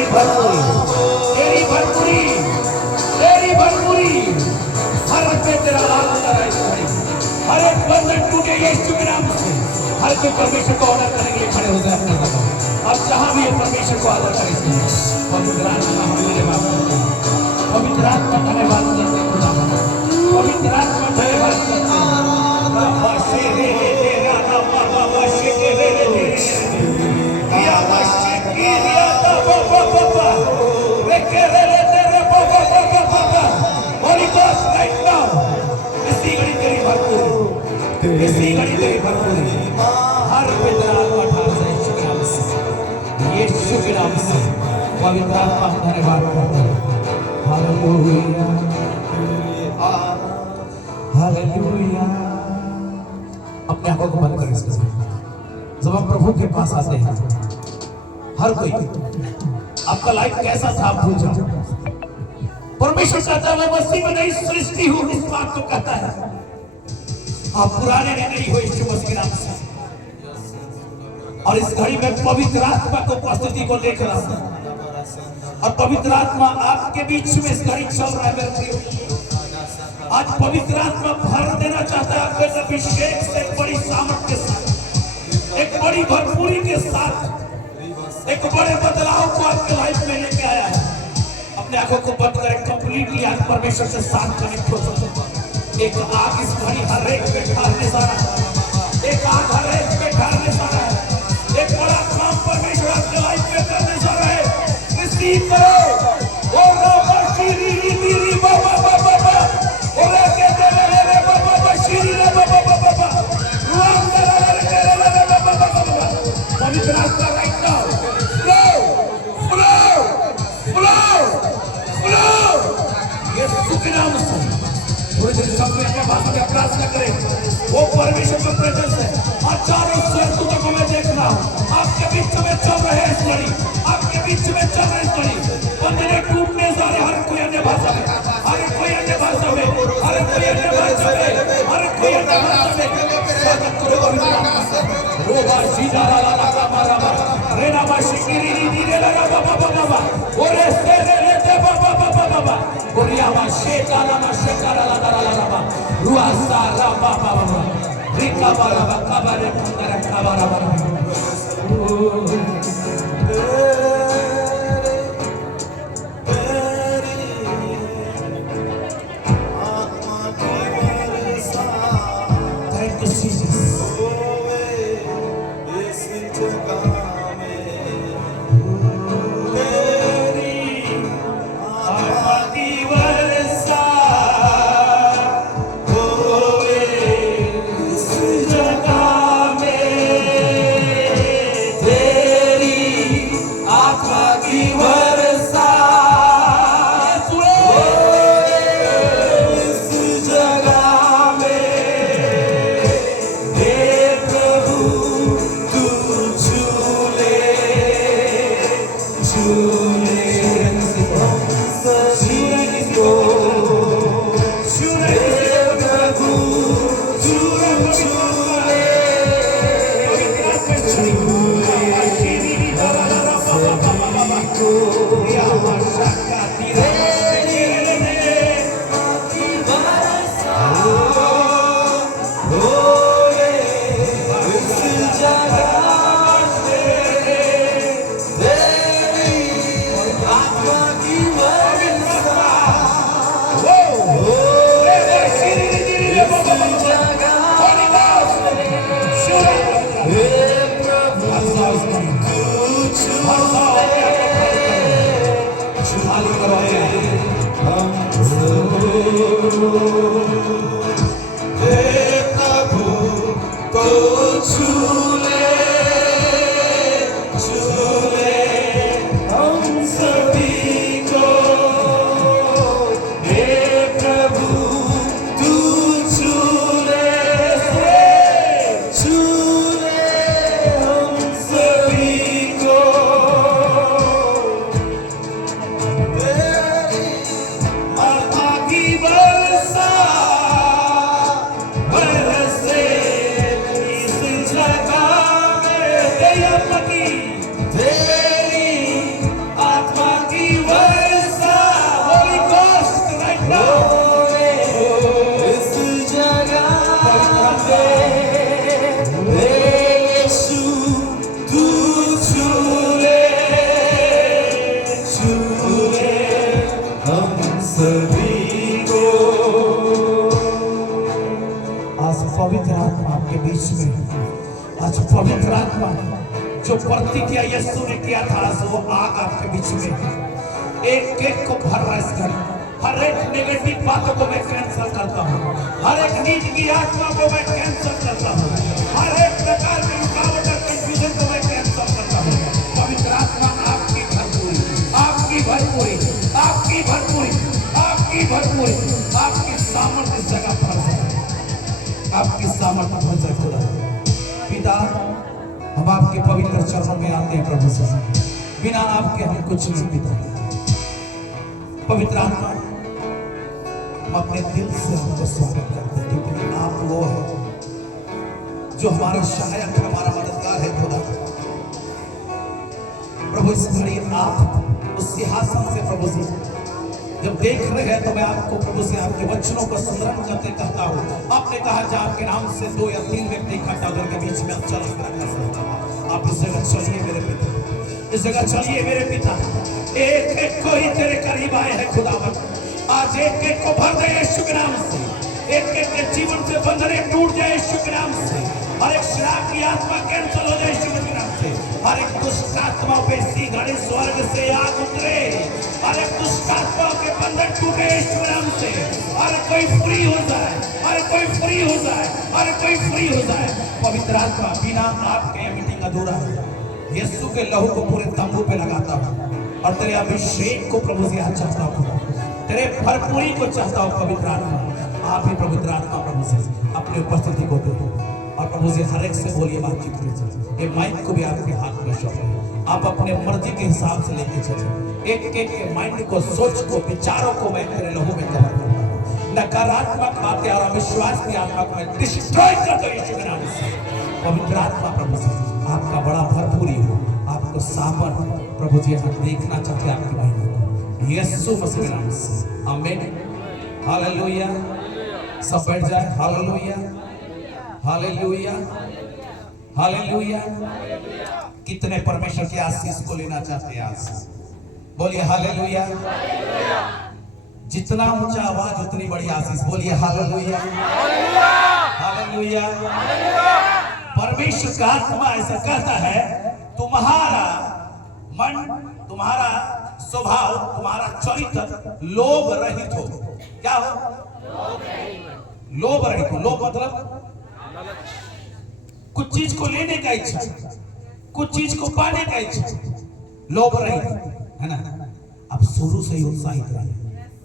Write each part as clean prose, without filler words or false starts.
तेरी भरपूरी, तेरी भरपूरी। हर पे तेरा लाल उतरा इस घड़ी, हर एक बंधन टूटे यीशु के नाम से। हर कोई परमेश्वर को ऑर्डर करने के लिए खड़े हो जाए अपने जगह, और जहां भी ये परमेश्वर को ऑर्डर करे, पवित्र आत्मा हमारे बात करते हैं, पवित्र आत्मा धन्यवाद करते हैं खुदा, पवित्र आत्मा धन्यवाद करते हैं। Holy Ghost right now, इसी घड़ी तेरी भरपूरी, इसी घड़ी तेरी भरपूरी। हर पवित्र आत्मा ठार से यीशु के नाम से, यीशु के नाम से पवित्र आत्मा धन्यवाद करते हैं। Hallelujah, hallelujah. अपने आंखों को बंद करें। इसके जब हम प्रभु के पास आते हैं, हर कोई आपका लाइफ कैसा था आप भूल जाओ। परमेश्वर कहता है मैं मसीह में नई सृष्टि हूं, इस बात को कहता है। आप पुराने नहीं हो यीशु मसीह के नाम से। और इस घड़ी में पवित्र आत्मा को उपस्थिति को देख रहा हूं, और पवित्र आत्मा आपके बीच में इस घड़ी चल रहा है मेरे प्रिय। आज पवित्र आत्मा भर देना चाहता है आपके अभिषेक से, एक बड़ी सामर्थ के साथ, एक बड़ी भरपूरी के साथ, एक बड़े बदलाव को आपके लाइफ में लेके आया है। अपने आंखों को बंद करें, कंप्लीटली आज परमेश्वर से साथ कनेक्ट हो सकते। एक आग इस घड़ी हर एक पे ढालने जा रहा है, एक आग हर एक पे ढालने जा रहा है। एक बड़ा काम परमेश्वर आपके लाइफ में करने जा रहा है। रिसीव करो। ओ बाबा श्री री बाबा बाबा बाबा, ओ रे के रे रे बाबा बाबा श्री रे बाबा बाबा बाबा, रुआं रे रे रे बाबा बाबा बाबा। पवित्र आत्मा right now flow flow flow flow, यीशु के नाम से। थोड़ी देर सब में अपने भाषा में प्रार्थना करें। वो परमेश्वर का प्रेजेंस है। और चारों स्वर्गदूतों को मैं देख रहा हूं, आपके बीच में चल रहे हैं इस घड़ी, आपके बीच में चल रहे इस घड़ी। बंधने टूटने जा रहे, हर कोई अन्य भाषा में, हर कोई अन्य भाषा में, हर कोई अन्य भाषा में, हर कोई अन्य भाषा में। स्वागत करो पवित्र आत्मा से। रोबा सीधा ला ला ला मारा मारा, रेना बाशी गिरी री रे ला बाबा बाबा बाबा, ओरे से रे रे बाबा बाबा बाबा, ओरिया मा शेता ला मा शेता ला ला ला ला ला, रुआसा रा बाबा बाबा, रिका बारा बाबा बारे मंदर का बारा बारा। Sa इस जगह पे यीशु तू छू ले हम सभी को। आज पवित्र आत्मा आपके बीच में, आज पवित्र आत्मा जो प्रतिक्रिया यीशु ने किया था वो आग आपके बीच में एक एक को भर रहा है इस घड़ी। हर एक नेगेटिव बातों को मैं कैंसिल करता हूँ, हर एक नीच की आत्मा को मैं कैंसिल करता हूँ, हर एक प्रकार की रुकावट और कंफ्यूजन को मैं कैंसिल करता हूँ। पवित्र आत्मा आपकी भरपूरी, आपकी भरपूरी, आपकी भरपूरी, आपकी भरपूरी, आपकी सामर्थ्य इस जगह भर जाए, आपकी सामर्थ्य भर जाए खुदा। पिता हम आपके पवित्र चरणों में आते हैं प्रभु से, बिना आपके हम कुछ नहीं पिता। पवित्र आत्मा हम अपने दिल से हमको स्वागत करते हैं क्योंकि आप वो है जो हमारा सहायक, हमारा मददगार है खुदा। प्रभु इस घड़ी आप उस सिंहासन से प्रभु जी जब देख रहे हैं तो मैं आपको प्रभु से आपके वचनों को स्मरण करते कहता हूँ। आपने कहा कि आपके नाम से 2 या 3 व्यक्ति इकट्ठा करके बीच में चल कर आप इस जगह चलिए मेरे पिता, इस जगह चलिए मेरे पिता। एक एक को ही तेरे करीब आए हैं खुदावन, आज एक एक को भर दे यीशु के नाम से, एक एक के जीवन से बंधन टूट जाए यीशु के नाम से, हर एक शराब की आत्मा कैंसल हो जाए यीशु के नाम से, हर एक दुष्ट आत्मा पे इसी घड़ी स्वर्ग से आग उतरे, हर एक दुष्ट आत्मा के बंधन टूटे यीशु के नाम से, हर कोई फ्री हो जाए, हर कोई फ्री हो जाए, हर कोई फ्री हो जाए। पवित्र आत्मा बिना आपके ये मीटिंग अधूरा है। यीशु के लहू को पूरे तंबू पे लगाता हूँ और तेरे अभिषेक को प्रभु जी आज चाहता हूँ, तेरे भरपूरी को चाहता हूँ। पवित्र आत्मा आप ही पवित्र आत्मा प्रभु से अपनी उपस्थिति को दो और प्रभु जी हर एक से बोलिए, बातचीत कीजिए। ये माइक को भी आपके हाथ में सौंपे, आप अपने मर्जी के हिसाब से लेके चले। एक एक के माइंड को, सोच को, विचारों को मैं तेरे लहू में कवर करता हूँ। नकारात्मक बातें और अविश्वास की आत्मा को मैं डिस्ट्रॉय कर दो यीशु के नाम से। पवित्र आत्मा प्रभु से आपका बड़ा भरपूरी हो, आपको सामर्थ प्रभु जी हम देखना चाहते हैं आपकी महिमा यीशु मसीह के नाम से, आमीन। हालेलुया। सब बैठ जाए। Hallelujah, hallelujah, hallelujah. कितने परमेश्वर की आशीष को लेना चाहते हैं आज? बोलिए हालेलुया। जितना ऊंचा आवाज उतनी बड़ी आशीष। बोलिए हालेलुया, हालेलुया। परमेश्वर का आत्मा ऐसा कहता है, तुम्हारा मन, तुम्हारा स्वभाव, तुम्हारा चरित्र लोभ रहित हो। क्या हो? लोभ रहित हो। लोभ मतलब कुछ चीज को लेने का इच्छा, कुछ चीज को पाने का इच्छा, लोभ रहित है ना। अब शुरू से ही उत्साहित रहे,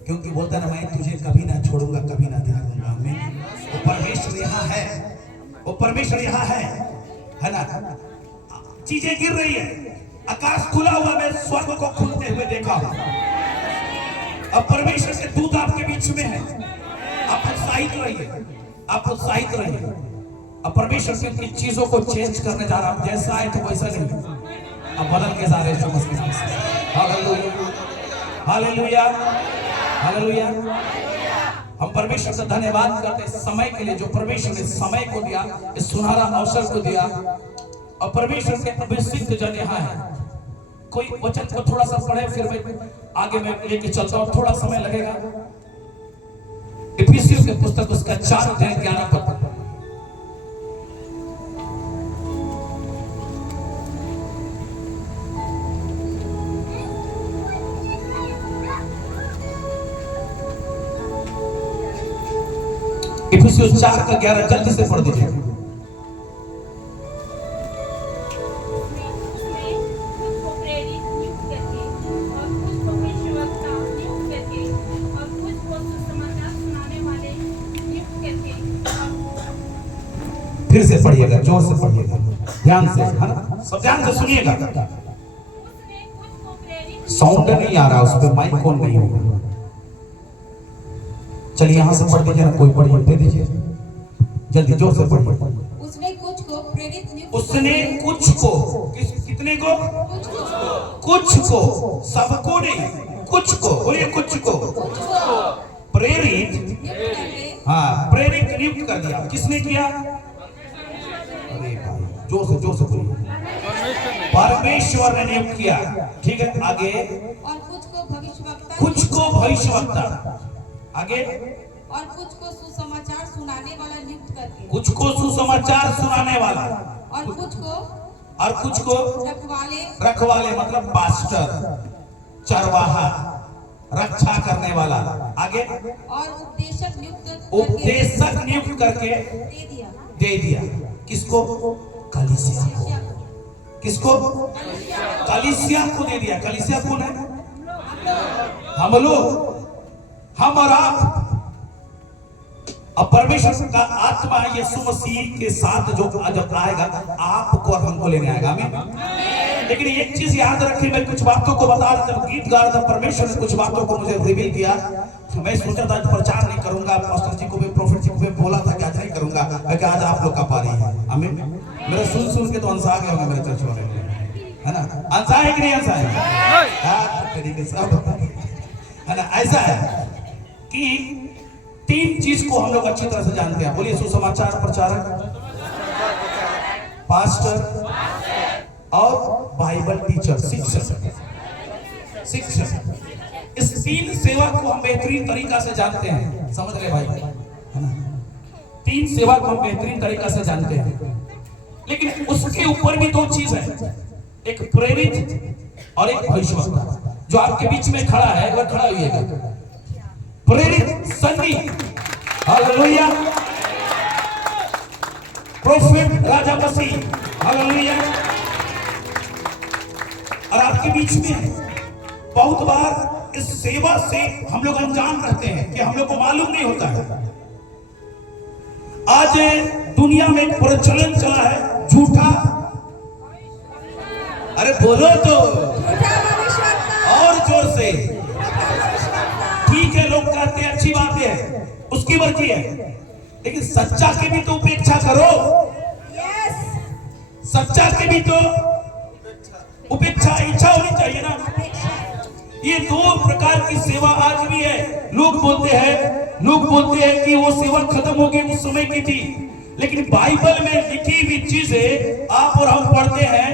क्योंकि बोलता है ना, मैं तुझे कभी ना छोड़ूंगा, कभी ना त्यागूंगा। आमीन। वो परमेश्वर यहाँ है, वो परमेश्वर यहाँ है ना। चीजें गिर रही है, आकाश खुला हुआ, मैं स्वर्ग को खुलते हुए देखा हूं। अब परमेश्वर के दूत आपके बीच में है। आप उत्साहित रहिए, आप उत्साहित रहिए। अब परमेश्वर की चीजों को चेंज करने जा रहा हूं। जैसा आए तो वैसा नहीं, अब बदल के जा रहे हैं। Hallelujah, hallelujah, hallelujah. हम परमेश्वर का धन्यवाद करते हैं समय के लिए, जो परमेश्वर ने समय को दिया, इस सुनहरा अवसर को दिया। और परमेश्वर के अभिषिक्त जन यहाँ है। कोई वचन को थोड़ा सा पढ़े, फिर मैं आगे मैं लेके चलता हूँ, थोड़ा समय लगेगा। इफिसियों के पुस्तक उसका 4 अध्याय 11 पद। इफिसियों 4 का 11 जल्दी से पढ़ दीजिए। फिर से पढ़िएगा, जोर से पढ़िएगा, ध्यान से, है ना, सब ध्यान से सुनिएगा। साउंड नहीं आ रहा, उस पर माइक ऑन नहीं होगा। चलिए यहाँ से पढ़ दीजिए ना, कोई पढ़िए, दे दीजिए जल्दी, जोर से पढ़िए। उसने कुछ को प्रेरित नियुक्त, उसने कुछ को, कितने को? कुछ को, सबको नहीं, कुछ को। बोलिए कुछ को। प्रेरित, नियुक्त करके हाँ प्रेरित नियुक्त कर दिया। किसने किया? अरे भाई जोर से बोलिए। परमेश्वर ने नियुक्त किया। ठीक है, आगे। और कुछ को भविष्यवक्ता, कुछ को भविष्यवक्ता, आगे। और कुछ को सुसमाचार सुनाने वाला नियुक्त करके, कुछ को सुसमाचार सुनाने वाला, और कुछ को रखवाले मतलब पास्टर, चरवाहा, रक्षा करने वाला, आगे। और उपदेशक नियुक्त करके दे दिया। किसको? कलीसिया को। किसको? कलीसिया को दे दिया। कलीसिया कौन है? हम लोग, हम और आप। अब परमेश्वर का आत्मा यीशु मसीह के साथ जो जब आएगा, आपको और हमको लेने आएगा। आमीन। लेकिन एक चीज याद रखिए, मैं कुछ बातों को बता रहा था, गीत गा रहा था, परमेश्वर ने कुछ बातों को मुझे रिवील किया। मैं सोचा था आज प्रचार नहीं करूंगा, पास्टर जी को भी, प्रोफेट जी को भी बोला था कि आज नहीं करूंगा, क्योंकि आज आप लोग का पारी है। आमीन। मेरा सुन के तो अंसा आ गया होगा मेरे चर्च वाले, है ना? अंसा है कि नहीं अंसा है? तरीके से है ना? ऐसा है कि तीन चीज को हम लोग अच्छी तरह से जानते हैं। बोलिए, सुसमाचार प्रचारक, पास्टर और बाइबल टीचर, शिक्षक। इस तीन सेवा को हम बेहतरीन तरीका से जानते हैं। समझ रहे भाई, है ना? तीन सेवा को हम बेहतरीन तरीका से जानते हैं, लेकिन उसके ऊपर भी दो चीज है, एक प्रेरित और एक भविष्यवक्ता। जो आपके बीच में खड़ा है, वह खड़ा होइएगा। प्रेरित सन्नी, हालेलुया। प्रोफेट राजा मसीह, हालेलुया। और आपके बीच में बहुत बार इस सेवा से हम लोग अनजान रहते हैं कि हम लोग को मालूम नहीं होता है। आज दुनिया में एक प्रचलन चला है झूठा, अरे बोलो तो और जोर से। ठीक है, लोग कहते हैं अच्छी बात है, उसकी मर्जी है, लेकिन सच्चा की भी तो उपेक्षा करो। सच्चा की भी तो उपेक्षा, इच्छा होनी चाहिए ना। ये दो प्रकार की सेवा आज भी है। लोग बोलते हैं कि वो सेवा खत्म हो गई, उस समय की थी, लेकिन बाइबल में लिखी हुई चीजें आप और हम पढ़ते हैं।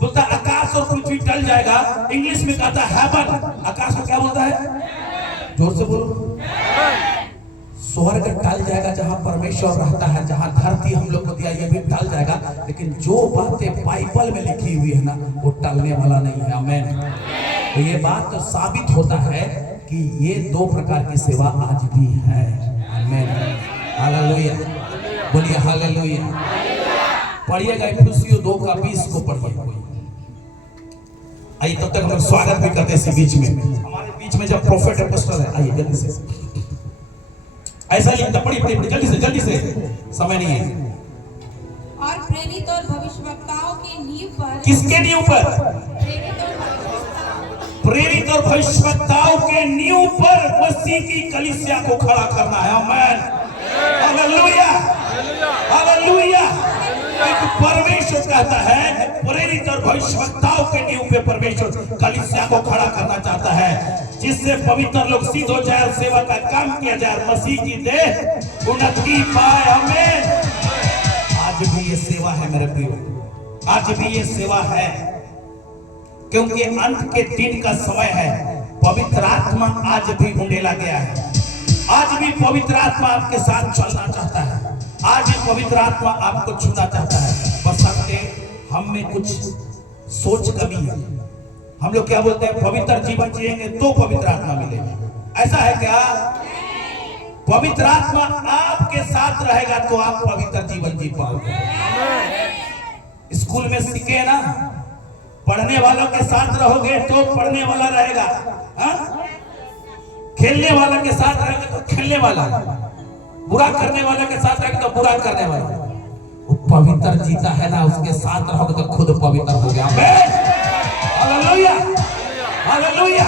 बोलता आकाश और पृथ्वी टल जाएगा, इंग्लिश में कहता है हेवन। आकाश को क्या बोलता है? जोर से बोलो। स्वर्ग टल जाएगा जहां परमेश्वर रहता है, जहां धरती हम लोग को दिया, ये भी टल जाएगा, लेकिन जो बातें बाइबल में लिखी हुई है ना, वो टलने वाला नहीं है। आमीन। तो ये बात तो साबित होता है कि ये दो प्रकार की सेवा आज भी है। आमीन, हालेलुया। बोलिए हालेलुया। पढ़िएगा इफिसियों 2:20 को पढ़िए। आइए, तब तक हम लोग स्वागत भी करते हैं इसी बीच में। हमारे बीच में जब प्रोफेट अपोस्टल है, आइए जल्दी से। ऐसा लिखता, पढ़िए जल्दी से, समय नहीं है। और प्रेरित और भविष्यवक्ताओं की नींव पर, किसके नींव पर? प्रेरित और भविष्यवक्ताओं के नींव पर मसीह की कलीसिया को खड़ा करना है। आमीन, हालेलुया, हालेलुया। परमेश्वर कहता है प्रेरित और भविष्यवक्ताओं के नींव पे परमेश्वर कलीसिया को खड़ा करना चाहता है, जिससे पवित्र लोग सिद्ध हो जाए और सेवा का काम किया जाए, मसीह की देह उन्नति पाए। हमें आज भी ये सेवा है मेरे प्रियो, आज भी ये सेवा है, क्योंकि अंत के दिन का समय है। पवित्र आत्मा आज भी उंडेला गया है। आज भी पवित्र आत्मा आपके साथ चलना चाहता है। आज भी पवित्र आत्मा आपको छूना चाहता है, बशर्ते हम में कुछ सोच कमी है। हम लोग क्या बोलते हैं, पवित्र जीवन जिएंगे तो पवित्र आत्मा मिलेगा। ऐसा है क्या? पवित्र आत्मा आपके साथ रहेगा तो आप पवित्र जीवन जी पाओगे। स्कूल में सीखे ना, पढ़ने वालों के साथ रहोगे तो पढ़ने वाला रहेगा, खेलने वाला के साथ रहेगा तो खेलने वाला, बुरा करने वाले के साथ रहेगा तो बुरा करने वाला। वो पवित्र जीता है ना, उसके साथ रहोगे तो खुद पवित्र हो गया। Hallelujah, hallelujah.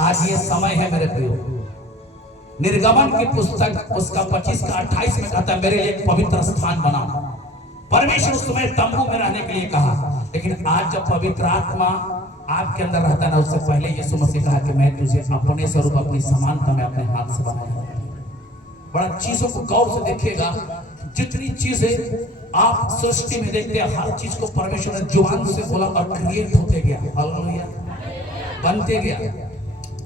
आज ये समय है मेरे प्रियो, निर्गमन की पुस्तक उसका 25 का 28 में कहता है, मेरे लिए एक पवित्र स्थान बना। परमेश्वर उस समय तंबू में रहने के लिए कहा, लेकिन आज जब पवित्र आत्मा आपके अंदर रहता ना, उससे पहले यीशु मसीह कहा कि मैं तुझे अपने स्वरूप अपनी समानता में अपने हाथ से बनाया। बड़ा चीजों को गौर से देखिएगा, जितनी चीजें आप सृष्टि में देखते हैं हर चीज को परमेश्वर ने जुबान से बोला और क्रिएट होते गया, हालेलुया, बनते गया।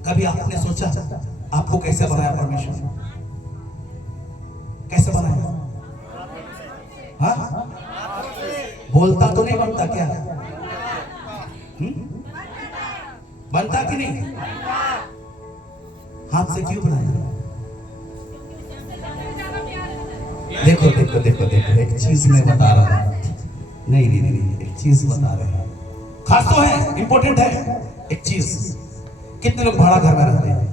कभी आपने सोचा आपको कैसे बनाया परमेश्वर? कैसे बनाया? हाँ, बोलता तो नहीं बनता क्या? बनता कि नहीं? हाथ से क्यों बनाया? देखो देखो देखो देखो, एक चीज मैं बता रहा हूं। नहीं नहीं नहीं, एक चीज बता रहे हैं, खास तो है, इंपॉर्टेंट है। एक चीज, कितने लोग भाड़ा घर में रहते हैं?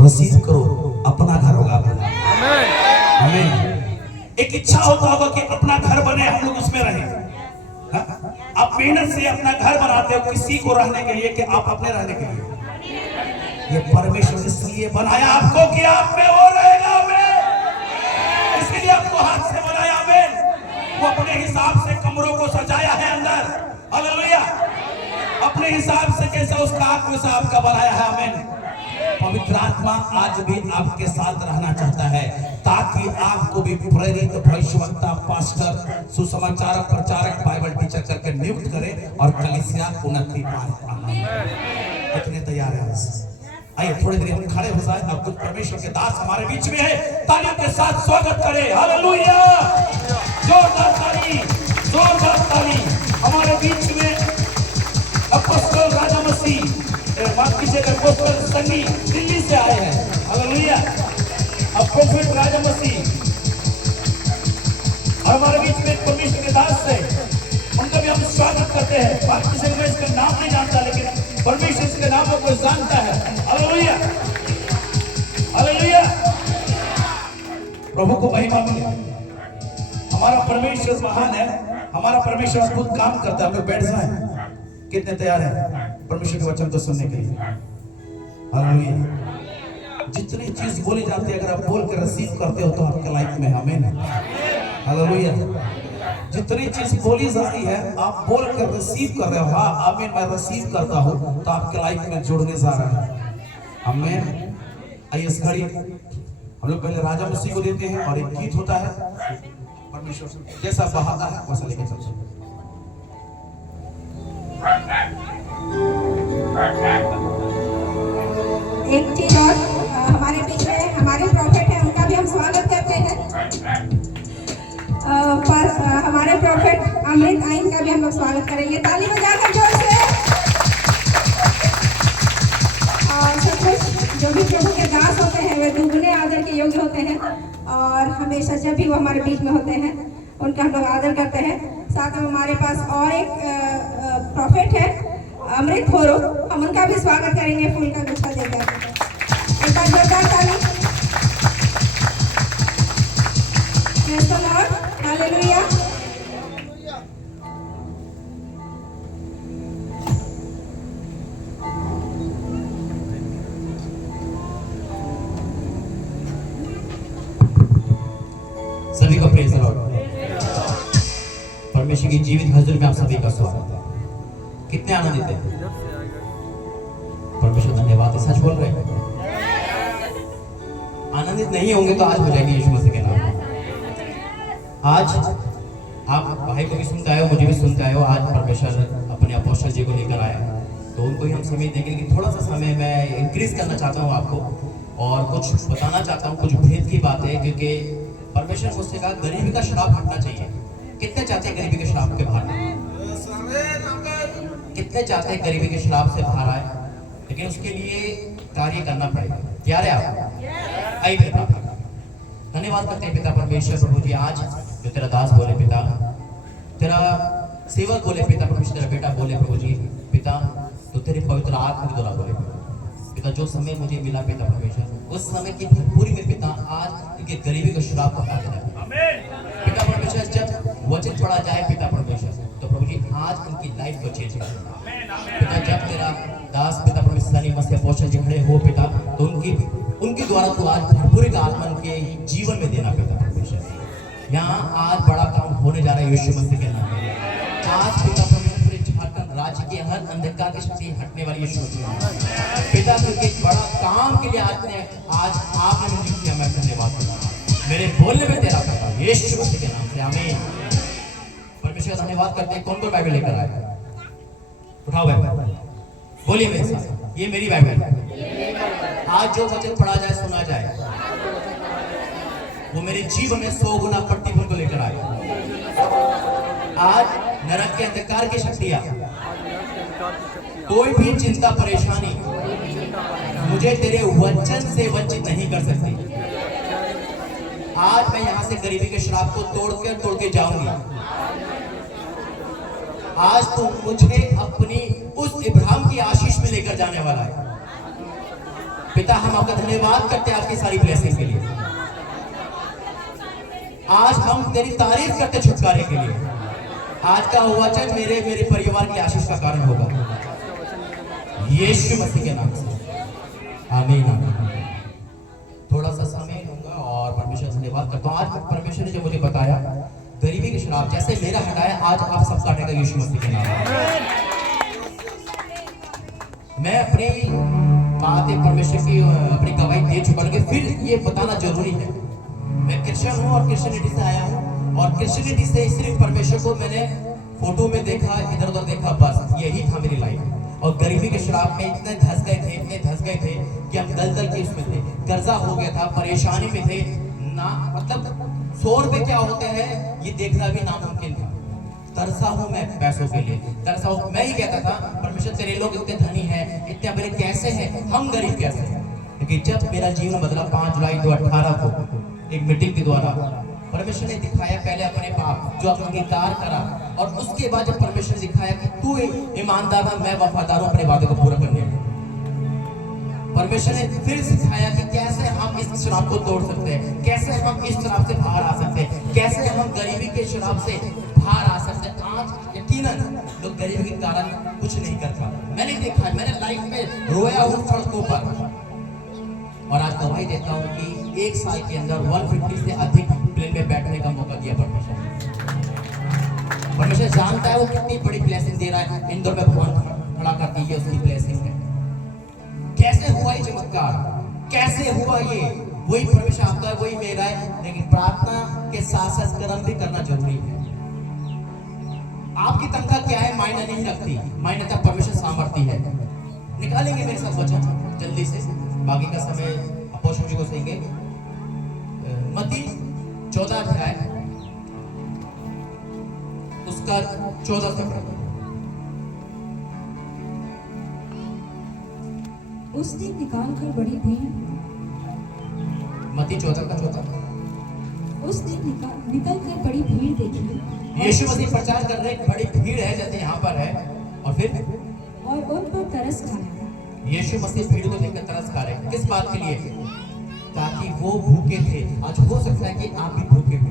रिसीव करो, अपना घर होगा अपना। हमें एक इच्छा होता होगा कि अपना घर बने, हम लोग उसमें रहें। आप मेहनत से अपना घर बनाते हो किसी को रहने के लिए कि आप अपने रहने के लिए? ये परमेश्वर इसलिए बनाया आपको कि आप में वो रहेगा, इसलिए आपको हाथ से बनाया। आमीन। वो अपने हिसाब से कमरों को सजाया है अंदर, हालेलुया, अपने हिसाब से कैसा उसका आत्मा से आपका बनाया है। आमीन। पवित्र आत्मा आज भी आपके साथ रहना चाहता है ताकि आपको भी प्रेरित, भविष्यवक्ता, पास्टर, सुसमाचारक, प्रचारक, बाइबल टीचर करके नियुक्त करे और कलीसिया उन्नति पाए। कितने तैयार हैं? आइए थोड़ी देर हम खड़े हो जाए और कुछ परमेश्वर के दास हमारे बीच में है, तालियों के साथ स्वागत करें। हालेलुया, जोरदार ताली, जोरदार ताली। हमारे बीच में अपोस्टल राजा मसीह, माफ कीजिएगा, अपोस्टल सनी दिल्ली से आए हैं। हालेलुया, अपोस्टल राजा मसीह हमारे बीच में परमेश्वर के दास है, उनका भी हम स्वागत करते हैं। बात किसी को इसका नाम नहीं जानता, लेकिन परमेश्वर के नाम को कोई जानता है। हालेलुया, हालेलुया, प्रभु को महिमा मिले। हमारा परमेश्वर महान है, हमारा परमेश्वर अद्भुत काम करता है। हम लोग बैठ जाएं, कितने तैयार हैं परमेश्वर के वचन को सुनने के लिए? हालेलुया। जितनी चीज बोली जाती है अगर आप बोल के रिसीव करते हो तो आपके लाइफ में आमीन। हालेलुया। जितनी चीज बोली जा रही है आप बोल कर रिसीव कर रहे हो, हाँ आमीन, मैं रिसीव करता हूँ, तो आपके लाइफ में जुड़ने जा रहा है। आमीन। आइए इस घड़ी हम लोग पहले राजा मसीह को देते हैं और एक गीत होता है, परमेश्वर जैसा बहाता है वैसा लेके चलते हैं। एक चीज और, हमारे बीच में हमारे प्रॉफिट हैं, उनका भी हम स्वागत करते हैं। पर हमारे प्रॉफिट अमृत आइन का भी हम लोग स्वागत करेंगे, ताली बजाकर जोर से। और सब कुछ जो भी प्रभु के दास होते हैं वे दुगने आदर के योग्य होते हैं, और हमेशा जब भी वो हमारे बीच में होते हैं उनका हम लोग आदर करते हैं। साथ में हमारे पास और एक प्रॉफिट है, अमृत होरो, हम उनका भी स्वागत करेंगे फूल का गुच्छा देकर। एक बार जोरदार ताली। Praise the Lord, hallelujah. सभी को प्रेज़ द लॉर्ड। परमेश्वर की जीवित हजूर में आप सभी का स्वागत है। कितने आनंदित हैं? परमेश्वर धन्यवाद। सच बोल रहे हैं? आनंदित नहीं होंगे तो आज हो जाएंगे यीशु मसीह के नाम। आज आप भाई को भी सुनते आए हो, मुझे भी सुनते आए हो। आज परमेश्वर अपने अपोस्टल जी को लेकर आया, तो उनको ही हम समय देंगे। लेकिन थोड़ा सा समय मैं इंक्रीज करना चाहता हूँ आपको और कुछ बताना चाहता हूँ, कुछ भेद की बात है, क्योंकि परमेश्वर मुझसे कहा गरीबी का श्राप हटना चाहिए। कितने चाहते हैं गरीबी के श्राप के बाहर? कितने चाहते हैं गरीबी के श्राप से बाहर आए? लेकिन उसके लिए कार्य करना पड़ेगा। तैयार है आप? आइए पिता, धन्यवाद करते हैं पिता परमेश्वर प्रभु जी, आज जो तेरा दास बोले पिता, तेरा सेवक बोले पिता परमेश्वर, तेरा बेटा बोले प्रभु जी पिता, तो तेरे पवित्र आत्मा के द्वारा बोले पिता, जो समय मुझे मिला पिता परमेश्वर, उस समय की भरपूरी में पिता आज इनके गरीबी का श्राप को हटा देना पिता परमेश्वर। जब वचन पढ़ा जाए पिता परमेश्वर, तो प्रभु जी आज इनकी लाइफ को चेंज करना पिता। जब तेरा दास पिता परमेश्वर सनी मसीह अपोस्टल जी खड़े हो पिता, तो उनके द्वारा तो आज भरपूरी का आत्मा उनके जीवन में देना पिता परमेश्वर। यहाँ आज बड़ा काम होने जा रहा है यीशु मसीह के नाम में। आज पिता परमेश्वर राज्य के हर अंधकार की शक्ति हटने वाली यीशु मसीह के नाम। पिता क्योंकि एक बड़ा काम के लिए आज आपने मुझे नियुक्त किया, मैं धन्यवाद करता हूं। मेरे बोलने में तेरा करता हूं यीशु मसीह के नाम से, आमीन। परमेश्वर का धन्यवाद करते हैं। कौन कौन बाइबल लेकर आए? उठाओ बाइबल, बोलिए मेरे साथ, ये मेरी बाइबल है। आज जो वचन पढ़ा जाए, सुना जाए, वो मेरे जीवन में 100 गुना प्रतिफल को लेकर आए। आज नरक के अंधकार की शक्तियां, कोई भी चिंता परेशानी मुझे तेरे वचन से वंचित नहीं कर सकती। आज मैं यहां से गरीबी के श्राप को तोड़ के जाऊंगी। आज तू मुझे अपनी उस इब्राहिम की आशीष में लेकर जाने वाला है। पिता, हम आपका धन्यवाद करते हैं आपकी सारी ब्लेसिंग के लिए। आज हम तेरी तारीफ करते छुटकारे के लिए। आज का वचन मेरे परिवार की आशीष का कारण होगा, यीशु मसीह के नाम से, आमीन आमीन। थोड़ा सा समय लूंगा और परमेश्वर से धन्यवाद करता हूँ। आज परमेश्वर ने जो मुझे बताया, गरीबी के श्राप जैसे मेरा हटाया, आज आप सब काटेगा यीशु मसीह के नाम। मैं अपनी बातें परमेश्वर की अपनी गवाही दे चुका हूं, फिर ये बताना जरूरी है। मैं क्रिश्चियन हूँ और क्रिश्चियनिटी से आया हूँ, और क्रिश्चियनिटी से सिर्फ परमेश्वर को मैंने फोटो में देखा, इधर उधर देखा, बस यही था मेरी लाइफ। और गरीबी के श्राप में इतने धस गए थे कि हम दलदल के उसमें थे, कर्जा हो गया था, परेशानी में थे ना, मतलब 100 रुपए क्या होते हैं ये देखना भी नामुमकिन था। तरसा हूं मैं पैसों के लिए, तरसा हूं। मैं ही कहता था, परमेश्वर तेरे लोग इतने धनी हैं, इतने बड़े कैसे हैं, हम गरीब कैसे हैं। लेकिन जब मेरा जीवन बदला 5 जुलाई 2018 को एक मीटिंग के द्वारा, परमेश्वर ने दिखाया पहले अपने पाप जो अंगीकार करा, और उसके बाद जब परमेश्वर ने दिखाया कि तू ईमानदार है, मैं वफादार हूं अपने वादे को पूरा करने में। परमेश्वर ने फिर सिखाया कि कैसे हम इस श्राप को तोड़ सकते हैं, कैसे हम इस श्राप से बाहर आ सकते हैं, कैसे हम गरीबी के श्राप से बाहर आ सकते हैं। आज यकीनन लोग गरीबी के कारण कुछ नहीं कर पाते। मैंने देखा, मैंने लाइफ में रोया हूँ सड़कों पर, और आज गवाही देता हूँ कि 1 साल के अंदर 150 से अधिक प्लेन में बैठने का मौका दिया परमेश्वर जानता है वो कितनी बड़ी ब्लेसिंग दे रहा है। इंदौर में भगवान खड़ा कर दी है, उसकी ब्लेसिंग है। कैसे हुआ ये चमत्कार, कैसे हुआ ये, वही परमेश्वर आपका है, वही मेरा है। लेकिन प्रार्थना के साथ साथ कर्म भी करना जरूरी है। आपकी तनख्वाह क्या है मायने नहीं रखती, मायने तक परमेश्वर सामर्थ्य है। निकालेंगे मेरे साथ वचन जल्दी से, बाकी का समय अपोस्टल जी को देंगे। मत्ती 14 अध्याय उसका 14 से पढ़ो। उस दिन निकालकर बड़ी भीड़, मत्ती 14 का 14। उस दिन निकलकर बड़ी भीड़ देखी। यीशु मसीह प्रचार कर रहे, बड़ी भीड़ है जैसे यहाँ पर है, और उन पर तरस खाया। यीशु मसीह भीड़ को देखकर तरस खा रहे। किस बात के लिए? ताकि वो भूखे थे। आज हो सकता है कि आप भी भूखे हो।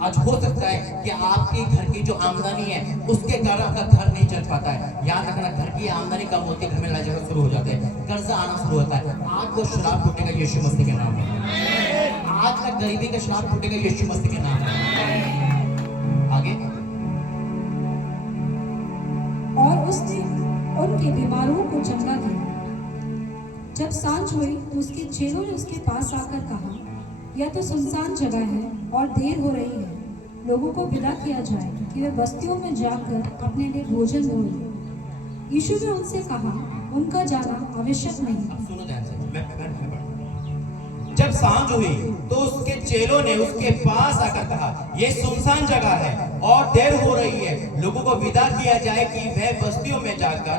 आज हो सकता है कि आपके घर की जो आमदनी है उसके कारण आपका घर नहीं चल पाता है। याद रखना, घर की आमदनी कम होती है, घर में लड़ाई झगड़ा शुरू हो जाते हैं, कर्जा आना शुरू होता है। आज वो श्राप टूटेगा यीशु मसीह के नाम में। आज का गरीबी का श्राप टूटेगा यीशु मसीह के नाम में। आगे, और उसने उनके बीमारों को चंगा किया। जब सांझ हुई तो उसके चेलों ने उसके पास आकर कहा, यह तो सुनसान जगह है और देर हो रही है, लोगों को विदा किया जाए कि वे बस्तियों में जाकर अपने लिए भोजन मोल लें। यीशु ने उनसे कहा, उनका जाना आवश्यक नहीं। अब सुनो ध्यान से, मैं जब सांझ हुई तो उसके चेलों ने उसके पास आकर कहा, यह सुनसान जगह है और देर हो रही है, लोगों को विदा किया जाए कि वह बस्तियों में जाकर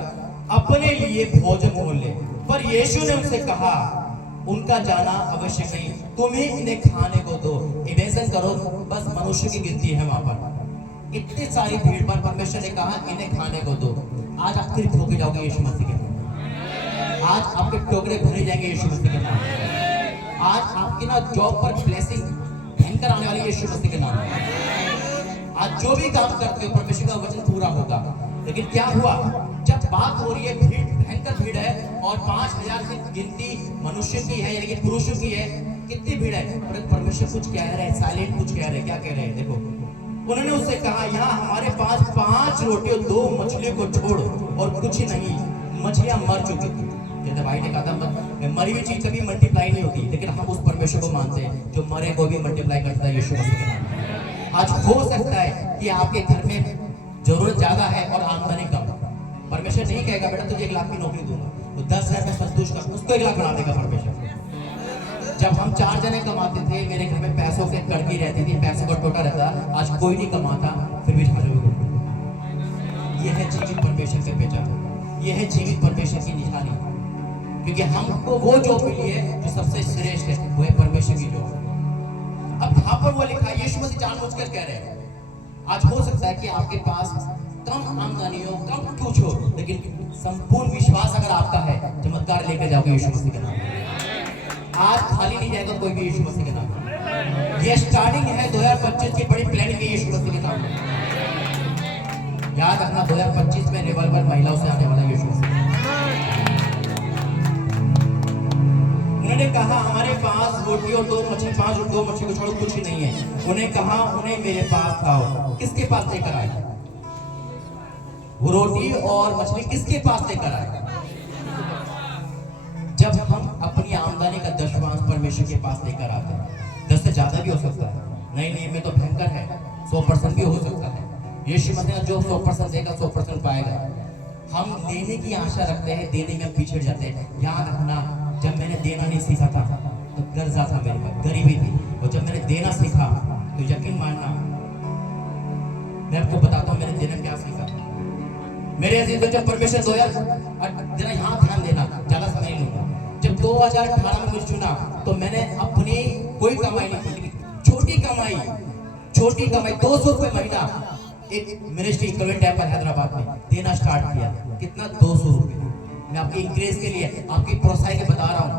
अपने लिए भोजन मोल ले। पर यीशु ने उनसे कहा, उनका जाना आवश्यक नहीं, तुम्हें इन्हें खाने को दो। इमेजिन करो, बस मनुष्य की गिनती है वहां पर, इतनी सारी भीड़ पर परमेश्वर ने कहा इन्हें खाने को दो। आज आप फिर ठोके जाओगे यीशु मसीह के नाम। आज आपके टोकरे भरे जाएंगे यीशु मसीह के नाम। आज आपकी ना जॉब पर ब्लेसिंग भयंकर आने वाली है यीशु मसीह के नाम। आज जो भी काम करते हो परमेश्वर का वचन पूरा होगा। लेकिन क्या हुआ, जब बात हो रही है, भीड़ भयंकर भीड़ है और 5000 की गिनती मनुष्य की है, यानी कि पुरुषों की है। कितनी भीड़ है, परमेश्वर कुछ कह रहे हैं, साइलेंट कुछ कह रहे हैं। क्या कह रहे हैं? देखो, उन्होंने उससे कहा, यहाँ हमारे पास 5 रोटी और 2 मछलियों को छोड़ और कुछ नहीं, मछलियां मर चुकी थी। कहते भाई ने कहा था मरी हुई चीज कभी मल्टीप्लाई नहीं होती, लेकिन हम उस परमेश्वर को मानते हैं जो मरे को भी मल्टीप्लाई करता है यीशु मसीह के नाम। आज हो सकता है कि आपके घर में जरूरत ज्यादा है और आमदनी कम। परमेश्वर नहीं कहेगा बेटा तुझे 1 लाख की नौकरी दूंगा, वो 10,000 में संतुष्ट कर, उसको 1 लाख बना देगा परमेश्वर। जब हम 4 जने कमाते थे, मेरे घर में पैसों की कड़की रहती थी, पैसों का टोटा रहता, आज कोई नहीं कमाता, फिर भी झाड़ू। यह है जीवित परमेश्वर की पहचान, यह है जीवित परमेश्वर की निशानी, क्योंकि हमको वो जॉब मिली है जो सबसे श्रेष्ठ है, वो है परमेश्वर की जॉब। अब यहाँ पर वो लिखा है, यीशु मसीह जानबूझकर कह रहे हैं, आज हो सकता है कि आपके पास कम आमदनी हो, कम कुछ हो, लेकिन संपूर्ण विश्वास अगर आपका है, चमत्कार लेकर जाओगे यीशु मसीह के नाम। आज खाली नहीं जाएगा कोई भी यीशु मसीह के नाम। ये स्टार्टिंग है 2025 की बड़ी प्लानिंग है यीशु मसीह के नाम। याद रखना 2025 में रिवाइवल महिलाओं से आने वाला यीशु मसीह। उन्होंने कहा हमारे पास रोटी और 2 मछली, 5 और 2 मछली को छोड़ो कुछ नहीं है। उन्हें कहा उन्हें मेरे पास खाओ। किसके पास लेकर आए? वो रोटी और मछली किसके पास लेकर आए? जब हम अपनी आमदनी का 10वांश परमेश्वर के पास लेकर आते हैं, 10 से ज्यादा भी हो सकता है, नहीं में तो भयंकर है, 100% भी हो सकता है। यीशु मसीह जो 100% देगा 100% पाएगा। हम देने की आशा रखते हैं, देने में पिछड़ जाते हैं। याद रखना, जब मैंने देना नहीं सीखा था तो कर्जा था मेरे पास, गरीबी थी, और जब मैंने देना सीखा तो यकीन मानना, मैं आपको बताता हूँ मैंने देना क्या सीखा। मेरे अजीजों, जब परमेश्वर 2000 जरा यहाँ ध्यान देना, ज्यादा समय नहीं लूंगा। जब 2018 में मुझे चुना तो मैंने अपनी कोई कमाई नहीं की, छोटी कमाई 200 रुपए महीना एक मिनिस्ट्री इक्विवेलेंट ऐप पर हैदराबाद में देना स्टार्ट किया। कितना? 200 रुपए। मैं आपकी इंक्रेज के लिए, आपकी प्रोत्साहन के बता रहा हूँ,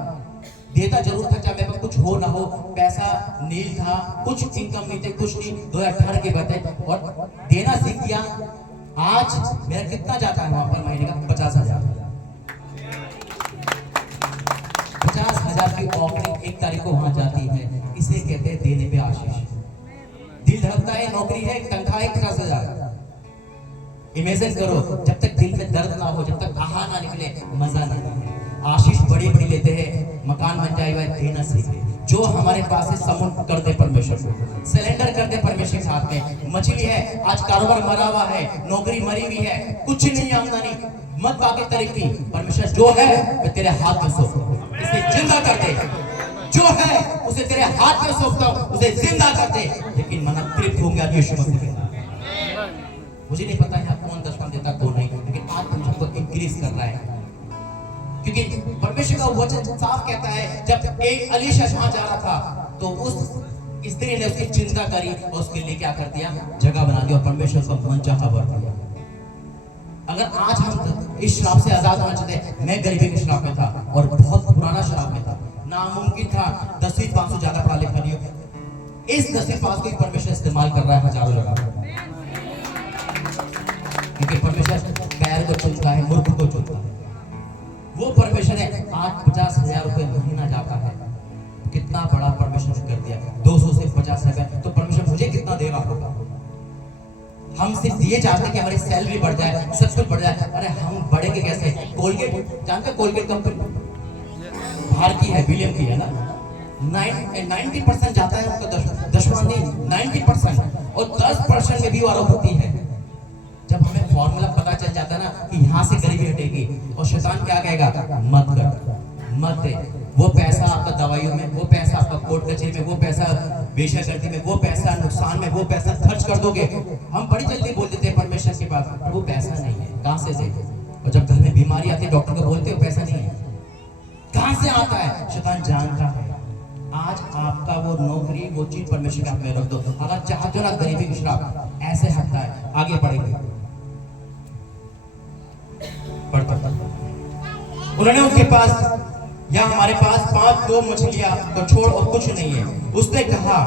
देता जरूर था, चाहे मेरे पास कुछ हो ना हो, पैसा नील था, कुछ इनकम नहीं थे, कुछ नहीं। 2018 के बाद और देना सीख गया। आज मेरा कितना जाता है वहां पर महीने का? 50,000। 50,000 की ऑफरिंग 1 तारीख को वहां जाती है। इसे कहते हैं देने पे आशीष। दिल धड़कता है, नौकरी है, तनख्वाह है 50,000। इमेजिन करो, जब तक दिल में दर्द ना हो, जब तक आहा ना निकले, मजा नहीं है। आशीष बड़ी बड़ी लेते हैं, मकान बन जाए, वह देना सीखे। जो हमारे पास है समुद्र कर दे परमेश्वर को, सिलेंडर कर दे परमेश्वर के हाथ में। मछली है, आज कारोबार मरा हुआ है, नौकरी मरी हुई है, कुछ नहीं आमदनी, मत बाकी तरीके। परमेश्वर जो है मैं तेरे हाथ में सौंपता हूं, इसे जिंदा कर दे। जो है उसे तेरे हाथ में सौंपता हूं, उसे जिंदा कर दे। लेकिन मन तृप्त होंगे यीशु मसीह के नाम। मुझे नहीं पता यहाँ कौन 10 देता कौन नहीं, लेकिन आज परमेश्वर को इंक्रीज कर रहा है, क्योंकि परमेश्वर का वचन साफ कहता है, जब एक अलीशा वहां जा रहा था तो उस स्त्री ने उसकी चिंता करी और उसके लिए क्या कर दिया? जगह बना दी और परमेश्वर का मन चाहा भर दिया। अगर आज हम इस श्राप से आजाद होना चाहते, मैं गरीबी के श्राप में था और बहुत पुराना श्राप में था, नामुमकिन था 10वीं पास से ज्यादा पढ़ा लिखा नहीं हो। इस 10वीं पास को परमेश्वर इस्तेमाल कर रहा है हजारों जगह, क्योंकि परमेश्वर पैर को चुनता है, मूर्ख को चुनता है। वो परमेश्वर है। आज 50,000 रुपए महीना जाता है, कितना बड़ा परमेश्वर कर दिया। 200 से 50,000, तो परमेश्वर मुझे कितना दे रहा होगा? हम सिर्फ दिए चाहते कि हमारी सैलरी बढ़ जाए, सब कुछ बढ़ जाए। अरे हम बढ़ेंगे कैसे? कोलगेट जानते हैं? कोलगेट कंपनी बाहर की है, विलियम की है ना। 90% जाता है उनका, 10% नहीं 90%, और 10% में भी आरोप होती है। जब हमें फॉर्मूला पता चल जाता है ना कि यहाँ से गरीबी हटेगी, और शैतान क्या कहेगा? मत कर, मत दे। वो पैसा आपका दवाइयों में, वो पैसा आपका कोर्ट कचहरी में, वो पैसा वेश्यागृह में, वो पैसा नुकसान में, वो पैसा खर्च कर दोगे। हम बड़ी जल्दी बोल देते हैं परमेश्वर के पास, पर वो पैसा नहीं है, कहाँ से दे? और जब घर में बीमारी आती है, डॉक्टर को बोलते हो पैसा नहीं है, कहाँ से आता है? शैतान जानता है। आज आपका वो नौकरी, वो चीज परमेश्वर के हाथ में रख दो। अगर चाहते हो ना गरीबी की श्राप ऐसे हटता है, आगे बढ़ेंगे। उन्होंने उसके पास, यहाँ हमारे पास 5-2 मछलियां को छोड़ और कुछ नहीं है। उसने कहा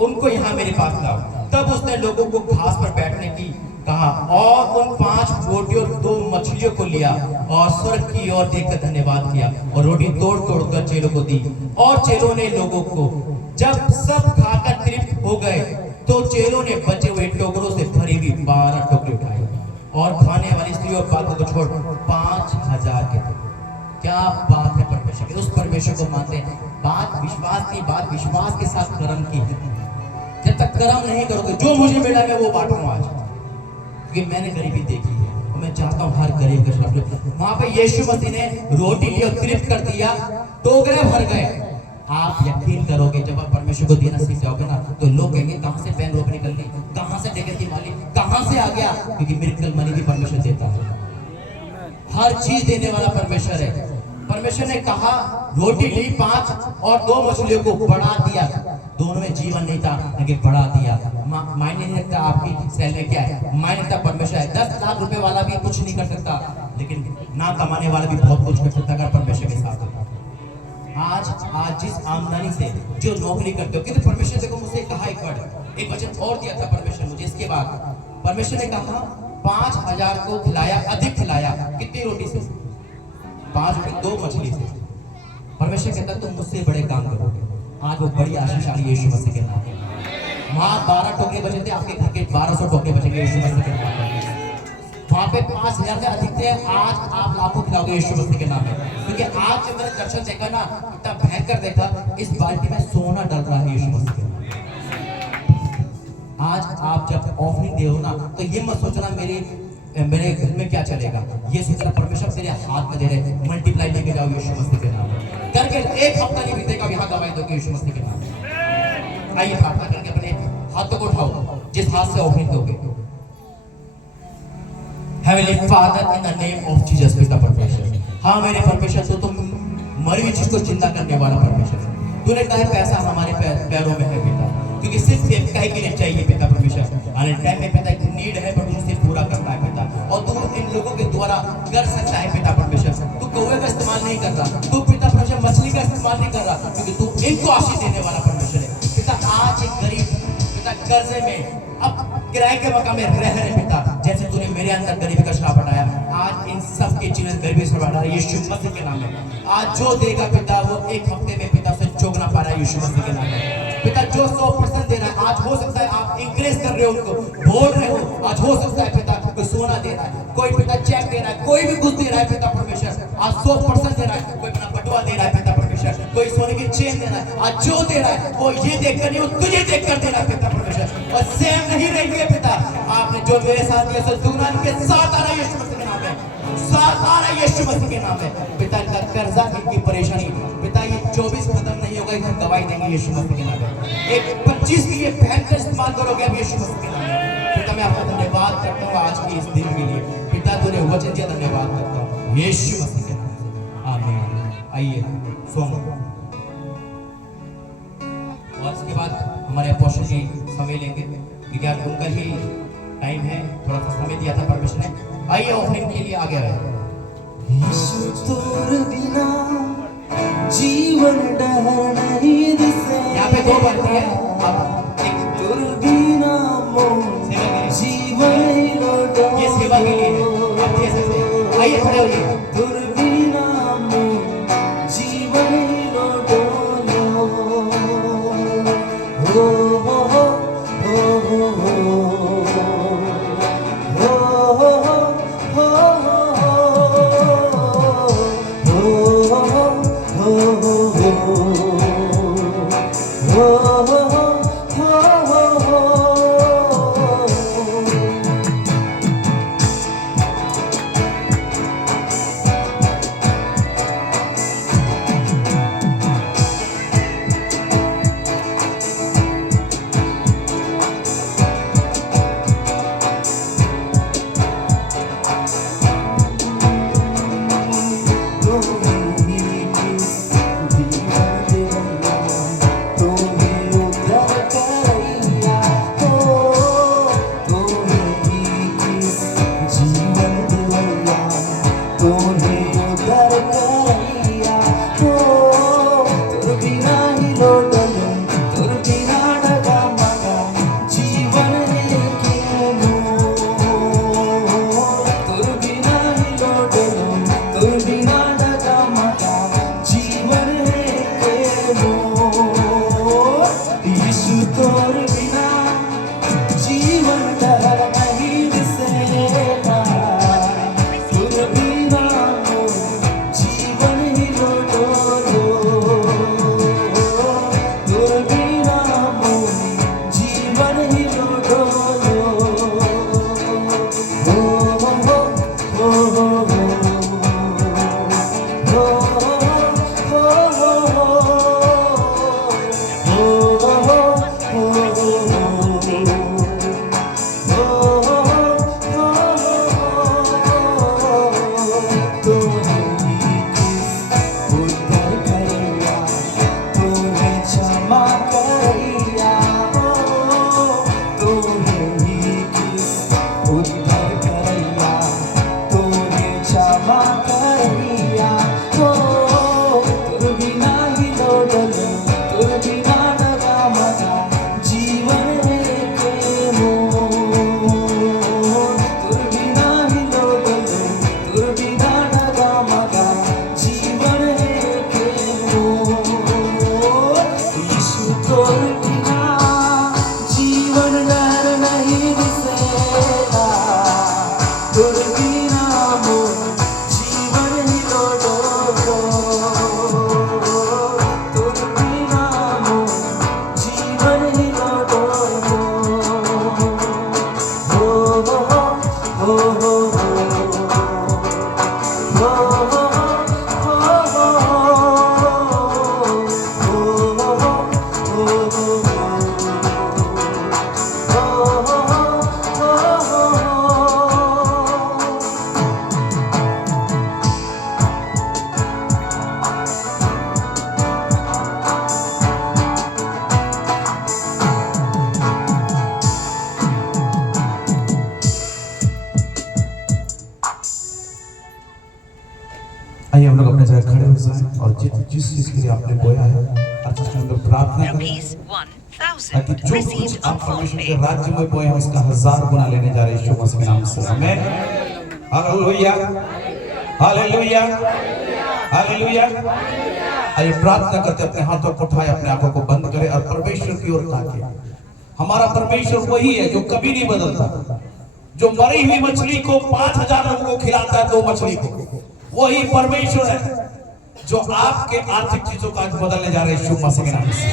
उनको यहाँ मेरे पास लाओ। तब उसने लोगों को घास पर बैठने की कहा और उन 5 रोटी और 2 मछलियों को लिया और स्वर्ग की ओर देखकर धन्यवाद किया और रोटी तोड़ तोड़ कर चेलों को दी। और चेलों ने लोगों को, जब सब खाकर तृप्त हो गए तो चेलों ने बचे हुए टोकरों से भरी हुई 12 टोकरी उठाई और खाने वाली स्त्री और बालकों को छोड़ 5000 के थे। क्या बात है परमेश्वर की, उस परमेश्वर को मानते हैं। बात विश्वास की, बात विश्वास के साथ कर्म की है। जब तक कर्म नहीं करोगे, जो मुझे मिला मैं वो बांटूंगा आज, क्योंकि मैंने गरीबी देखी है और मैं चाहता हूँ हर गरीब का श्रम। वहां पे यीशु मसीह ने रोटी ली और तृप्त कर दिया, टोकरे भर गए। आप यकीन करोगे जब आप परमेश्वर को देना सीख जाओगे ना, तो लोग कहेंगे कहां से पैन रोक निकल गई, कहां से डकैती माली, कहां से आ गया, क्योंकि मिरेकल मनी भी परमेश्वर देता है। हर चीज देने वाला परमेश्वर है। परमेश्वर ने कहा रोटी ली 5 और 2 मछलियों को बढ़ा दिया। दोनों में जीवन नहीं था लेकिन बढ़ा दिया। मायने नहीं रखता आपकी सैलरी क्या है, मायने रखता परमेश्वर है। 10 लाख रुपए वाला भी कुछ नहीं कर सकता, लेकिन ना कमाने वाला भी बहुत कुछ कर सकता अगर परमेश्वर के साथ होता। आज जिस आमदनी से जो नौकरी करते हो, क्योंकि परमेश्वर देखो मुझसे कहा एक वचन और दिया था परमेश्वर मुझे। इसके बाद परमेश्वर ने कहा 5000 को खिलाया, अधिक खिलाया। कितनी रोटी से? 5 रोटी 2 मछली से। परमेश्वर कहता तुम मुझसे बड़े काम करोगे। आज वो बड़ी आशीष आ रही है यीशु मसीह के नाम पे। वहां 12 टोकरे बचे थे, आपके घर के 1200 टोकरे बचेंगे यीशु मसीह के नाम पे। वहां पे 5000 से अधिक थे, आज आप लाखों खिलाओगे यीशु मसीह के नाम पे। क्योंकि आज जब मैंने दर्शन देखा ना, इतना भयंकर देखा, इस बाल्टी में सोना डल रहा है यीशु मसीह के नाम पे। आज आप जब ऑफरिंग दे हो ना, तो ये मत सोचना मेरे घर में क्या चलेगा, ये सोचना परमेश्वर तेरे हाथ में दे रहे, मल्टीप्लाई लेके जाओ यीशु मसीह के नाम पे। करके 1 हफ्ता नहीं बीतेगा, यहाँ गवाही दोगे यीशु मसीह के नाम पे। आइए प्रार्थना करके अपने हाथों को उठाओ जिस हाथ से ऑफरिंग दोगे। Heavenly Father, in the name of Jesus, पिता परमेश्वर, हाँ मेरे परमेश्वर, तो तुम मरी हुई चीज को जिंदा करने वाला परमेश्वर। तूने कहा पैसा हमारे पैरों में है पिता, क्योंकि सिर्फ एक कहीं के लिए चाहिए पिता परमेश्वर। आने टाइम में पिता एक नीड है परमेश्वर, से पूरा करता है पिता, और तू इन लोगों के द्वारा कर सकता है पिता परमेश्वर। तू कौवे का इस्तेमाल नहीं कर रहा, तू पिता परमेश्वर मछली का इस्तेमाल नहीं कर रहा, क्योंकि तू इनको आशीष देने वाला परमेश्वर है पिता। आज एक गरीब पिता कर्जे में, अब किराए के मकान में रह रहे पिता, जैसे तूने मेरे अंदर गरीबी का श्राप हटाया, आज इन सब के जीवन गरीबी से हटा यीशु मसीह के नाम में। आज जो देगा पिता वो 1 हफ्ते में पिता से चौगुना पा रहा है यीशु मसीह के नाम में। पिता जो 100% दे रहा है, आज हो सकता है आप इंक्रीज कर रहे हो, उनको बोल रहे हो, आज हो सकता है पिता कोई सोना दे रहा है, कोई पिता चेक दे रहा है, कोई भी कुछ दे रहा है पिता परमेश्वर, आज 100% दे रहा है, कोई अपना बटुआ दे रहा है पिता परमेश्वर, कोई सोने की चेन दे रहा है। आज जो दे रहा है वो ये देखकर नहीं, वो तुझे देखकर दे रहा है पिता परमेश्वर। और सेम नहीं रहेंगे पिता, आपने जो मेरे साथ किया सो दुगना के साथ आ रहा है यीशु मसीह के नाम में, साथ आ रहा है यीशु मसीह के नाम में। पिता इनका कर्जा, इनकी परेशानी पिता ये 24 खत्म नहीं होगा, इन्हें दवाई देंगे यीशु मसीह के नाम में। एक 25 के लिए भयंकर इस्तेमाल करोगे अब यीशु मसीह के नाम में। पिता मैं आपका धन्यवाद करता हूँ आज के इस दिन के लिए पिता, तूने वचन दिया, धन्यवाद करता हूँ यीशु मसीह के नाम में, आमीन। आइए सोम, और इसके बाद हमारे अपोस्टल जी समय लेंगे, क्योंकि आज उनका ही टाइम है, थोड़ा सा समय दिया था परमेश्वर ने। आइए ऑफरिंग के लिए आगे आए। यीशु तोर बिना जीवन डर नहीं दिसे, यहाँ पे 2 बढ़ती है, अब एक तोर बिना मोर जीवन लौटा, ये सेवा के लिए है, आप दे सकते हैं। आइए खड़े होइए। तोर बिना मोर जीवन लौटा, हो हो हो हो তোর বিনা ডাকা মাকা জীবন কেমো তোর বিনা হিলো ডলে তোর বিনা ডাকা মাকা জীবন কেমো यीशु তোর বিনা जीवन डर नहीं दिसेगा তোর বিনা মোর জীবন হিলো ডলো তোর বিনা মোর জীवन हिलो डलो हो हो हो आइए हम लोग अपने जगह खड़े हो जाएं और जिस चीज के लिए आपने बोया है अच्छे से अंदर प्रार्थना करें ताकि जो कुछ आप परमेश्वर के राज्य में बोए हैं उसका 1000 गुना लेने जा रहे हैं यीशु मसीह के नाम से आमीन हालेलुया हालेलुया हालेलुया। आइए प्रार्थना करते अपने हाथों को उठाए अपने आंखों को बंद करें और परमेश्वर की ओर ताकिए। हमारा परमेश्वर वही है जो कभी नहीं बदलता, जो मरी हुई मछली को 5000 लोगों को खिलाता है 2 मछली को। वही परमेश्वर है जो आपके आर्थिक चीजों का आज बदलने जा रहे हैं यीशु मसीह के नाम से।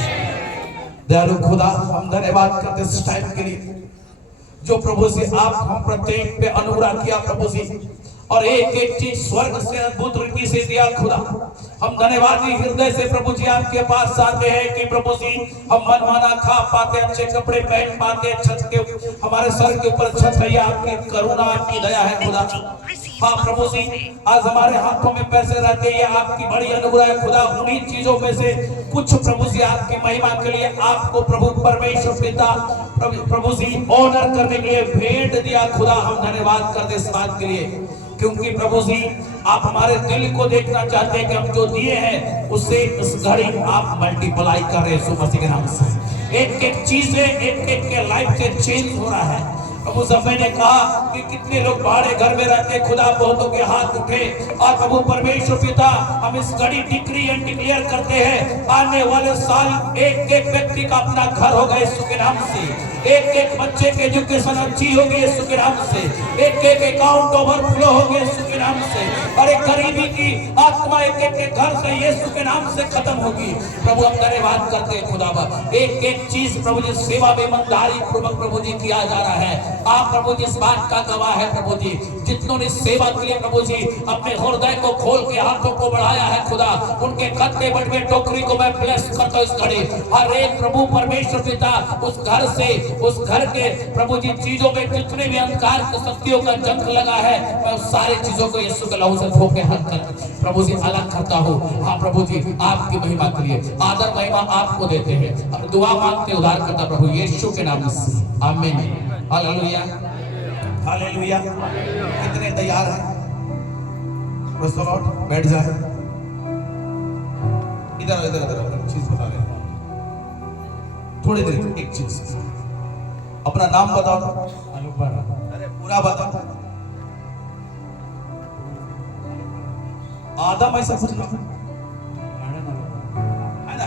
दयालु खुदा हम धन्यवाद करते इस टाइम के लिए जो प्रभु से आप हम प्रत्येक पे अनुग्रह किया प्रभु जी, और एक एक चीज स्वर्ग से अद्भुत रीति से दिया खुदा। हम धन्यवादी हृदय से प्रभु जी आपके पास आते हैं कि प्रभु जी हम मनमाना खा पाते, अच्छे कपड़े पहन पाते, छत के हमारे सर के ऊपर छत है, आपकी करुणा आपकी दया है खुदा। हाँ प्रभु जी आज हमारे हाथों में पैसे रहते हैं, आपकी बड़ी अनुग्रह है खुदा। उन्हीं चीजों में से कुछ प्रभु जी आपकी महिमा के लिए आपको प्रभु परमेश्वर पिता प्रभु जी ऑनर करने के लिए भेंट दिया खुदा। हम धन्यवाद करते इस बात के लिए क्योंकि प्रभु जी आप हमारे दिल को देखना चाहते हैं कि हम जो दिए हैं उससे इस घड़ी आप मल्टीप्लाई कर रहे हैं यीशु मसीह के नाम से। एक एक चीजें एक एक के लाइफ से चेंज हो रहा है प्रभु। समय ने कहा कि कितने लोग भाड़े घर में रहते, खुदा बहुतों के हाथ उठे। और प्रभु परमेश्वर पिता हम इस घड़ी डिक्री एंड डिक्लेयर करते हैं आने वाले साल एक एक व्यक्ति का अपना घर होगा यीशु के नाम से, एक एक बच्चे की एजुकेशन अच्छी होगी यीशु के नाम से, एक एक अकाउंट ओवरफ्लो होगी यीशु के नाम से, और एक गरीबी की आत्मा एक एक के घर से यीशु के नाम से खत्म होगी। प्रभु हम धन्यवाद करते हैं खुदावा। एक एक चीज प्रभु जी सेवा में ईमानदारी पूर्वक प्रभु जी किया जा रहा है। आप प्रभु जी इस बात का गवाह है प्रभु जी। जितनों ने सेवा के लिए प्रभु जी अपने हृदय को खोल के हाथों को बढ़ाया है खुदा, उनके खत्ते बटवे टोकरी को मैं ब्लेस करता हूं इस घड़ी। हर एक प्रभु परमेश्वर पिता उस घर से उस घर के प्रभु जी चीजों में जितने भी अंधकार की शक्तियों का जंग लगा है मैं उस सारी चीजों को यीशु के लहू से धो के हल कर प्रभु जी अलग करता हूँ। हाँ प्रभु जी आपकी महिमा के लिए आदर महिमा आपको देते हैं और दुआ मांगते उद्धार करता प्रभु यीशु के नाम से आमीन। Hallelujah hallelujah. कितने तैयार हैं? Praise the Lord. बैठ जाए। इधर इधर इधर चीज बता रहे हैं थोड़ी देर। एक चीज अपना नाम बताओ। अरे पूरा बताओ। आदम ऐसा कुछ नाम है ना?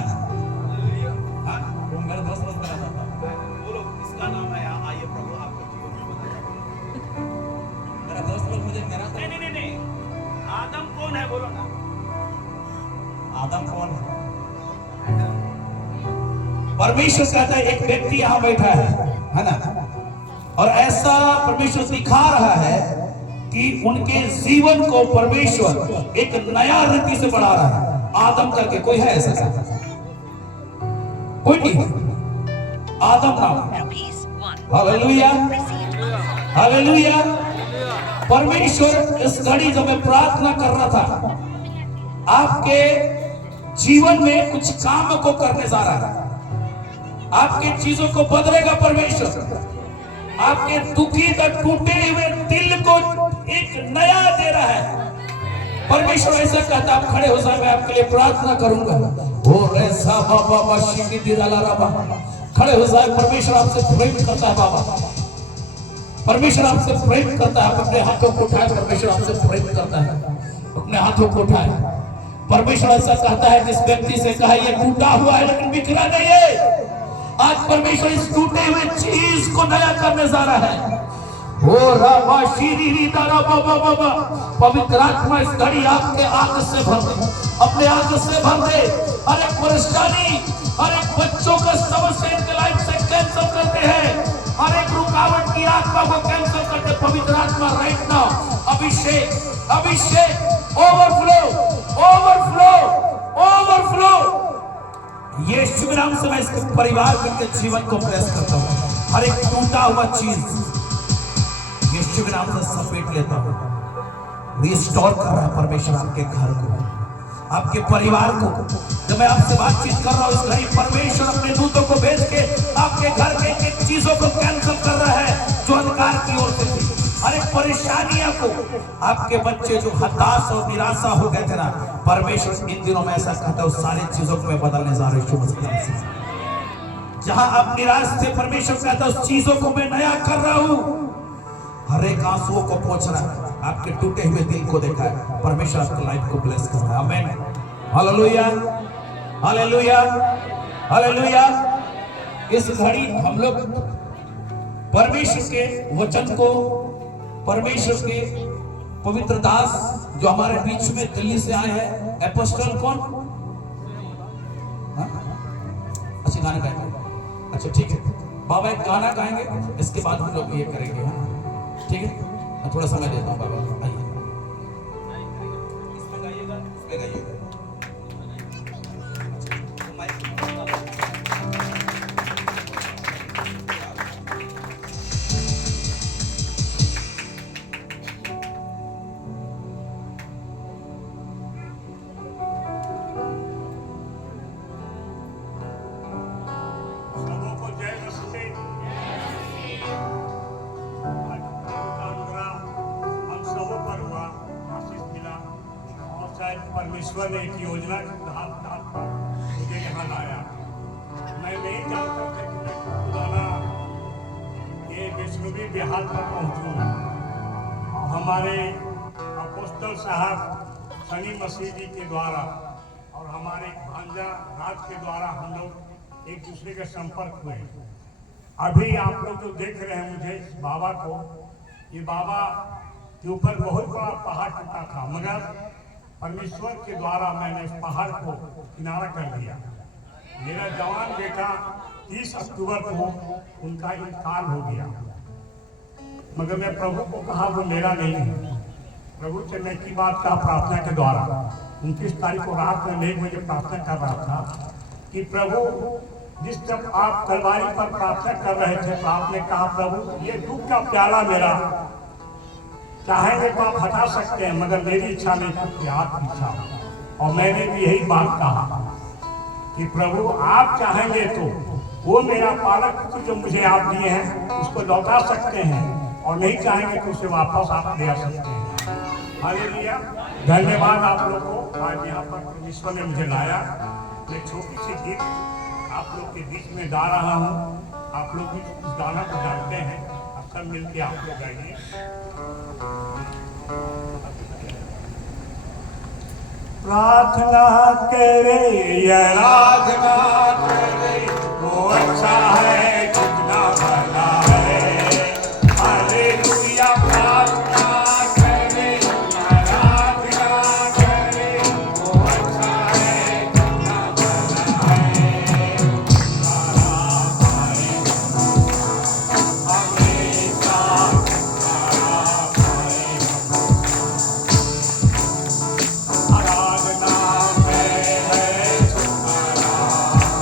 हाँ? मेरा दोस्त लोग मेरा नाम है। बोलो किसका नाम है? यहाँ आइए प्रभु आपको जीवन में बताएगा। मेरा दोस्त लोग मुझे मेरा नहीं आदम कौन है बोलो ना। आदम कौन है? परमेश्वर कहता है एक व्यक्ति यहाँ बैठा है ना, और ऐसा परमेश्वर दिखा रहा है कि उनके जीवन को परमेश्वर एक नया रीति से बढ़ा रहा है। आदम करके कोई है ऐसा? कोई नहीं। आदम नाम। Hallelujah hallelujah. परमेश्वर इस घड़ी जब मैं प्रार्थना कर रहा था आपके जीवन में कुछ काम को करने जा रहा है, आपके चीजों को बदलेगा परमेश्वर। आपके दुखी का टूटे हुए दिल को एक नया दे रहा है। परमेश्वर ऐसा कहता, आप खड़े हो जाए, मैं आपके लिए प्रार्थना करूंगा। ओ रेसा बाबा बाशी दिराला रबा, खड़े हो जाए। परमेश्वर आपसे प्रेम करता है बाबा, परमेश्वर आपसे प्रेम करता है। अपने हाथों को उठाए, परमेश्वर आपसे प्रेम करता है। अपने हाथों को उठाए। परमेश्वर ऐसा कहता है, जिस व्यक्ति से कहा ये टूटा हुआ है लेकिन बिखरा नहीं है, आज परमेश्वर इस टूटे हुए चीज को नया करने जा रहा है। हो राबा शीरी दारा बाबा बाबा, पवित्र आत्मा इस घड़ी आपके आंख से भर दे, अपने आंख से भर दे। हर एक परेशानी, हर एक बच्चों का समस्या इनके लाइफ से कैंसिल करते हैं। हर एक रुकावट की आत्मा को कैंसिल करते पवित्र आत्मा राइट नाउ। अभिषेक, अभिषेक, ओवरफ्लो, ओवरफ्लो, ओवरफ्लो। ये शुभ नाम से मैं इसके परिवार के जीवन को ब्लेस करता हूँ। हर एक टूटा हुआ चीज ये शुभ नाम से समेट लेता हूँ। रिस्टोर कर रहा है परमेश्वर आपके घर को, आपके परिवार को। जब मैं आपसे बातचीत कर रहा हूँ, इस घड़ी परमेश्वर अपने दूतों को भेज के आपके घर के एक चीजों को कैंसिल कर रहा है जो अंधकार की ओर से थी। हर एक परेशानियों को, आपके बच्चे जो हताश और निराशा हो गए थे ना, परमेश्वर इन दिनों में ऐसा कहता है उस सारी चीजों को मैं बदलने जा रही हूँ। जहां आप निराश थे, परमेश्वर कहता है उस चीजों को मैं नया कर रहा हूं। हर एक आंसुओं को पोंछ रहा है, आपके टूटे हुए दिल को देखा है। परमेश्वर आपकी लाइफ को ब्लेस कर रहा है। आमीन, हालेलुया, हालेलुया, हालेलुया। इस घड़ी हम लोग परमेश्वर के वचन को, परमेश्वर के पवित्र दास जो हमारे बीच में दिल्ली से आए हैं, एपोस्टल कौन? अच्छा गाना गाएंगे, अच्छा ठीक है बाबा, एक गाना गाएंगे, इसके बाद हम लोग ये करेंगे, ठीक है? थोड़ा समय देता हूँ बाबा, आइए इसमें गाइएगा, इसमें गाइएगा। परमेश्वर ने एक योजना के तहत मुझे यहाँ लाया। मैं नहीं जानता था कि मैं खुदाना ये वैष्णवी बिहार पर पहुँचूँगा। हमारे अपोस्टल साहब सनी मसीह जी के द्वारा और हमारे भांजा राज के द्वारा हम लोग एक दूसरे के संपर्क हुए। अभी आप लोग जो देख रहे हैं मुझे इस बाबा को, ये बाबा के ऊपर बहुत बड़ा पहाड़ टूटा था, मगर परमेश्वर के द्वारा मैंने इस पहाड़ को किनारा कर दिया। मेरा जवान बेटा 30 अक्टूबर को उनका इंतकाल हो गया, मगर मैं प्रभु को कहा वो मेरा नहीं है। प्रभु से मैं की बात कहा प्रार्थना के द्वारा। 29 तारीख को रात में 1 बजे प्रार्थना कर रहा था कि प्रभु, जिस जब आप कलवारी पर प्रार्थना कर रहे थे तो आपने कहा प्रभु ये दुख का प्याला मेरा चाहेंगे तो आप हटा सकते हैं, मगर मेरी इच्छा नहीं कि आपकी इच्छा। और मैंने भी यही बात कहा कि प्रभु आप चाहेंगे तो वो मेरा पालक जो मुझे आप दिए हैं उसको लौटा सकते हैं, और नहीं चाहेंगे तो उसे वापस आप ले आ सकते हैं। हालेलुया, धन्यवाद आप लोग को। आज यहाँ पर परमेश्वर ने मुझे लाया। मैं छोटी सी गीत आप लोग के बीच में गा रहा हूँ। आप लोग भी इस गाना को जानते हैं, आप सब मिलकर आप लोग गाइए। प्रार्थना करे, आराधना करे, वो अच्छा है कितना भला है। हालेलुया, प्रार्थना करे, आराधना करे, वो अच्छा है कितना भला है। सारा भाई हमेशा आराधना में है छुटकारा।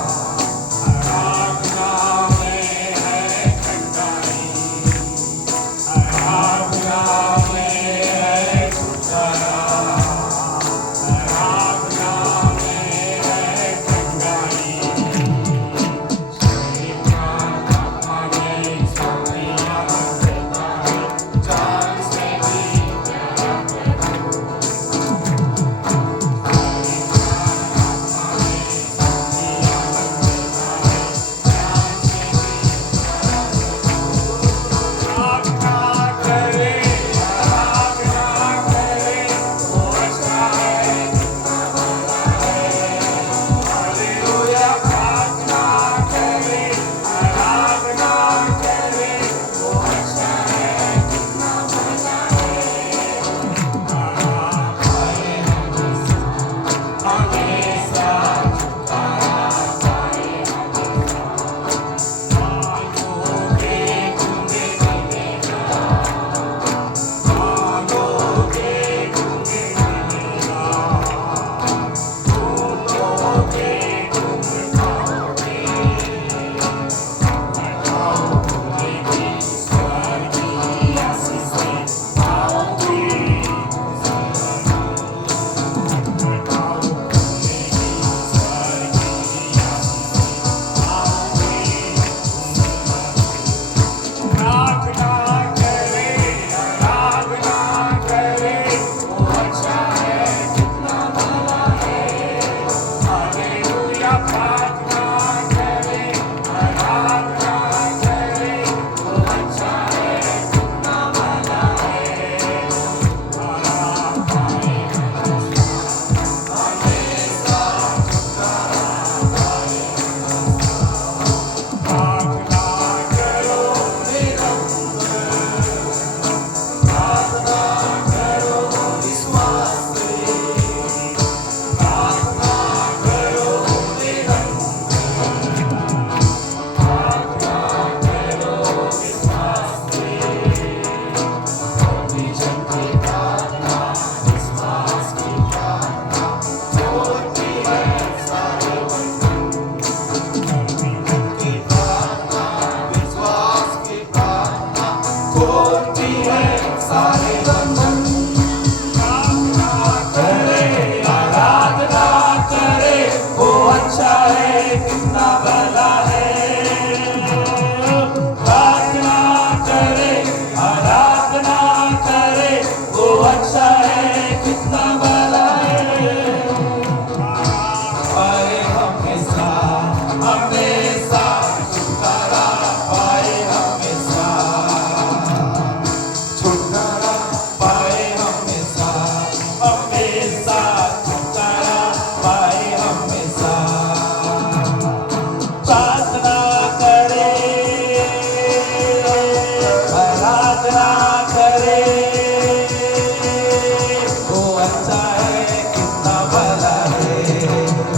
कितना भला है। प्रार्थना करे, आराधना करे, वो अच्छा है, कितना भला है। पाए हमेशा हमेशा छुटकारा, पाए हमेशा छुटकारा, पाए हमेशा हमेशा छुटकारा, पाए हमेशा। प्रार्थना करे, आराधना करे, वो अच्छा है, कितना भला है।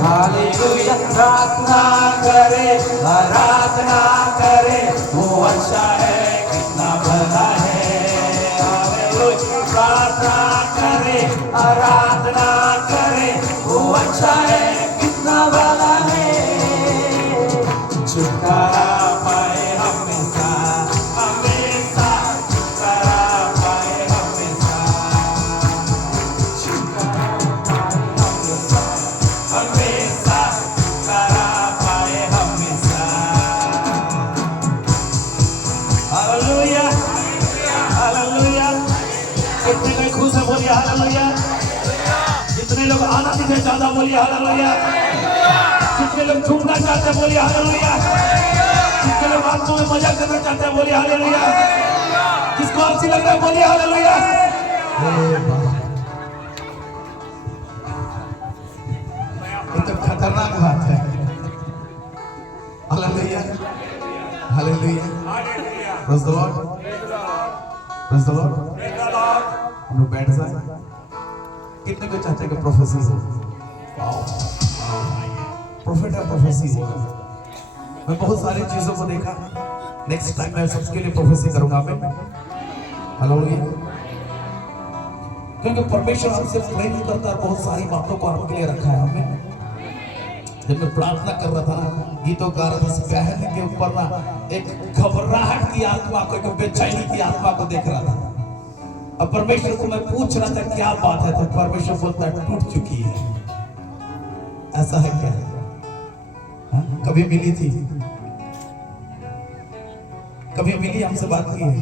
हालेलुया। प्रार्थना करे, आराधना करे, वो अच्छा है, कितना भला है। हालेलुया। प्रार्थना करे, आराधना करे, वो अच्छा है, कितना भला है। छुटकारा पाए हमेशा हमेशा, छुटकारा पाए हमेशा, छुटकारा पाए हमेशा हमेशा, छुटकारा पाए हमेशा। Hallelujah, hallelujah. कितने लोग खुश है बोलिए हालेलुया। कितने लोग आनंदित है ज्यादा बोलिए हालेलुया। कितने लोग झूमना चाहते हैं बोलिए हालेलुया। कितने लोग आत्मा में मजा करना चाहते हैं बोलिए हालेलुया। किसको अच्छी लग रहा है बोलिए हालेलुया। ये तो खतरनाक बात है। Hallelujah, hallelujah. Praise the Lord, praise the Lord. हम लोग बैठ जाए। कितने को चाहते हैं कि प्रोफेसी हो? प्रोफेट है, प्रोफेसी हो। मैं बहुत सारी चीजों को देखा। नेक्स्ट टाइम मैं सबके लिए प्रोफेसी करूंगा। मैं हालेलुया। क्योंकि परमेश्वर हमसे प्रेम करता है, बहुत सारी बातों को आपके लिए रखा है हमें। जब मैं प्रार्थना कर रहा था ना, गीतों गा रहा था, पहले के ऊपर ना एक घबराहट की आत्मा को, एक बेचैनी की आत्मा को देख रहा था। अब परमेश्वर को मैं पूछ रहा था क्या बात है, तो परमेश्वर बोलता है टूट चुकी है। ऐसा है क्या? हाँ? कभी मिली थी? कभी मिली, हमसे बात की है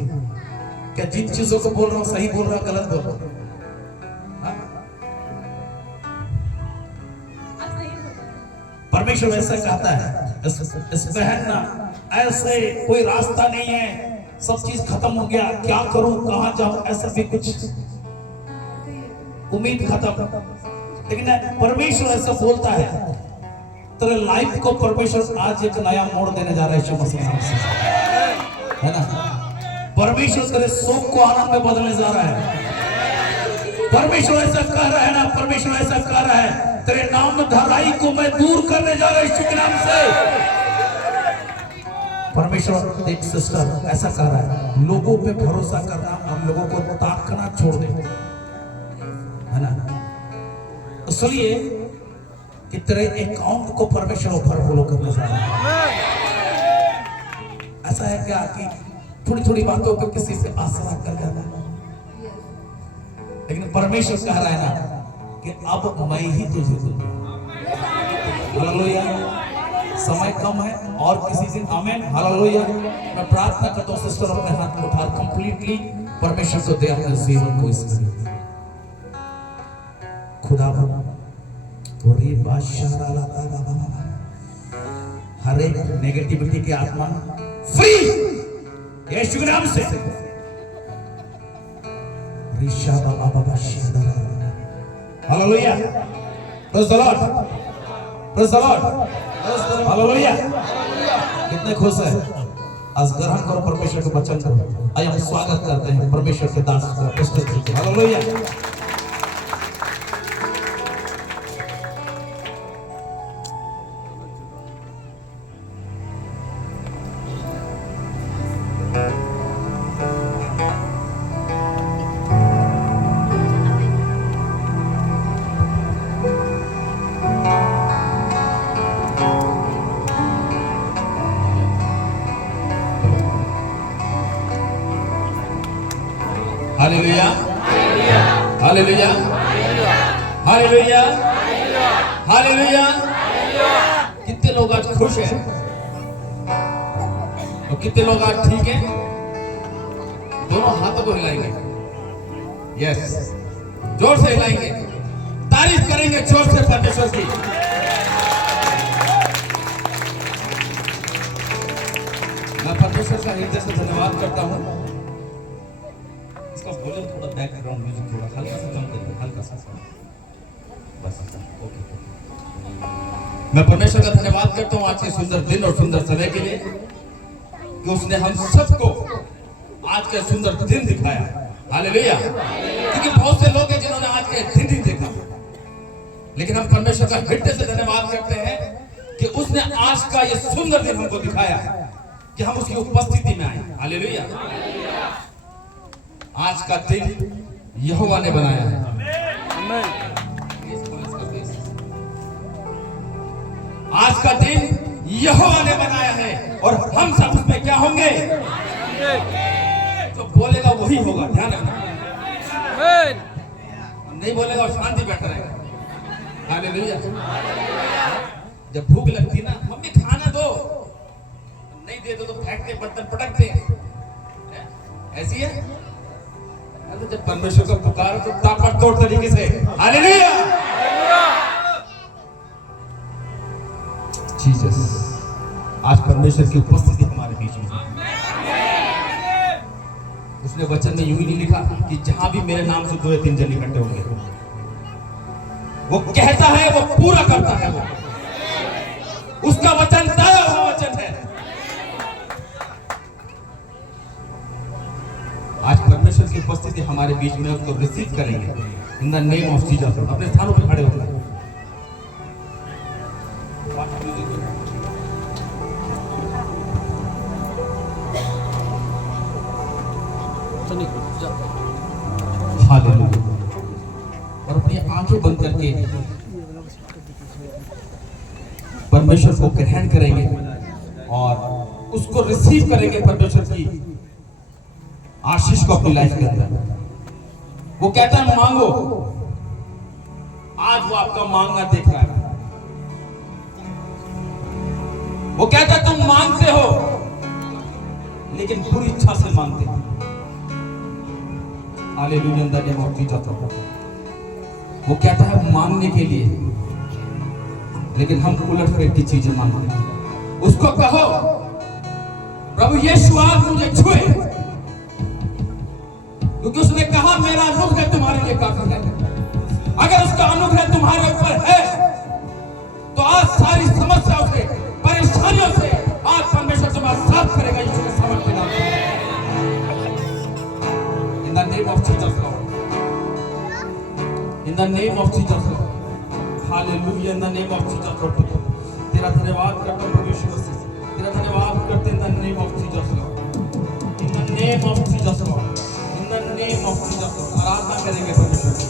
क्या? जिन चीजों को बोल रहा हूँ सही बोल रहा हूँ, गलत बोल रहा हूँ? परमेश्वर ऐसा कहता है, इस बहन ना ऐसे कोई रास्ता नहीं है, सब चीज खत्म हो गया, क्या करूं, कहां जाऊं, ऐसा भी कुछ उम्मीद खत्म। लेकिन परमेश्वर ऐसा बोलता है, तेरे लाइफ को परमेश्वर आज एक नया मोड़ देने जा रहा है यीशु मसीह नाम से, है ना। परमेश्वर तेरे शोक को आनंद में बदलने जा रहा है। परमेश्वर ऐसा कह रहा है ना, परमेश्वर ऐसा कह रहा है, तेरे नाम धराई को मैं दूर करने जा रहा हूं यीशु के नाम से। परमेश्वर एक सिस्टर ऐसा कह रहा है, लोगों पे भरोसा करना और लोगों को ताकना छोड़ दे, है ना। इसलिए कि तेरे अकाउंट को परमेश्वर ओवरफ्लो करने जा रहा है। ऐसा है क्या कि थोड़ी थोड़ी बातों पे किसी से आसरा कर जाना है, लेकिन परमेश्वर कह रहा है ना कि अब मैं ही तुझे दूंगा। हालेलुया। समय कम है और किसी दिन, आमेन, हालेलुया। मैं प्रार्थना करता हूँ सिस्टर अपने हाथ में उठा कंप्लीटली परमेश्वर को दे अपने जीवन को इसमें। खुदा हर एक नेगेटिविटी की आत्मा फ्री यीशु के नाम से। Hallelujah. Praise the Lord, praise the Lord, hallelujah. कितने खुश है? आज ग्रहण करो परमेश्वर के वचन को। आइए हम स्वागत करते हैं परमेश्वर के दास का पुस्तक। Hallelujah. Hallelujah, hallelujah, hallelujah, hallelujah. कितने कितने लोग आज खुश हैं और कितने लोग आज ठीक हैं? दोनों हाथों को हिलाएंगे, यस, जोर से हिलाएंगे, तारीफ करेंगे जोर से परमेश्वर की। मैं परमेश्वर का हृदय से धन्यवाद करता हूं। इसका वॉल्यूम थोड़ा बैकग्राउंड म्यूजिक थोड़ा हल्का सा कम करिए, हल्का सा, बस ओके। मैं परमेश्वर का धन्यवाद करता हूं आज के सुंदर दिन और सुंदर समय के लिए कि उसने हम सबको आज का सुंदर दिन दिखाया। हालेलुया। क्योंकि बहुत से लोग हैं जिन्होंने आज के दिन नहीं देखा, लेकिन हम परमेश्वर का हृदय से धन्यवाद करते हैं कि उसने आज का ये सुंदर दिन हमको दिखाया कि हम उसकी उपस्थिति में आए। हालेलुया। आज का दिन यहोवा ने बनाया है। आज का दिन यहोवा ने बनाया है और हम सब उसमें क्या होंगे? जो बोलेगा वही होगा, ध्यान रखना। नहीं बोलेगा और शांति बैठा रहेगा। हालेलुया। जब भूख लगती ना, मम्मी खाना दो, नहीं दे दो तो फेंकते, बर्तन पटकते, ऐसी है। तो जब परमेश्वर को पुकारो तो ताबड़तोड़ तरीके से हालेलुया। जीसस, आज परमेश्वर की उपस्थिति हमारे बीच में है। उसने वचन में यूं ही नहीं लिखा कि जहां भी मेरे नाम से 2 या 3 जन इकट्ठे होंगे, वो कहता है, वो पूरा करता है। वो उसका वचन तय हुआ वचन है। आज परमेश्वर की उपस्थिति हमारे बीच में, उसको रिसीव करेंगे इन द नेम ऑफ जीसस। अपने स्थानों पर खड़े होकर हालेलुया। और अपनी आंखें बंद करके परमेश्वर को ग्रहण करेंगे और उसको रिसीव करेंगे, परमेश्वर की आशीष को अपनी लाइफ के अंदर। वो कहता है मांगो, आज वो आपका मांगना देख रहा है। वो कहता है तुम मांगते हो लेकिन पूरी इच्छा से मांगते हो। Hallelujah. In the name of Jesus. वो कहता है मांगने के लिए, लेकिन हम उलट फेर की चीजें मांगते हैं। उसको कहो प्रभु यीशु आज मुझे छुए, क्योंकि उसने कहा मेरा अनुग्रह तुम्हारे लिए काफी है। अगर उसका अनुग्रह तुम्हारे ऊपर है तो आज सारी समस्याओं से, परेशानियों से आज परमेश्वर तुम्हारा साथ करेगा यीशु के सामर्थ के नाम से। In the name of Jesus Lord, in the name of Jesus Lord. Hallelujah. In the name of Jesus Lord. तेरा धन्यवाद करता हूं प्रभु यीशु मसीह, तेरा धन्यवाद करते in the name of Jesus Lord, in the name of Jesus Lord, in the name of Jesus Lord. आराधना करेंगे परमेश्वर की।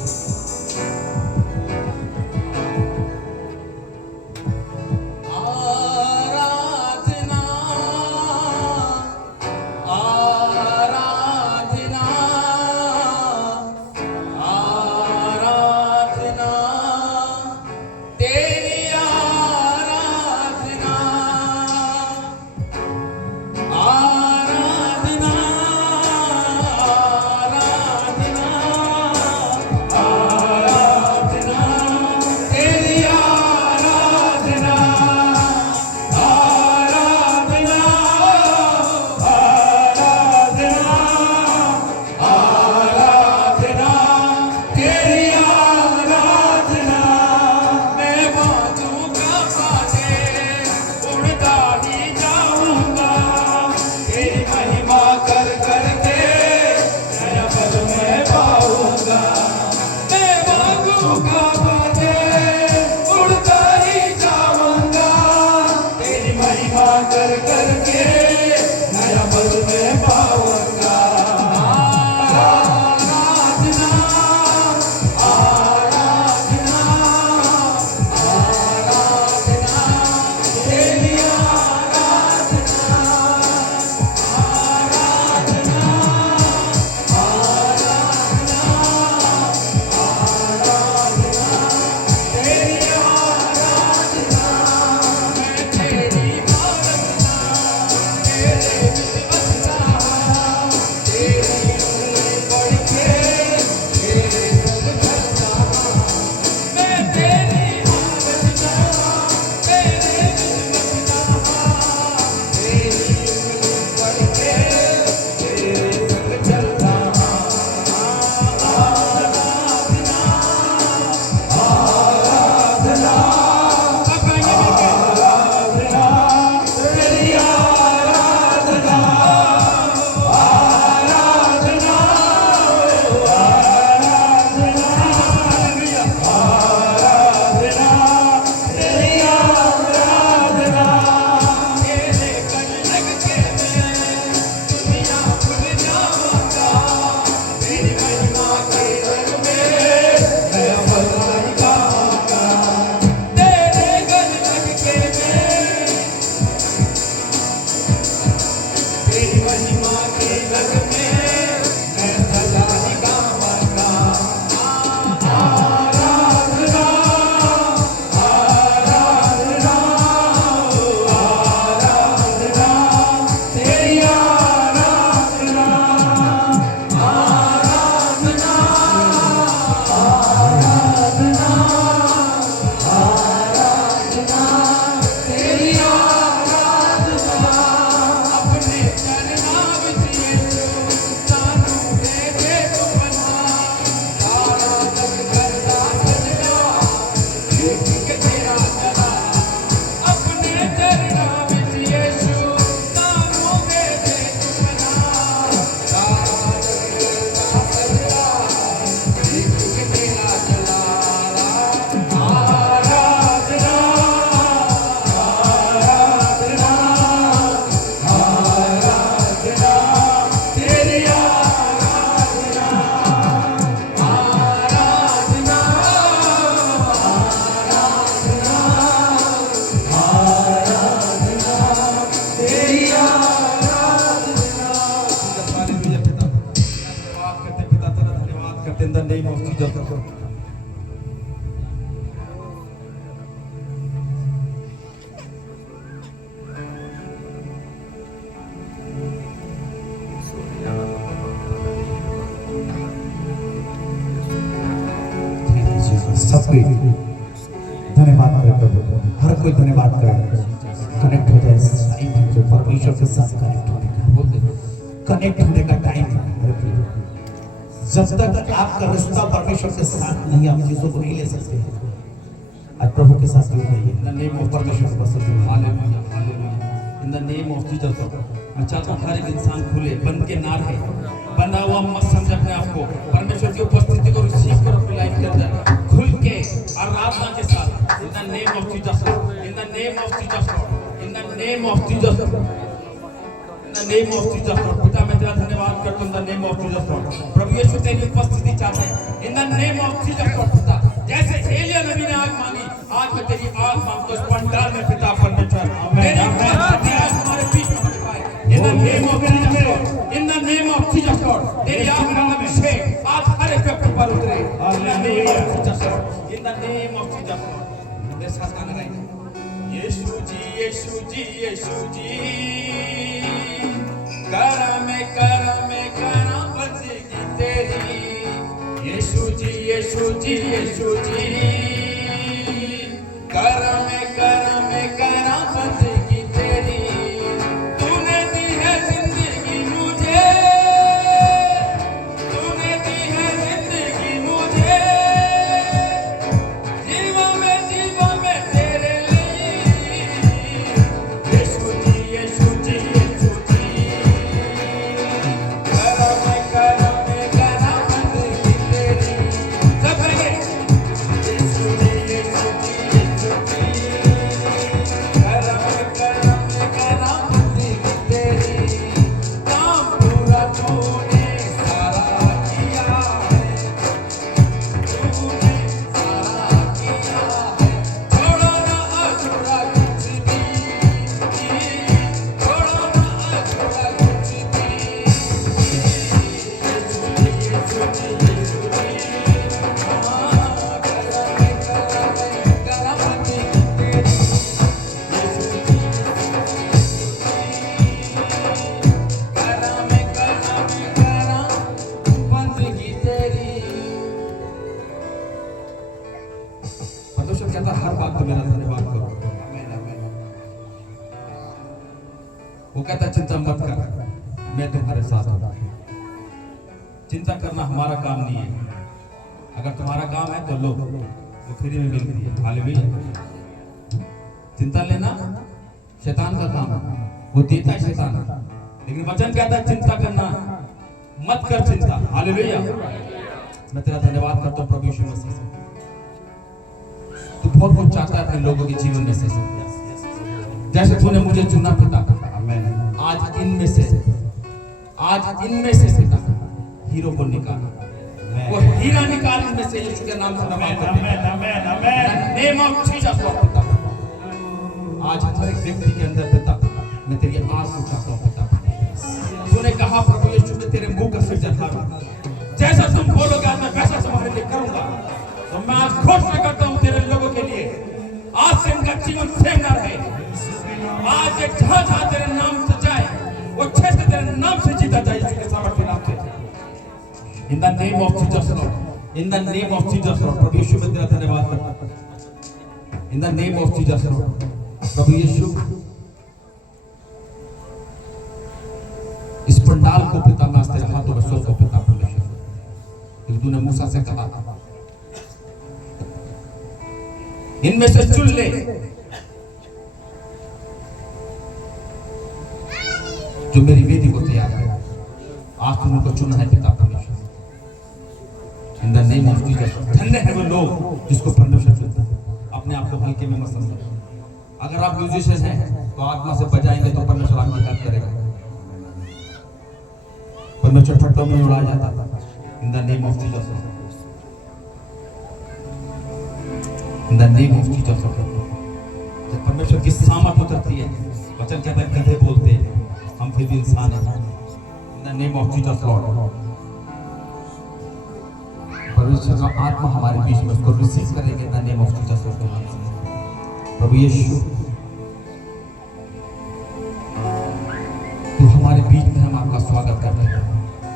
name of Jesus. सब कोई धन्यवाद करे प्रभु, हर कोई धन्यवाद करे। कनेक्ट हो जाए जो परमेश्वर के साथ कनेक्ट होने का, बोलते कनेक्ट होने का टाइम है मेरे प्रिय। जब तक आपका रिश्ता परमेश्वर के साथ नहीं, आप चीजों को नहीं ले सकते। आज प्रभु के साथ जुड़ जाइए। इन द नेम ऑफ परमेश्वर के साथ hallelujah hallelujah. In the name of Jesus मैं चाहता हूँ हर एक इंसान खुले, बन के ना रहे, बना हुआ मत समझे अपने आप को। परमेश्वर की उपस्थिति को रिसीव करो अपनी लाइफ के अंदर, खुल के आराधना के साथ। In the name of Jesus, in the name of Jesus, in the name of Jesus, in the name of Jesus. पिता मैं तेरा धन्यवाद करता हूं in the name of Jesus. प्रभु यीशु तेरी उपस्थिति चाहते हैं in the name of Jesus. पिता जैसे एलिया नबी ने आग मांगी, आज मैं तेरी आग मांगता हूं इस पंडाल में पिता परमेश्वर। तेरी उपस्थिति आज हमारे बीच में पाए इन the name of Jesus, in the name of Jesus. तेरी आग का अभिषेक आज हर एक व्यक्ति पर उतरे इन the name of Jesus, in the name of Jesus. मेरे साथ गाना गाएंगे। यीशु जी यीशु जी यीशु जी, करम बंदगी तेरी। यीशु जी यीशु जी यीशु जी, करम बंदगी तेरी। तूने दी है जिंदगी मुझे, तूने दी है जिंदगी मुझे। जीवन में तेरे लिए। यीशु जी यीशु जी यीशु जी, करम बंदगी तेरी। सब करेंगे। यीशु जी यीशु जी यीशु जी, करम बंदगी तेरी। काम पूरा तूने सारा किया है, तूने सारा किया है। छोड़ो ना अधूरा कुछ भी, छोड़ो ना अधूरा कुछ भी। यीशु जी यीशु जी, हाँ, करम बंदगी तेरी। यीशु जी बंदगी तेरी। परमेश्वर कहता हर बात को मेरा धन्यवाद करो। वो कहता चिंता मत कर, मैं तुम्हारे साथ हूं। चिंता करना हमारा काम नहीं है, अगर तुम्हारा काम है तो लो, वो फ्री में मिलती है। हालेलुया। चिंता लेना शैतान का काम है, वो देता है शैतान, लेकिन वचन कहता है चिंता करना मत कर चिंता। हालेलुया। मैं तेरा धन्यवाद करता हूं प्रभु यीशु मसीह से। तू बहुत कुछ चाहता है अपने लोगों के जीवन में से, जैसे तूने मुझे चुना पिता। आज इनमें से पिता हीरो को निकाला, वो हीरा निकाल इनमें से यीशु के नाम से। नेम ऑफ जीसस पिता, आज हर एक व्यक्ति के अंदर पिता मैं तेरी आग को चाहता हूँ पिता। तूने कहा प्रभु यीशु मैं तेरे मुंह का सृजनहार हूं, जैसा तुम बोलोगे आज मैं वैसा तुम्हारे लिए करूंगा। तो मैं आज घोषणा करता हूं तेरे लोगों के लिए, आज से इनका जीवन सेम ना रहे। आज एक जहां जहां तेरे नाम से जाए, वो क्षेत्र तेरे नाम से जीता जाए यीशु के सामर्थ्य नाम से। In the name of Jesus Lord, in the name of Jesus Lord. प्रभु यीशु मैं तेरा धन्यवाद करता हूं in the name of Jesus Lord. प्रभु यीशु इस पंडाल को पिता मैं तेरे हाथों में सौंपता हूं पिता परमेश्वर, क्योंकि तूने मूसा से कहा इनमें से चुन ले। जो मेरी वेदी को तैयार है, आज तुमने उनको चुना है पिता परमेश्वर। इन द नेम ऑफ जीसस। धन्य है वो लोग जिसको परमेश्वर चुनता है। अपने आप को हल्के में मत समझो। अगर आप म्यूजिशियन हैं तो आत्मा से बजाएंगे तो परमेश्वर आपकी हेल्प करेगा। परमेश्वर ठट्टों में उड़ाया जाता था। इन the name of Jesus, in the name of Jesus. जब परमेश्वर की सामर्थ उतरती है, वचन कहता है गधे बोलते हैं, हम फिर भी इंसान हैं। In the name of Jesus Lord. परमेश्वर का आत्मा हमारे बीच में उसको रिसीव करेंगे इन द नेम ऑफ जीसस के नाम से। प्रभु यीशु तो हमारे बीच में हम आपका स्वागत करते हैं,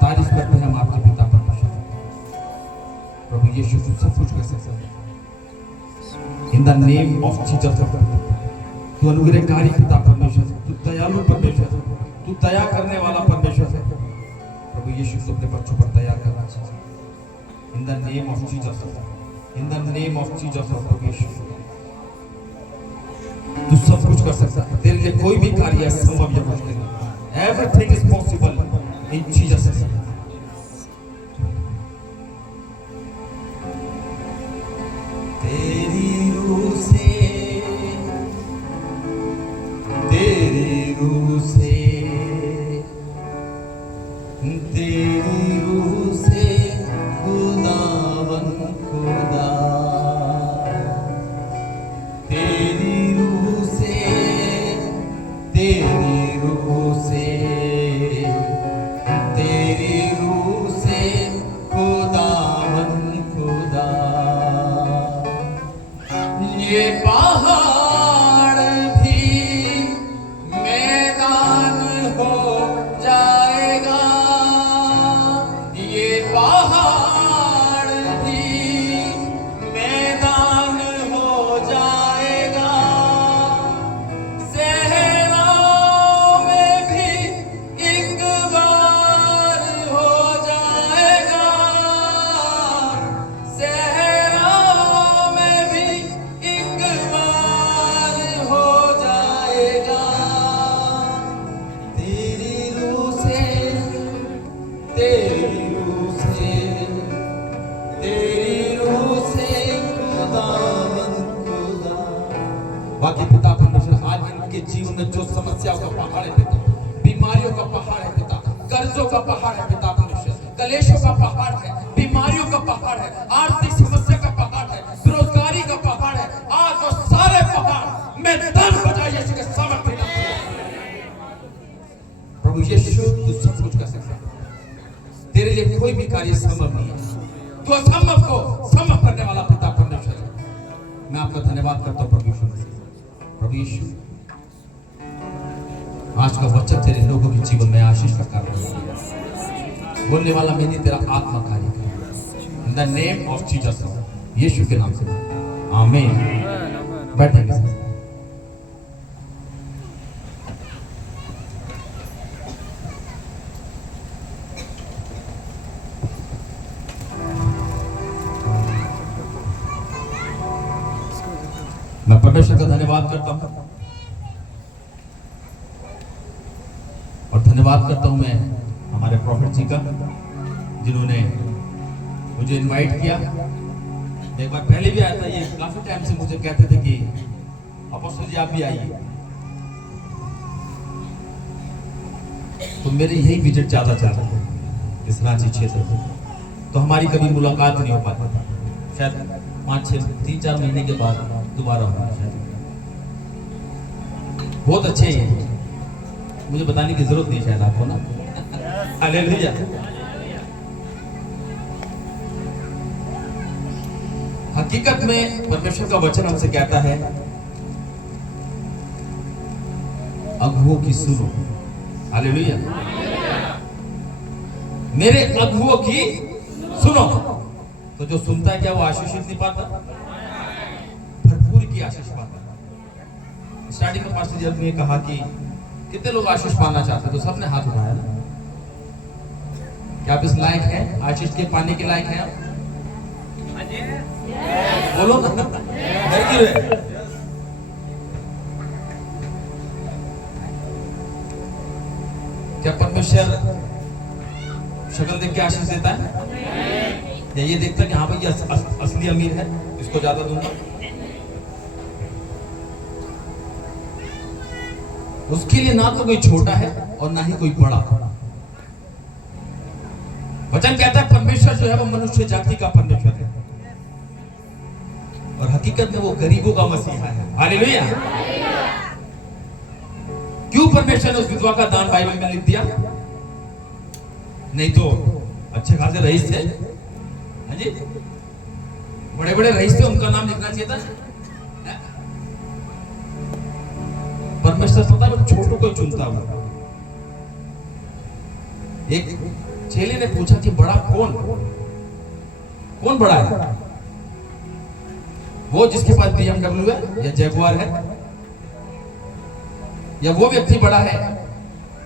तारीफ करते हैं हम आपके पिता परमेश्वर। प्रभु यीशु तू सब कुछ कर सकता है इन द नेम ऑफ जीसस। तू अनुग्रहकारी पिता परमेश्वर, तू दयालु परमेश्वर, तू दया करने वाला परमेश्वर है। प्रभु यीशु तू अपने बच्चों पर दया करना in the name of Jesus, in the name of Jesus. प्रभु यीशु तू सब कुछ कर सकता है, तेरे लिए कोई भी कार्य असंभव या मुश्किल नहीं। Everything is possible in Jesus' name. तेरी रूह से, तेरी रूह से, तेरी रूह से खुदावन खुदा, तेरी रूह से, तेरी रूह से, तेरी रूह से खुदावन खुदा। ये पहाड़ भी मैदान हो जाएगा, ये पहाड़ भी मैदान हो जाएगा, सहराओं में भी एक बार हो जाएगा, सहराओं में भी एक बार हो जाएगा। तेरी रूह से, तेरी रूह से, तेरी रूह से खुदावन खुदा। बाकी पिता परमेश्वर आज इनके जीवन में जो समस्याओं का पहाड़ है पिता, बीमारियों का पहाड़ है पिता, कर्जों का पहाड़ है पिता परमेश्वर, कलेशों का पहाड़ है, बीमारियों का पहाड़ है, आर्थिक समस्या का पहाड़ है, बेरोजगारी का पहाड़ है, आज वो सारे पहाड़ मैदान हो जाए यीशु के सामर्थ्य नाम से। प्रभु यीशु तू सब कुछ कर सकता है, तेरे लिए कोई भी कार्य संभव नहीं है। तू असंभव को संभव करने वाला पिता परमेश्वर है। मैं आपका धन्यवाद करता हूँ प्रभु यीशु मसीह। प्रभु यीशु आज का वचन तेरे लोगों के जीवन में आशीष का कारण है। बोलने वाला मैं नहीं, तेरा आत्मा कार्य करे in the name of Jesus, यीशु के नाम से आमीन। बैठेंगे सर। मैं परमेश्वर का धन्यवाद करता हूं और धन्यवाद करता हूं मैं हमारे प्रॉफिट जी का, जिन्होंने मुझे इनवाइट किया। एक बार पहले भी आया था, ये काफी टाइम से मुझे कहते थे कि अपोस्टल जी आप भी आइए, तो मेरे यही विजिट ज्यादा चल रहा है इस रांची क्षेत्र में, तो हमारी कभी मुलाकात नहीं हो पाती। शायद 3-4 महीने के बाद दोबारा होना शायद। बहुत अच्छे हैं, मुझे बताने की जरूरत नहीं शायद आपको ना। हालेलुया। हकीकत में परमेश्वर का वचन हमसे कहता है अगुओं की सुनो। हालेलुया। मेरे अगुओं की सुनो। तो जो सुनता है क्या वो आशीषित नहीं पाता? भरपूर की आशीष पाता। स्टार्टिंग में पास्टर जी ने कहा कि कितने लोग आशीष पाना चाहते हैं, तो सबने हाथ उठाया ना। क्या आप इस लायक हैं? आशीष के पाने के लायक हैं आप? बोलो ना। क्या परमेश्वर शक्ल देख के आशीष देता है या ये देखता है कि हाँ भाई असली अमीर है, इसको ज्यादा दूंगा? उसके लिए ना तो कोई छोटा है और ना ही कोई बड़ा। वचन कहता है परमेश्वर जो है वो मनुष्य जाति का परमेश्वर है और हकीकत में वो गरीबों का मसीहा है। हालेलुया। क्यों परमेश्वर ने उस विधवा का दान बाइबल में लिख दिया? नहीं तो अच्छे खासे रईस थे, हाँ जी, बड़े बड़े रईस थे, उनका नाम लिखना चाहिए था। हैं? परमेश्वर पता वो छोटों को चुनता हुआ। एक चेले ने पूछा कि बड़ा कौन बड़ा है? वो जिसके पास BMW है या जैगुआर है, या वो व्यक्ति बड़ा है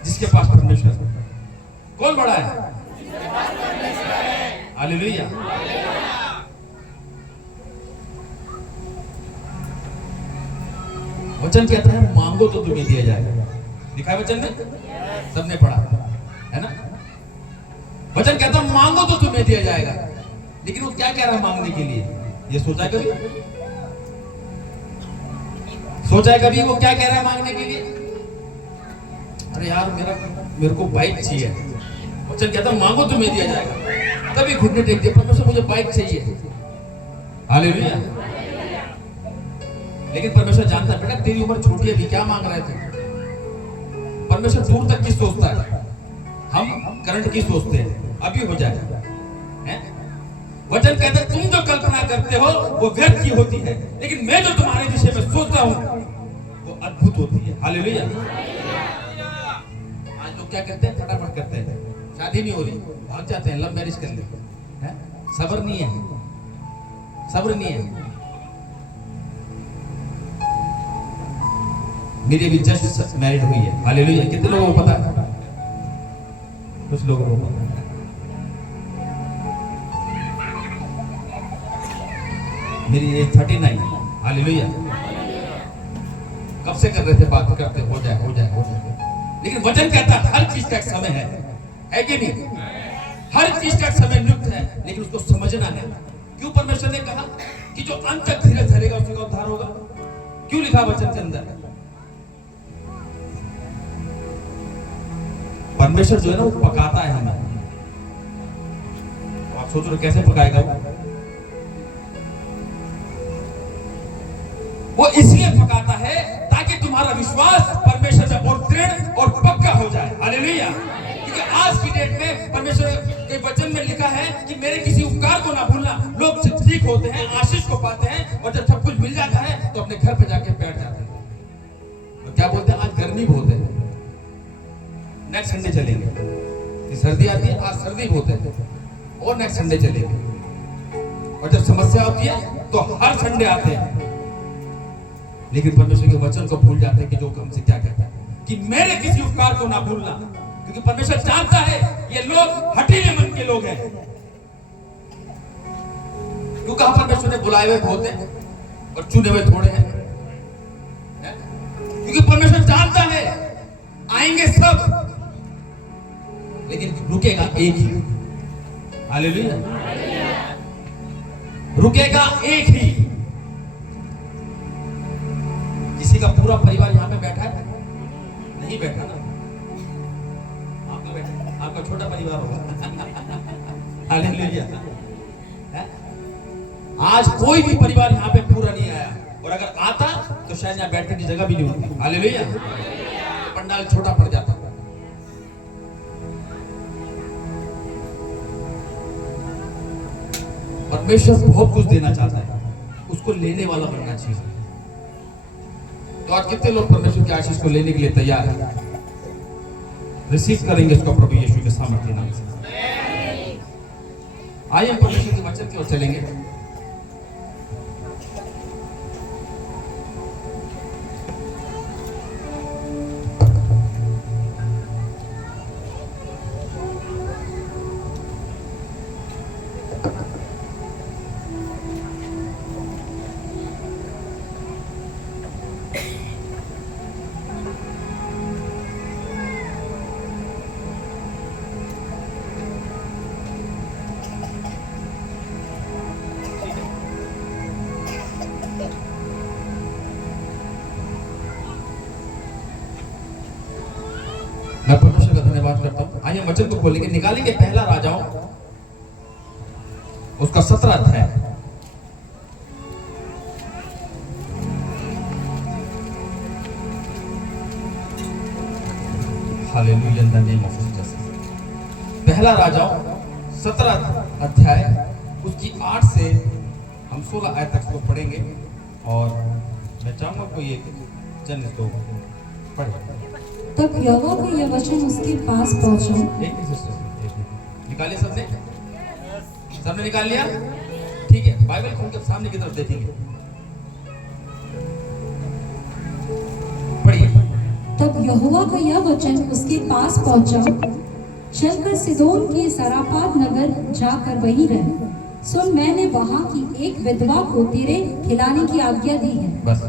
जिसके पास परमेश्वर है? कौन बड़ा है? हालेलुया। वचन कहता है मांगो तो तुम्हें दिया जाएगा। लिखा है वचन में, सबने पढ़ा है ना? वचन कहता है मांगो तो तुम्हें दिया जाएगा। लेकिन वो क्या कह रहा है मांगने के लिए? ये सोचा है कभी? सोचा है कभी वो क्या कह रहा है मांगने के लिए? अरे यार मेरे को बाइक चाहिए। वचन कहता है मांगो तुम्हें दिया जाएगा। तभी घुटने टेक दिए, परमेश्वर मुझे बाइक चाहिए। हालेलुया। लेकिन परमेश्वर जानता है बेटा तेरी उम्र छोटी है, अभी क्या मांग रहे थे? परमेश्वर दूर तक की सोचता है, हम करंट की सोचते हैं, अभी हो जाए। वचन कहता है तुम जो कल्पना करते हो वो व्यर्थ की होती है, लेकिन मैं जो तुम्हारे विषय में सोचता हूं वो अद्भुत होती है। हालेलुया। आज लोग क्या करते हैं? फटाफट करते हैं, शादी नहीं हो रही भाग जाते हैं, लव मैरिज कर लेते हैं। सब्र नहीं है, सब्र नहीं है। मेरी अभी जस्ट मैरिड हुई है। हालेलुया। कितने लोगों को पता है? कुछ लोगों को पता है। मेरी एज 39 है। हालेलुया। कब से कर रहे थे बात करते, हो जाए। लेकिन वचन कहता है हर चीज का एक समय है कि नहीं? हर चीज का एक समय नियुक्त है, लेकिन उसको समझना है। क्यों परमेश्वर ने कहा कि जो अंत तक धीरज धरेगा उसका उद्धार होगा? क्यों लिखा वचन के अंदर? परमेश्वर जो है ना वो पकाता है हमें। आप सोच रहे कैसे पकाएगा वो इसलिए पकाता है ताकि तुम्हारा विश्वास परमेश्वर में और दृढ़ और पक्का हो जाए। हालेलुया। क्योंकि आज की डेट में परमेश्वर के वचन में लिखा है कि मेरे किसी उपकार को ना भूलना। लोग ठीक होते हैं, आशीष को पाते हैं, और जब सब कुछ मिल जाता है तो अपने घर पे जाके बैठ जाते हैं। तो क्या बोलते हैं? आज गर्मी बहुत है, नेक्स्ट संडे चलेंगे। सर्दी आती है, आज सर्दी बहुत है, और नेक्स्ट संडे चलेंगे। और जब समस्या होती है तो हर संडे आते हैं। लेकिन परमेश्वर के वचन को भूल जाते हैं कि जो हमसे क्या कहता है कि मेरे किसी उपकार को ना भूलना। क्योंकि परमेश्वर जानता है ये लोग हठीले मन के लोग हैं। क्योंकि परमेश्वर ने बुलाए हुए बहुत हैं और चुने हुए थोड़े हैं। क्योंकि परमेश्वर जानता है आएंगे सब, लेकिन रुकेगा एक ही। हालेलुया। रुकेगा एक ही। किसी का पूरा परिवार यहाँ पे बैठा है? नहीं बैठा ना। आपका बैठा, आपका छोटा परिवार होगा। हालेलुया। आज कोई भी परिवार यहाँ पे पूरा नहीं आया, और अगर आता तो शायद यहाँ बैठने की जगह भी नहीं होती। हालेलुया। पंडाल छोटा पड़ जाता। परमेश्वर बहुत कुछ देना चाहता है, उसको लेने वाला बनना चाहिए। तो आज कितने लोग परमेश्वर की आशीष को लेने के लिए तैयार हैं? रिसीव करेंगे उसको प्रभु यीशु के सामर्थ्य नाम से। आइए हम परमेश्वर के वचन की ओर चलेंगे। मैं परमेश्वर का धन्यवाद करता हूं। आइए वचन को खोलेंगे, निकालेंगे पहला राजाओं उसका 17 अध्याय। Hallelujah in the name of Jesus. पहला राजाओं 17 अध्याय उसकी 8 से हम 16 आयत तक को पढ़ेंगे और मैं चाहूंगा कोई एक जन तो पढ़े। तब यहोवा का यह वचन उसके पास पहुंचा। एक मिनट निकालिए सबने निकाल लिया? ठीक है, बाइबल खोल के सामने की तरफ देखेंगे, पढ़िए। तब यहोवा का यह वचन उसके पास पहुंचा, चलकर सिदोन के सरापात नगर जाकर वहीं रह। सुन, मैंने वहां की एक विधवा को तेरे खिलाने की आज्ञा दी है। बस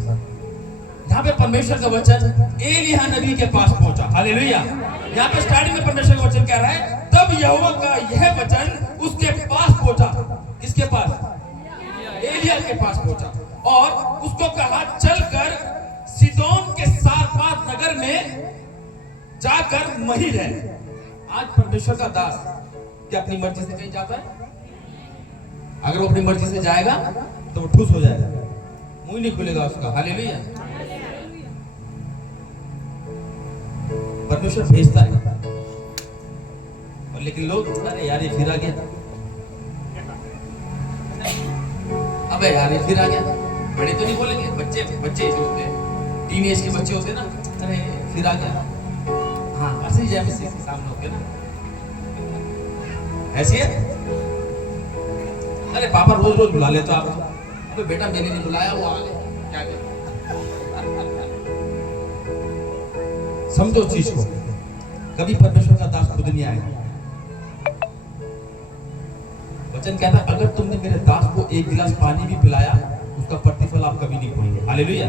यहाँ पे परमेश्वर का वचन एलिय्याह नबी के पास पहुंचा। हालेलुया। यहाँ पे स्टार्टिंग में परमेश्वर का वचन कह रहा है, तब यहोवा का यह वचन उसके पास पहुंचा। किसके पास? एलिय्याह के पास पहुंचा और उसको कहा, चलकर सिदोन के सारपात नगर में जाकर वहीं रह। आज परमेश्वर का दास क्या अपनी मर्जी से कहीं जाता है? अगर वो अपनी मर्जी से जाएगा तो वो ठूस हो जाएगा, मुंह नहीं खुलेगा उसका। हालेलुया। परमेश्वर भेजता है और लेकिन लोग, अरे यार ये फिर आ गया, अबे यार ये फिर आ गया। बड़े तो नहीं बोलेंगे, बच्चे जो होते हैं, टीनेज के बच्चे होते हैं ना, अरे फिर आ गया। हाँ, ऐसे ही जैसे के सामने होते ना, ऐसी है। अरे पापा रोज रोज बुला लेते आप, अबे बेटा मैंने नहीं बुलाया, वो आ गया, क्या किया? समझो चीज को, कभी परमेश्वर का दास खुद नहीं आएगा। वचन कहता है, अगर तुमने मेरे दास को एक गिलास पानी भी पिलाया, उसका प्रतिफल आप कभी नहीं पाएंगे। हालेलुया।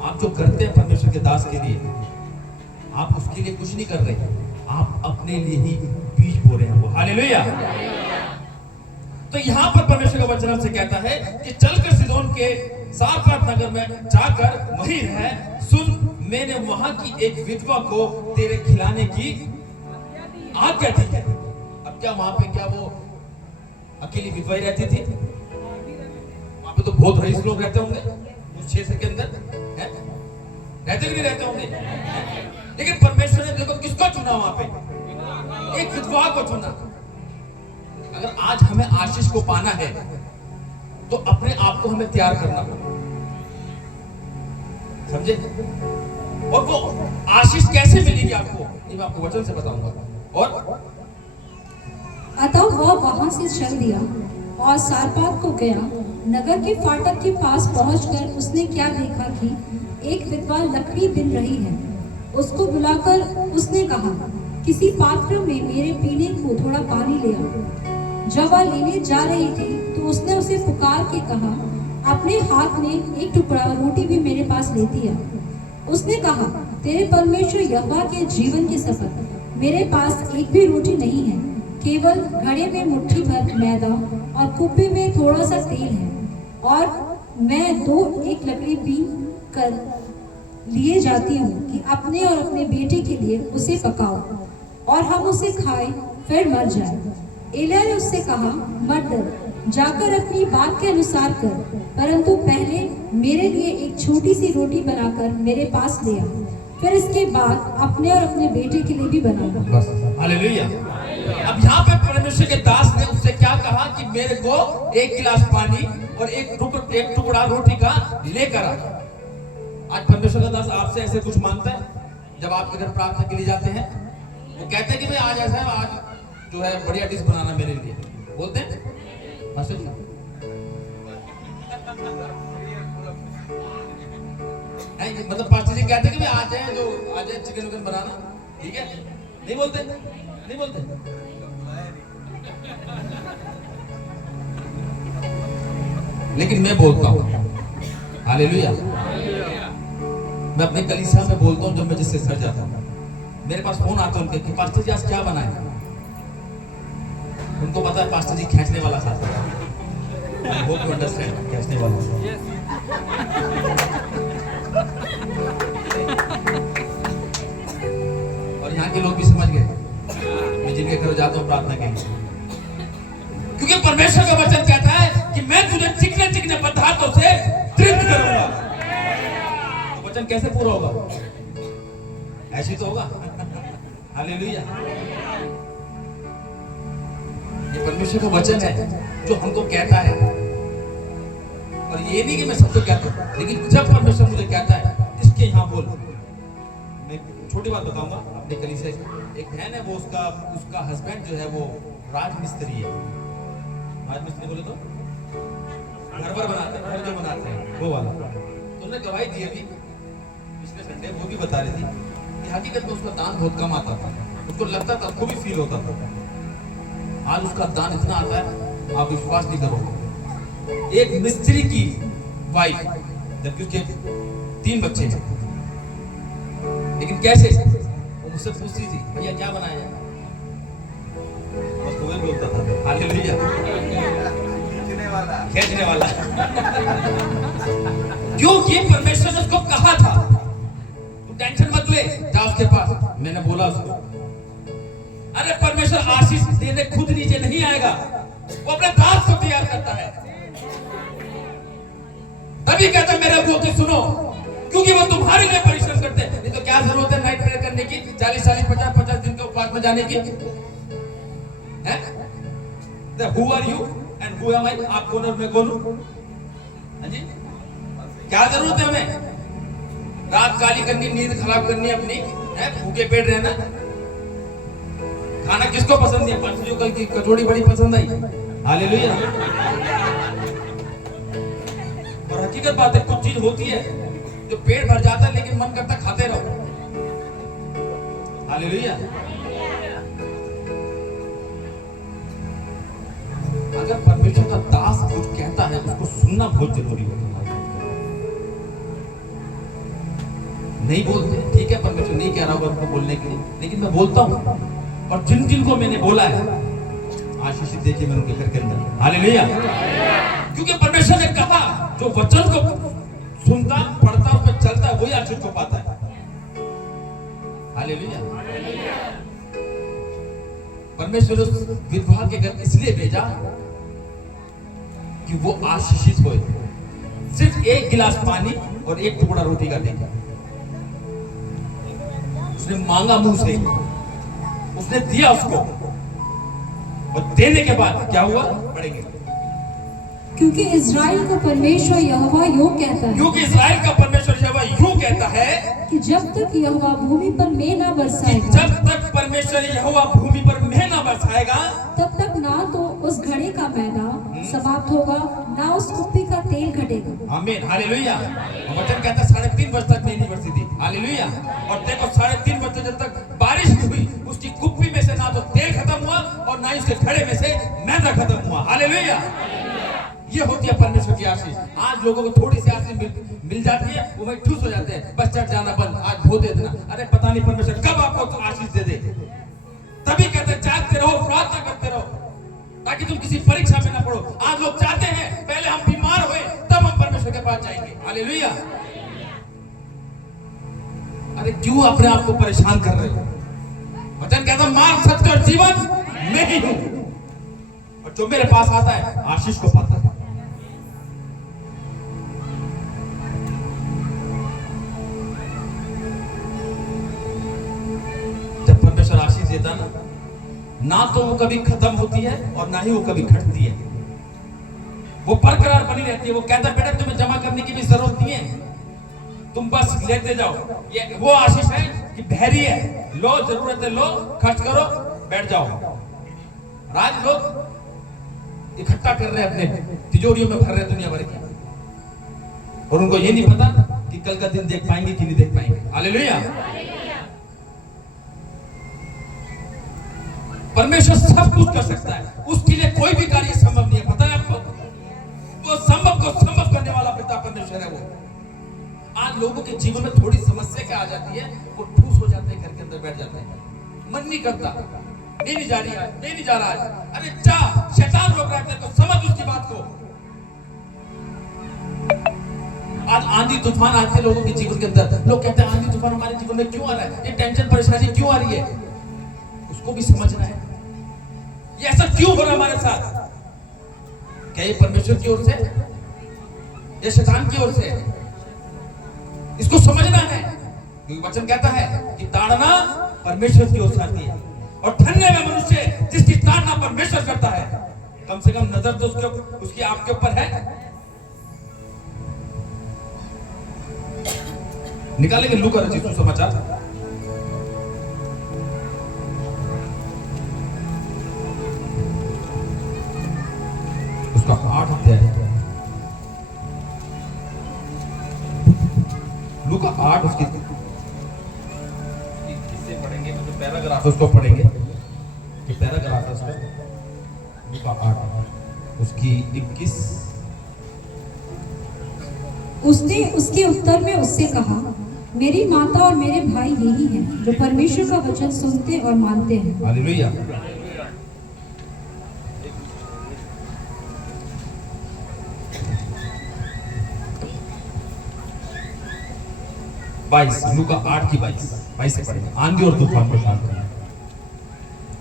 आप जो करते हैं परमेश्वर के दास के लिए, आप उसके लिए कुछ नहीं कर रहे, आप अपने लिए ही बीज बो रहे हैं वो। हालेलुया। तो यहाँ पर परमेश्वर का वचन हमसे कहता है कि चलकर सिदोन के सारपात नगर में जाकर वहीं रह। सुन, मैंने वहां की एक विधवा को तेरे खिलाने की आज्ञा दी है। अब क्या वहां पे क्या वो अकेली विधवा ही रहती थी? वहां पे तो बहुत रईस लोग रहते होंगे उस क्षेत्र के अंदर, है? रहते भी नहीं रहते होंगे, लेकिन परमेश्वर ने देखो किसको चुना वहां पे? एक विधवा को चुना। अगर आज हमें आशीष को पाना है तो अपने आप को हमें तैयार करना होगा, समझे? और वो आशीष कैसे मिलेगी आपको, ये मैं आपको वचन से बताऊंगा। और अतः वह वहां से चल दिया और सारपात को गया। नगर के फाटक के पास पहुंचकर उसने क्या देखा कि एक विधवा लकड़ी बिन रही है। उसको बुलाकर उसने कहा, किसी पात्र में मेरे पीने को थोड़ा पानी ले आओ। जब वह लेने जा रही थी तो उसने उसे पुकार के कहा, अपने हाथ में एक टुकड़ा रोटी भी मेरे पास लेती आ। उसने कहा, तेरे परमेश्वर यहोवा के जीवन की शपथ, मेरे पास एक भी रोटी नहीं है, केवल घड़े में मुट्ठी भर मैदा और कुप्पे में थोड़ा सा तेल है, और मैं एक लकड़ी बीन कर लिए जाती हूँ कि अपने और अपने बेटे के लिए उसे पकाओ और हम उसे खाएं फिर मर जाए। एलिय्याह ने उससे कहा, मत डर, जाकर अपनी बात के अनुसार कर, परंतु पहले मेरे लिए एक छोटी सी रोटी बनाकर मेरे पास ले आ, फिर इसके बाद अपने और अपने बेटे के लिए भी बना। हालेलुया। अब यहाँ पे परमेश्वर के दास ने उससे क्या कहा कि मेरे को एक गिलास पानी और एक टुकड़ा रोटी का लेकर आ। आज परमेश्वर का दास आपसे ऐसे कुछ मांगता है? जब आप इधर प्रार्थना के लिए जाते हैं, वो कहते हैं कि भाई आज ऐसा है, आज जो है बढ़िया डिश बनाना मेरे लिए, बोलते हैं मास्टर जी? मतलब पास्टर जी कहते हैं कि भाई आज है चिकन विकन बनाना, ठीक है? नहीं बोलते, नहीं बोलते। लेकिन मैं बोलता हूँ, हालेलुया, मैं अपने कलीसिया में बोलता हूँ, जब मैं जिससे सर जाता हूँ, मेरे पास फोन आता है उनके कि पास्टर जी आज क्या बनाए। उनको पता है पास्टर जी खींचने वाला साथ है, होप यू अंडरस्टैंड, खींचने वाला। और यहाँ के लोग भी समझ गए मैं जिनके घर जाता हूँ प्रार्थना के लिए, क्योंकि परमेश्वर का वचन कहता है कि मैं तुझे चिकने चिकने पदार्थों से तृप्त करूंगा। तो वचन कैसे पूरा होगा? ऐसे तो होगा। हालेलुया। ये परमेश्वर का वचन है जो हमको कहता है। और ये नहीं कि मैं सबको कहता हूँ, लेकिन जब परमेश्वर मुझे कहता है इसके यहाँ बोल। मैं छोटी बात बताऊंगा अपने कली से। एक बहन है, वो उसका हस्बैंड जो है वो राजमिस्त्री है। राजमिस्त्री बोले तो घर बनाते हैं, घर जो बनाते हैं वो वाला। तो उन्होंने गवाही दी अभी पिछले संडे, वो भी बता रही थी कि हकीकत में उसका दान बहुत कम आता था। उसको लगता था, उसको भी फील होता था। आज उसका दान इतना आता है आप विश्वास नहीं करोगे। एक मिस्त्री की वाइफ, जबकि उसके 3 बच्चे हैं, लेकिन कैसे वो मुझसे पूछती थी भैया क्या बनाया है, बस वो बोलता था हालेलुया, खींचने वाला क्योंकि परमेश्वर ने उसको कहा था तू टेंशन मत ले, जा उसके पास। मैंने बोला उसको, अरे परमेश्वर आशीष देने खुद नीचे नहीं आएगा, वो अपने दास को तैयार करता है। तभी कहता मेरा बोलते सुनो, क्योंकि वो तुम्हारे लिए परिश्रम करते हैं। नहीं तो क्या जरूरत है नाइट प्रेयर करने की, 40 50 दिन के उपवास में जाने की है? Who are you and who am I? आप कौन और मैं कौन हूं? हाँ जी, क्या जरूरत है हमें रात काली करनी, नींद खराब करनी अपनी, है भूखे पेट रहना? खाना किसको पसंद है? पंचजू कल की कचौड़ी बड़ी पसंद आई, हालेलुया। और हकीकत बात है, कुछ चीज होती है जो पेट भर जाता है लेकिन मन करता खाते रहो, हालेलुया। अगर परमेश्वर का दास कुछ कहता है उसको सुनना बहुत जरूरी होता है। नहीं बोलते, ठीक है परमेश्वर नहीं कह रहा होगा उनको बोलने के लिए, लेकिन मैं बोलता हूं। और जिन जिन को मैंने बोला है आशीषित देखिए मैं उनके घर के अंदर, हालेलुया। क्योंकि परमेश्वर ने कहा जो वचन को सुनता पढ़ता उसमें चलता है वही आशीष को पाता है, हालेलुया। परमेश्वर ने उस विधवा के घर इसलिए भेजा कि वो आशीषित होए। सिर्फ 1 गिलास पानी और 1 टुकड़ा रोटी का देगा। उसने मांगा मुंह से, उसने दिया उसको, और देने के बाद क्या हुआ पढ़ेंगे। क्योंकि इज़राइल का परमेश्वर यहोवा यूं कहता है, क्योंकि इज़राइल का परमेश्वर यहोवा यूं कहता है कि जब तक यहोवा भूमि पर मेघ ना बरसाएगा, जब तक परमेश्वर यहोवा भूमि पर मेघ ना बरसाएगा, तब तक ना तो उस घड़े का मैदा समाप्त होगा, ना उस कुप्पी का तेल घटेगा। आमीन, हालेलुया। वचन कहता है 3.5 वर्ष तक नहीं बरसी थी, हालेलुया। और देखो 3.5 वर्ष जब तक बारिश नहीं हुई, उसकी कुप्पी में से ना तो तेल खत्म हुआ और ना ही उसके घड़े में से मैदा खत्म हुआ, हालेलुया। ये होती है परमेश्वर की आशीष। आज लोगों को थोड़ी सी आशीष मिल जाती है, वो भाई ठूस हो जाते हैं, बस चढ़ जाना बंद, आज धो दे देना। अरे पता नहीं परमेश्वर कब आपको तो आशीष दे दे। तभी कहते हैं जागते रहो, प्रार्थना करते रहो, ताकि तुम किसी परीक्षा में ना पड़ो। आज लोग चाहते हैं पहले हम बीमार हुए तब हम परमेश्वर के पास जाएंगे, हालेलुया। अरे क्यों अपने आप को परेशान कर रहे हो? वचन कहता मार्ग, सत्य और जीवन मैं ही हूं, और जो मेरे पास आता है आशीष को पाता है। जब परमेश्वर आशीष देता ना तो वो कभी खत्म होती है और ना ही वो कभी घटती है, वो बरकरार बनी रहती है। वो कहता है बेटा तुम्हें जमा करने की भी जरूरत नहीं है, तुम बस लेते जाओ। ये वो आशीष है कि बहरी है, लो जरूरत है लो, खर्च करो, बैठ जाओ। आज लोग इकट्ठा कर रहे हैं, अपने तिजोरियों में भर रहे दुनिया भर की, और उनको ये नहीं पता कि कल का दिन देख पाएंगे कि नहीं देख पाएंगे, हालेलुया। परमेश्वर सब कुछ कर सकता है, उसके लिए कोई भी कार्य संभव नहीं है, पता है आपको? वो संभव को संभव करने वाला पिता परमेश्वर है। वो आज लोगों के जीवन में थोड़ी समस्या क्या आ जाती है, वो ठूस हो जाते हैं, घर के अंदर बैठ जाते हैं, मन नहीं करता, नहीं जा रही है, नहीं जा रहा है। अरे जा, शैतान रोक रहा है तो समझ उसकी बात को। आज आंधी तूफान आते हैं लोगों के जीवन के अंदर, लोग कहते हैं आंधी तूफान हमारे जीवन में क्यों आ रहा है, ये टेंशन परेशानी क्यों आ रही है, उसको भी समझना है ये ऐसा क्यों हो रहा है हमारे साथ। क्या ये परमेश्वर की ओर से, ये शैतान की ओर से? इसको समझना है, क्योंकि वचन कहता है कि ताड़ना परमेश्वर की ओर से आती है, और धन्य है मनुष्य जिसकी ताड़ना परमेश्वर करता है। कम से कम नजर तो उसकी आपके ऊपर है। निकालेंगे लूका रचित सुसमाचार, उसका 8 अध्याय, लूका 8 उसकी किससे पढ़ेंगे, मतलब पैराग्राफ उसको पढ़ेंगे, ये पैराग्राफ है उसका, लूका 8 उसकी 21। उसने उसके उत्तर में उससे कहा, मेरी माता और मेरे भाई यही हैं जो परमेश्वर का वचन सुनते और मानते हैं। हालेलुया। बाईस, लूका 8 की 22 से पढ़ेंगे। आंधी और तूफान को शांत करना,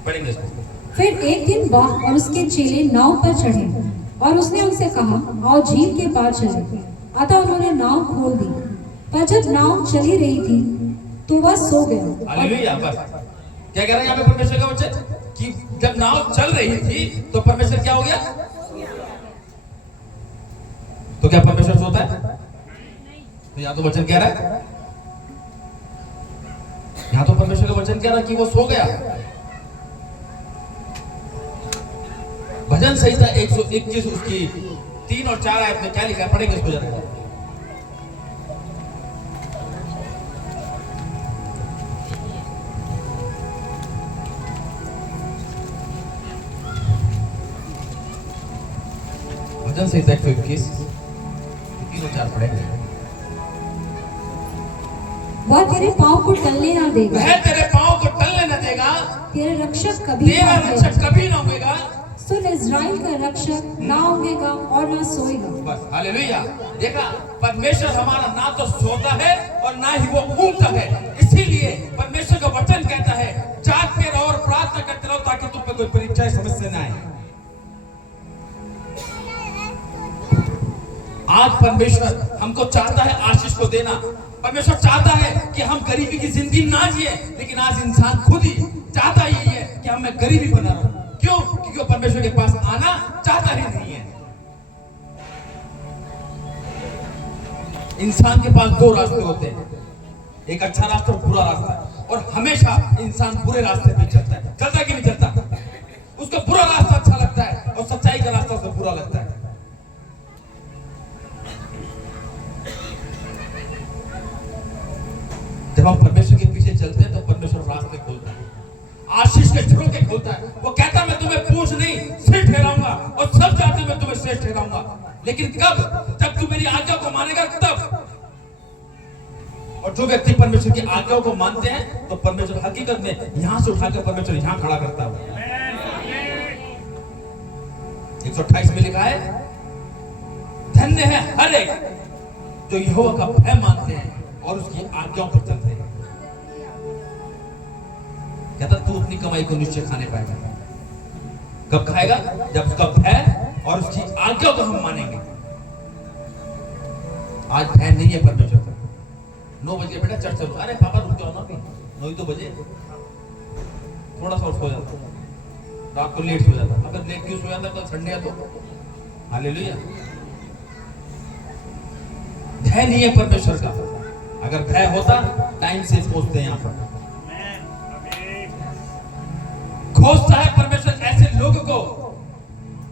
पढ़ेंगे इसको। फिर एक दिन वह और उसके चेले नाव पर चढ़े और उसने उनसे कहा, आओ झील के पार चले। अतः उन्होंने नाव खोल दी, पर जब नाव चली रही थी तो वह सो गया। हालेलुया। बस क्या कह रहे हैं यहाँ पे परमेश्वर का वचन, कि जब नाव चल रही थी तो परमेश्वर क्या हो गया? तो क्या परमेश्वर सोता है? तो यहाँ तो वचन कह रहा है, यहाँ तो परमेश्वर का वचन कह रहा है कि वो सो गया। भजन संहिता 121 उसकी 3 और 4 आयत में क्या लिखा है, पढ़ेंगे इसको जरा। भजन संहिता 121 3 और 4 पढ़ेंगे। वह तेरे पांव को टलने ना देगा, वह तेरे पांव को टलने न देगा, तेरे रक्षक कभी तेरा ना रक्षक कभी ना होगा। सुन, इज़राइल का रक्षक ना होगा और ना सोएगा। बस हालेलुया। देखा, परमेश्वर हमारा ना तो सोता है और ना ही वो ऊँगता है। इसीलिए परमेश्वर का वचन कहता है, जागते रहो और प्रार्थना करते रहो ताकि तुम पे कोई परीक्षा समस्या ना आए। आज परमेश्वर हमको चाहता है आशीष को देना। परमेश्वर चाहता है कि हम गरीबी की जिंदगी ना जिए, लेकिन आज इंसान खुद ही चाहता यही है कि हम मैं गरीबी बना रहूं। क्यों? क्योंकि वो परमेश्वर के पास आना चाहता ही नहीं है। इंसान के पास 2 रास्ते होते हैं, एक अच्छा रास्ता और बुरा रास्ता। और हमेशा इंसान बुरे रास्ते पे चलता है। चलता कि नहीं चलता? उसको बुरा रास्ता अच्छा लगता है और सच्चाई का रास्ता उसे बुरा लगता है। जब हम परमेश्वर के पीछे चलते हैं तो परमेश्वर रास्ते खोलता है, आशीष के झरोखे खोलता है। वो कहता है, मैं तुम्हें पूछ नहीं सिर ठहराऊंगा और सब जाते मैं तुम्हें श्रेष्ठ ठहराऊंगा। लेकिन कब? जब तू मेरी आज्ञा को मानेगा तब। और जो व्यक्ति परमेश्वर की आज्ञाओं को मानते हैं तो परमेश्वर हकीकत में यहां से उठाकर परमेश्वर यहां खड़ा करता है। 128 में लिखा है, धन्य है हर एक जो यहोवा का भय मानते हैं और उसकी आज्ञाओं पर चलते हैं। कहता तू अपनी कमाई को निश्चय खाने पाएगा। कब खाएगा? जब उसका भय और उसकी आज्ञा को हम मानेंगे। आज भय नहीं है परमेश्वर का। 9 बजे बेटा चर्च चलो, अरे पापा रुक जाओ ना, 9 बजे थोड़ा सा सो जाता, रात को लेट सो जाता। अगर लेट क्यों सो जाता? कल संडे है तो। हालेलुया। भय नहीं है परमेश्वर का। अगर भय होता टाइम से पहुंचते हैं यहाँ पर। खोजता है परमेश्वर ऐसे लोगों को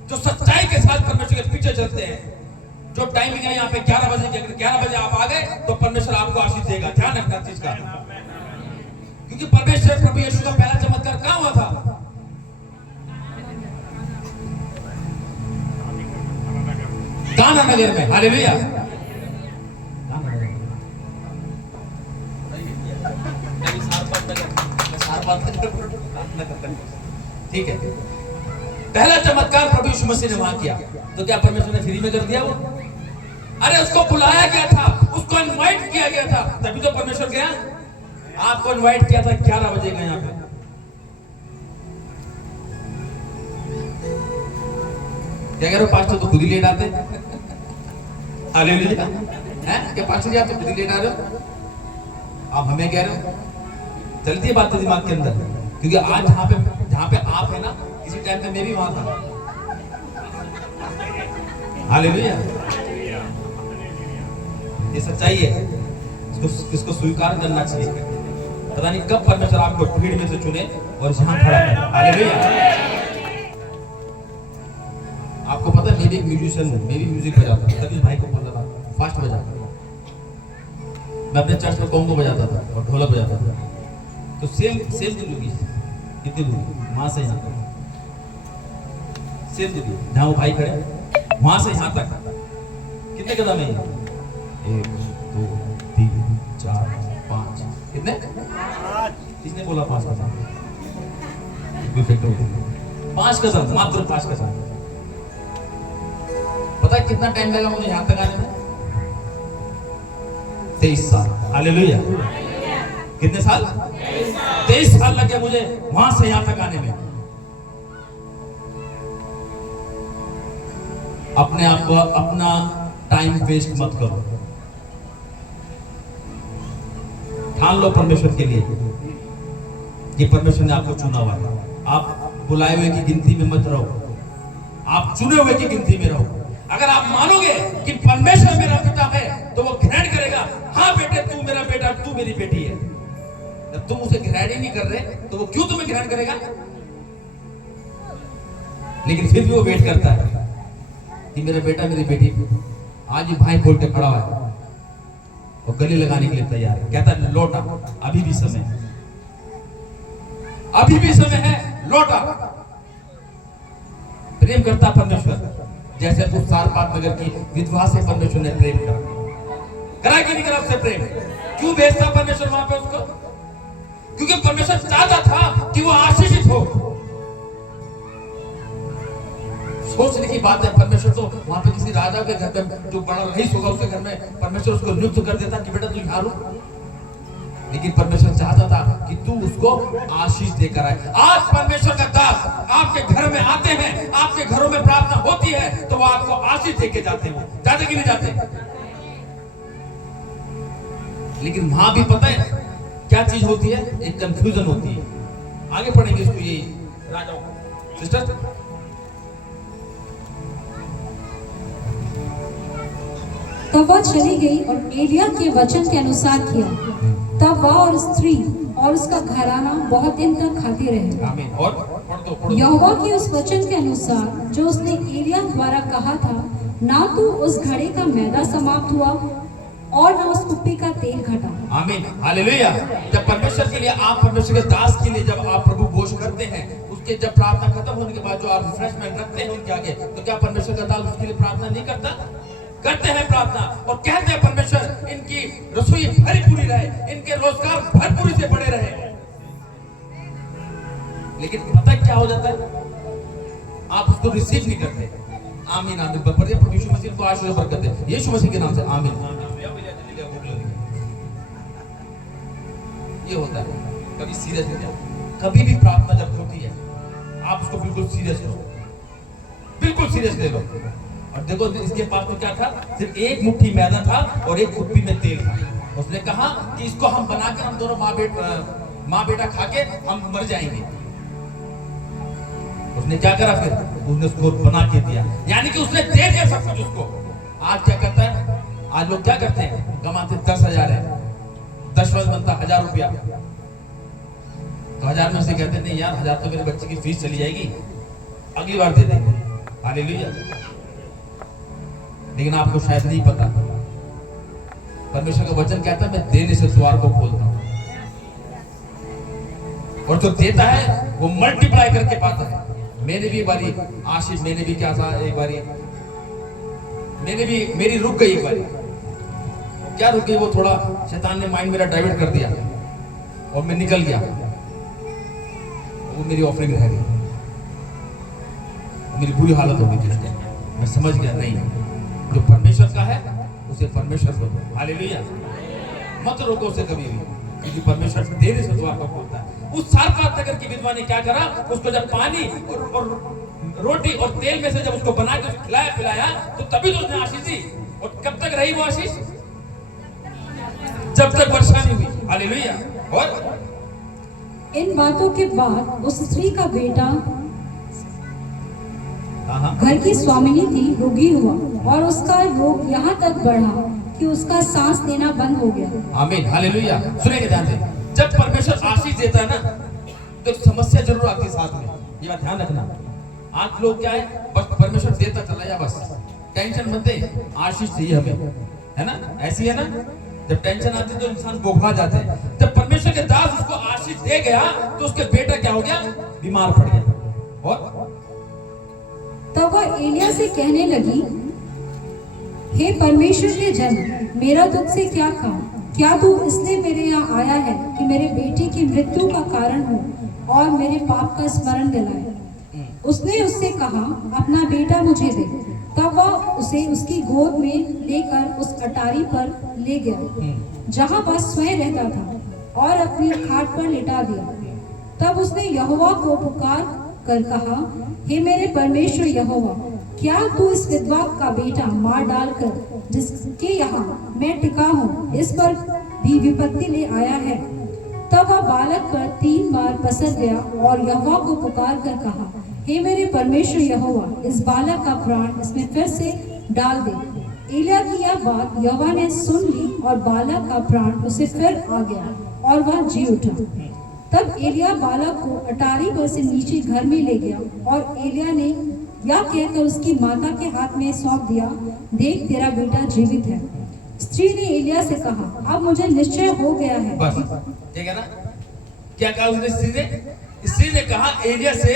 जो सच्चाई के साथ परमेश्वर के पीछे चलते हैं। जो टाइमिंग है यहाँ पे 11 बजे की, अगर 11 बजे आप आ गए तो परमेश्वर आपको आशीष देगा। ध्यान रखना चीज का, क्योंकि परमेश्वर प्रभु यीशु का पहला चमत्कार कहाँ हुआ था? काना नगर में। हालेलुया। ठीक है, पहला चमत्कार प्रभु यीशु मसीह ने वहां किया, तो क्या परमेश्वर ने फ्री में कर दिया वो? अरे उसको बुलाया गया था, उसको इनवाइट किया गया था, तभी तो परमेश्वर गया। आपको इनवाइट किया था 11 बजे का यहाँ पे। क्या कह रहे हो पास्टर? तो खुद ही लेट आते। हालेलुया। हैं क्या पास्टर जी आप तो खुद ही लेट आ रहे हो? आप हमें कह रहे हो? चलती है बात तो दिमाग के अंदर। क्योंकि आज जहाँ पे आप है ना, किसी टाइम पे मैं भी वहां था। हालेलुया, ये सच्चाई है, इसको स्वीकार करना चाहिए। पता नहीं कब परमेश्वर आपको भीड़ में से चुने और यहाँ खड़ा करे। हालेलुया। आपको पता है मैं भी एक म्यूजिशियन हूँ, मैं भी म्यूजिक बजाता था। तभी भाई को बोलता था फास्ट बजा। मैं अपने चर्च में कॉन्गो बजाता था और ढोलक बजाता था। तो सेम जिंदगी, कितनी दूरी वहां से यहाँ तक, सेम जिंदगी। जहाँ वो भाई खड़े वहां से यहाँ तक कितने कदम है? 1 2 3 4 5, कितने? किसने बोला 5 कदम? 5 कदम, मात्र 5 कदम। पता है कितना टाइम लगा मुझे यहाँ तक आने में? 23 साल। हालेलुया। कितने साल? 23 साल लगे मुझे वहां से यहाँ तक आने में। अपने आप को, अपना टाइम वेस्ट मत करो। ठान लो परमेश्वर के लिए कि परमेश्वर ने आपको चुना हुआ है। आप बुलाए हुए की गिनती में मत रहो, आप चुने हुए की गिनती में रहो। अगर आप मानोगे कि परमेश्वर मेरा पिता है तो वो ग्रहण करेगा, हाँ बेटे तू मेरा बेटा, तू मेरी बेटी है। जब तुम उसे ग्रहण ही नहीं कर रहे तो वो क्यों तुम्हें ग्रहण करेगा? लेकिन फिर भी वो वेट करता है कि मेरा बेटा मेरी बेटी। आज ही भाई खोल के खड़ा हुआ है और गले लगाने के लिए तैयार है। कहता है लौटा, अभी भी समय है, अभी भी समय है, लौटा। प्रेम करता परमेश्वर जैसे उस सारपात नगर की विधवा से परमेश्वर ने प्रेम करा कि नहीं करा उससे प्रेम? क्यों भेजता परमेश्वर वहां पे उसको? क्योंकि परमेश्वर चाहता था कि वो आशीषित हो। सोचने की बात है, परमेश्वर तो वहां पे किसी राजा के घर में जो बड़ा रईस होगा उसके घर में परमेश्वर उसको नियुक्त कर देता कि बेटा तू यहाँ रुक। लेकिन परमेश्वर चाहता था कि तू उसको आशीष देकर आए। आज परमेश्वर का दास आपके घर में आते हैं, आपके घरों में प्रार्थना होती है तो वो आपको आशीष देके जाते हैं। जाते कि नहीं जाते? लेकिन वहां भी पता है क्या चीज होती है? एक कंफ्यूजन होती है। आगे पढ़ेंगे इसको, ये राजाओं सिस्टर। तब वह चली गई और एलिय्याह के वचन के अनुसार किया। तब वह और स्त्री और उसका घराना बहुत दिन तक खाते रहे। आमीन। और पढ़ दो। यहोवा के उस वचन के अनुसार जो उसने एलिय्याह द्वारा कहा था, ना तो उस घड़े का मैदा समाप्त हुआ और न उस कुप्पी का तेल घटा। आमीन। हालेलुया। जब परमेश्वर के लिए, आप परमेश्वर के दास के लिए जब आप प्रभु घोष करते हैं, उसके जब प्रार्थना खत्म होने के बाद जो आप रिफ्रेशमेंट रखते हैं उनके आगे, तो क्या परमेश्वर का दास उसके लिए प्रार्थना नहीं करता? करते हैं प्रार्थना और कहते हैं परमेश्वर इनकी रसोई भरी पूरी रहे, इनके रोजगार भरपूरी से बढ़े रहे। लेकिन पता क्या हो जाता है? आप उसको रिसीव नहीं करते। आमीन आमीन। पर प्रभु यीशु मसीह को आशीष और बरकत है यीशु मसीह के नाम से। आमीन। ये होता है। कभी सीरियस नहीं जाओ। कभी भी प्रार्थना जब होती है आप उसको बिल्कुल सीरियस लो, बिल्कुल सीरियस ले लो। और देखो इसके पास तो क्या था? सिर्फ एक मुट्ठी मैदा था और एक कुप्पी में तेल था। उसने कहा कि इसको हम बनाकर हम दोनों माँ बेटा खा के हम मर जाएंगे। उसने क्या करा फिर? उसने उसको बना के दिया, यानी कि उसने दे दिया सब कुछ उसको। आज क्या करता है? आज लोग क्या करते हैं? कमाते 10,000 है, 10 वर्ष बनता 1,000 रुपया, तो 1,000 में से कहते नहीं यार 1,000 तो मेरे बच्चे की फीस चली जाएगी, अगली बार दे देंगे। हालेलुया। लेकिन आपको शायद नहीं पता, परमेश्वर का वचन कहता है मैं देने से द्वार को खोलता हूं, और जो देता है वो मल्टीप्लाई करके पाता है। मैंने भी एक बारी आशीष, मैंने भी क्या था, एक बारी मेरी रुक गई। एक बारी क्या रुक गई? वो थोड़ा शैतान ने माइंड मेरा डाइवर्ट कर दिया और मैं निकल गया। वो मेरी ऑफरिंग रह गई, मेरी बुरी हालत हो गई थी। मैं समझ गया नहीं, जो परमेश्वर का है उसे परमेश्वर को दो। हालेलुया। मत रोको उसे कभी भी, क्योंकि परमेश्वर देने से द्वार को खोलता है। उस सारपात नगर की विधवा ने क्या करा? उसको जब पानी और रोटी और तेल में से जब उसको बना के खिलाया पिलाया तो तभी तो उसने आशीष दी। और कब तक रही वो आशीष? जब तक वर्षा नहीं हुई। हालेलुया। और इन बातों के बाद उस स्त्री का बेटा हाँ घर की स्वामिनी थी रोगी हुआ और उसका रोग यहाँ तक बढ़ा कि उसका सांस लेना बंद हो गया। आमीन, हालेलुया। सुनेंगे ध्यान से, जब परमेश्वर आशीष देता है ना तो एक समस्या जरूर आती है साथ में, ये बात ध्यान रखना। आज लोग क्या है, बस परमेश्वर देता चला जा, बस टेंशन मत दे, आशीष चाहिए हमें, है ना? ऐसी है ना, जब टेंशन आती है तो इंसान बोखला जाते हैं। जब परमेश्वर के दास उसको आशीष दे गया तो उसके बेटा क्या हो गया, बीमार पड़ गया। और तब वह एलिया से कहने लगी, हे परमेश्वर के जन, मेरा तुझसे क्या काम? क्या तू इसलिए मेरे यहाँ आया है कि मेरे बेटे की मृत्यु का कारण हो और मेरे पाप का स्मरण दिलाए? उसने उससे कहा, अपना बेटा मुझे दे। तब वह उसे उसकी गोद में लेकर उस अटारी पर ले गया जहाँ वह स्वयं रहता था और अपनी खाट पर लिटा दिया। तब उसने यहोवा को पुकार कर कहा, हे मेरे परमेश्वर यहोवा, क्या तू इस विधवा का बेटा मार डालकर जिसके यहाँ मैं टिका हूँ इस पर भी विपत्ति ले आया है? तब वह बालक पर 3 बार पसर गया और यहोवा को पुकार कर कहा, हे मेरे परमेश्वर यहोवा, इस बालक का प्राण इसमें फिर से डाल दे। एलिया की यह बात यहोवा ने सुन ली और बालक का प्राण उसे फिर आ गया और वह जी उठा। तब एलिया बालक को अटारी पर से नीचे घर में ले गया और एलिया ने यह कहकर उसकी माता के हाथ में सौंप दिया, देख तेरा बेटा जीवित है। स्त्री ने एलिया से कहा, अब मुझे निश्चय हो गया है। बस ठीक है ना, क्या कहा उसने स्त्री ने? स्त्री ने कहा एलिया से,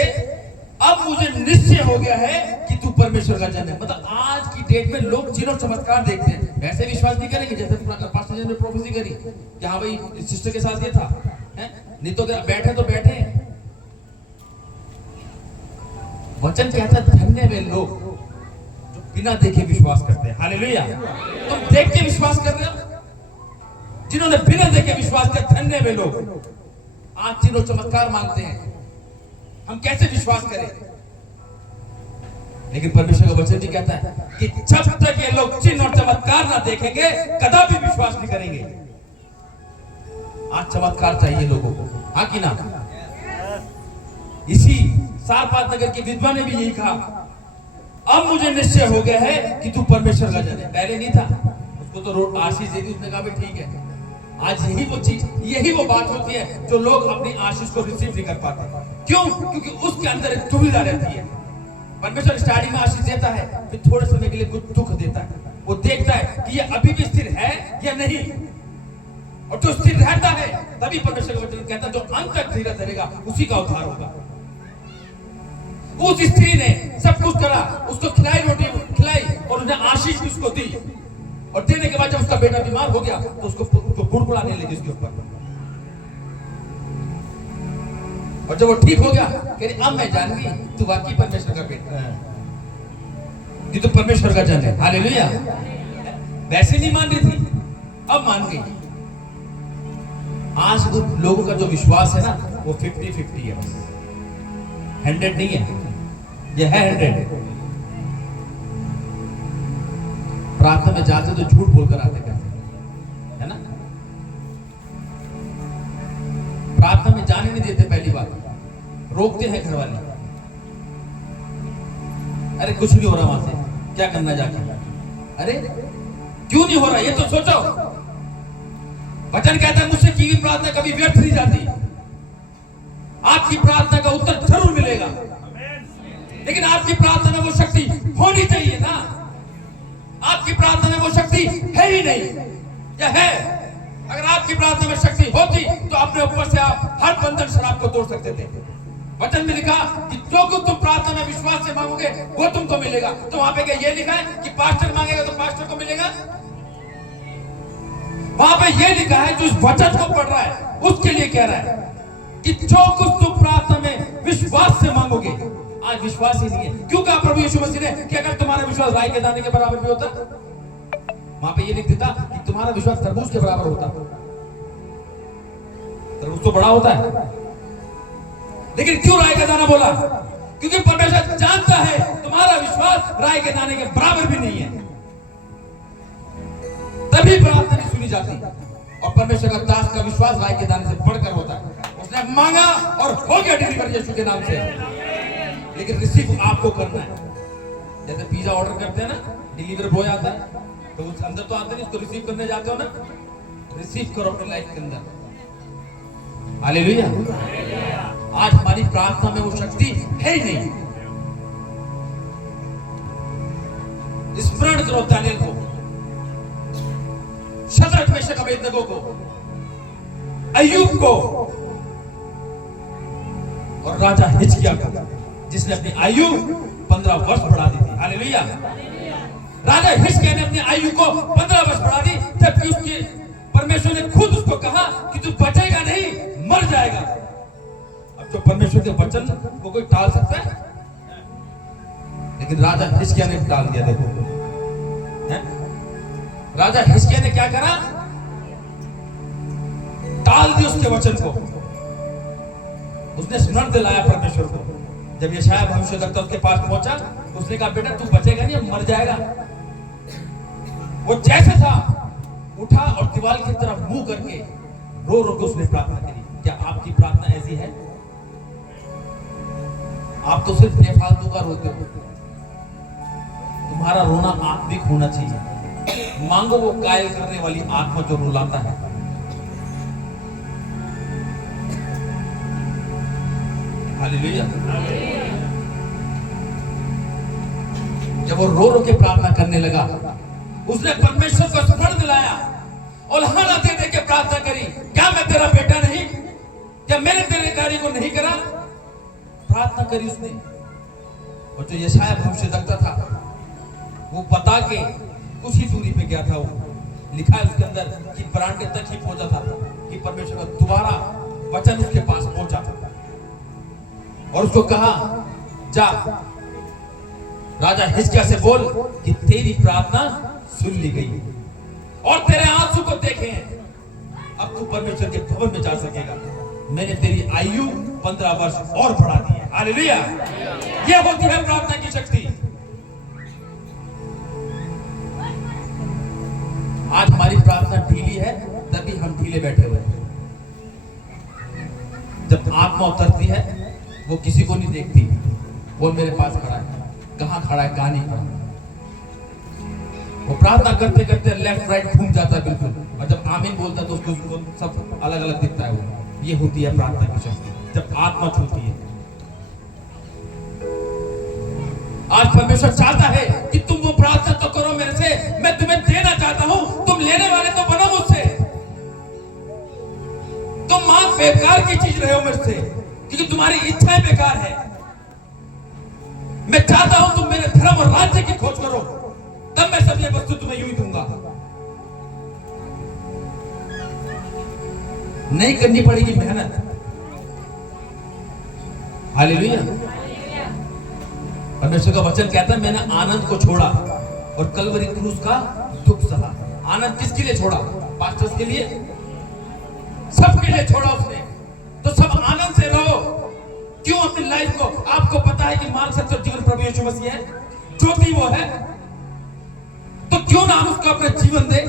अब मुझे निश्चय हो गया है कि तू परमेश्वर का जन है। मतलब आज की डेट में लोग चिन्ह और चमत्कार देखते हैं, वैसे विश्वास नहीं करेंगे जैसे पास्टर जी ने प्रोफेसी करी कि हाँ भाई सिस्टर के साथ ये था, है? नहीं तो बैठे तो बैठे। वचन कहता है धन्य वे लोग जो बिना देखे विश्वास करते हैं। हालेलुया। तुम देख के विश्वास कर रहे हो, जिन्होंने बिना देखे विश्वास किया, धन्य वे लोग। आज चिन्ह चमत्कार मांगते हैं, हम कैसे विश्वास करें? लेकिन परमेश्वर का वचन भी कहता है कि जब तक ये लोग चिन्ह और चमत्कार ना देखेंगे कदापि विश्वास नहीं करेंगे। आज चमत्कार चाहिए लोगों को, हाँ कि ना? इसी सारपात नगर की विधवा ने भी यही कहा, अब मुझे निश्चय हो गया है कि तू परमेश्वर का जन है। पहले नहीं था, उसको तो आशीष दे दी, उसने कहा भी ठीक है। आज यही वो चीज, यही वो बात होती है जो लोग अपनी आशीष को रिसीव नहीं कर पाते। क्यों? क्योंकि उसके अंदर एक दुविधा रहती है। परमेश्वर स्टार्टिंग में आशीष देता है, फिर थोड़े समय के लिए कुछ दुख देता है। वो देखता है कि ये अभी भी स्थिर है या नहीं, और जो स्थिर रहता है तभी परमेश्वर का वचन कहता है जो अंत तक धीरज धरेगा उसी का उद्धार होगा। उस स्त्री ने सब कुछ करा, उसको खिलाई, रोटी खिलाई और उसने आशीष भी उसको दी, और देने के बाद जब उसका बेटा बीमार हो गया तो उसको बुड़बुड़ाने लगी उसके ऊपर, और जब वो ठीक हो गया कह रही अब मैं जान गई तू वाकई परमेश्वर का बेटा है, कि तू परमेश्वर का जन है। हालेलुया। वैसे नहीं मान रही थी, अब मान गई। आज लोगों का जो विश्वास है ना वो 50-50 है, 100 नहीं है, ये है 100। प्रार्थना में जाते तो झूठ बोलकर आते है ना, प्रार्थना में जाने नहीं देते, पहली बात रोकते हैं घर वाले, अरे कुछ नहीं हो रहा वहां से, क्या करना जाके, अरे क्यों नहीं हो रहा ये तो सोचो। वचन कहता है मुझसे की हुई प्रार्थना कभी व्यर्थ नहीं जाती, आपकी प्रार्थना का उत्तर जरूर मिलेगा, लेकिन आपकी प्रार्थना में वो शक्ति होनी चाहिए ना। आपकी प्रार्थना में वो शक्ति है ही नहीं, या है? अगर आपकी प्रार्थना में शक्ति होती तो अपने ऊपर से आप हर बंधन शराब को तोड़ सकते थे। वचन में लिखा कि जो कुछ तुम प्रार्थना में विश्वास से मांगोगे वो तुमको मिलेगा। तो वहां पे क्या ये लिखा है कि पास्टर मांगेगा तो पास्टर को मिलेगा? वहां पे ये लिखा है जो इस वचन को पढ़ रहा है उसके लिए कह रहा है कि जो कुछ तुम प्रार्थना में विश्वास से मांगोगे। आज विश्वास ही नहीं है। क्यों कहा प्रभु यीशु मसीह ने कि अगर तुम्हारा विश्वास राई के दाने के बराबर भी होता, वहां पे ये लिख देता कि तुम्हारा विश्वास तरबूज के बराबर होता। तरबूज तो बड़ा होता है, लेकिन क्यों राई का दाना बोला? क्योंकि परमेश्वर जानता है तुम्हारा विश्वास राई के दाने के बराबर भी नहीं है, तभी प्रार्थना नहीं सुनी जाती। और परमेश्वर का दास का विश्वास राई के दाने से बढ़कर होता है। उसने मांगा और हो गया डिलीवर यीशु के नाम से। लेकिन रिसीव आपको करना है। जैसे पिज्जा ऑर्डर करते हैं ना, डिलीवर बॉय आता है तो उस अंदर तो आते नहीं, उसको रिसीव करने जाते हो ना, रिसीव करो अपनी लाइफ के अंदर। हालेलुया। आज हमारी प्रार्थना में वो शक्ति है ही नहीं। स्मरण करो दानियेल को, शद्रक मेशक अबेदनगो को, अय्यूब को और राजा हिजकिय्याह को, जिसने अपनी आयु 15 वर्ष बढ़ा दी थी। हालेलुया। राजा हिजकिय्याह ने अपनी आयु को 15 वर्ष बढ़ा दी, जबकि उसके परमेश्वर ने खुद उसको कहा कि तू बचेगा नहीं, मर जाएगा। अब जो परमेश्वर के वचन को कोई टाल सकता है? लेकिन राजा हिजकिय्याह ने टाल दिया। देखो राजा हिजकिय्याह ने क्या करा? टाल दिया उसके वचन को। उसने स्मरण दिलाया परमेश्वर को। जब यशायाह भविष्यद्वक्ता उसके पास पहुंचा, उसने कहा बेटा तू बचेगा नहीं, मर जाएगा। वो जैसे था उठा और दीवार की तरफ मुंह करके रो रो के उसने प्रार्थना करी। क्या आपकी प्रार्थना ऐसी है? आप तो सिर्फ बेफालतू का रोते हो। तुम्हारा रोना आत्मिक होना चाहिए। मांगो वो कायल करने वाली आत्मा जो रुलाता है। हालेलुया। जब वो रो रो के प्रार्थना करने लगा, उसने परमेश्वर को स्मरण दिलाया और हाना दे दे के प्रार्थना करी, क्या मैं तेरा बेटा नहीं? क्या मैंने तेरे कार्य को नहीं करा? प्रार्थना करी उसने। और जो यशायाह भविष्यद्वक्ता था वो बता के कुछ ही दूरी पे गया था। वो लिखा है उसके अंदर कि बरामदे तक ही पहुंचा था कि परमेश्वर का दोबारा वचन उसके पास पहुंचा और उसको कहा जा राजा हिजकिय्याह से बोल कि तेरी प्रार्थना सुन ली गई और तेरे आंसू को देखे हैं। अब तू परमेश्वर के भवन में जा सकेगा। मैंने तेरी आयु 15 वर्ष और बढ़ा दी है। हालेलुया। यह होती है प्रार्थना की शक्ति। आज हमारी प्रार्थना ढीली है, तभी हम ढीले बैठे हुए हैं। जब आत्मा उतरती है वो किसी को नहीं देखती। वो मेरे पास खड़ा है, कहां खड़ा है, कहां नहीं खड़ा। वो प्रार्थना करते करते लेफ्ट राइट घूम जाता है बिल्कुल, और जब आमीन बोलता है तो उसको सब अलग अलग दिखता है। वो ये होती है प्रार्थना की शक्ति, जब आत्मा छूती है। आज परमेश्वर चाहता है कि तुम वो प्रार्थना तो करो मेरे से, मैं तुम्हें देना चाहता हूं, तुम लेने वाले तो बनो मुझसे। तुम मां बेकार की चीज रहे हो मेरे से, क्योंकि तुम्हारी इच्छाएं बेकार है। मैं चाहता हूं तुम मेरे धर्म और राज्य की खोज करो, तब मैं सब ये वस्तु तुम्हें यूं ही दूंगा। नहीं करनी पड़ेगी मेहनत। हालेलुया। परमेश्वर का वचन कहता है मैंने आनंद को छोड़ा और कलवरी क्रूस का दुख सहा। आनंद किसके लिए छोड़ा? पास्टर्स के लिए, सबके लिए छोड़ा उसने। तो सब आनंद से रहो। क्यों अपनी लाइफ को, आपको पता है कि मार्ग सत्य और जीवन प्रभु यीशु मसीह है, ज्योति वो है, तो क्यों ना हम उसको अपना जीवन दे।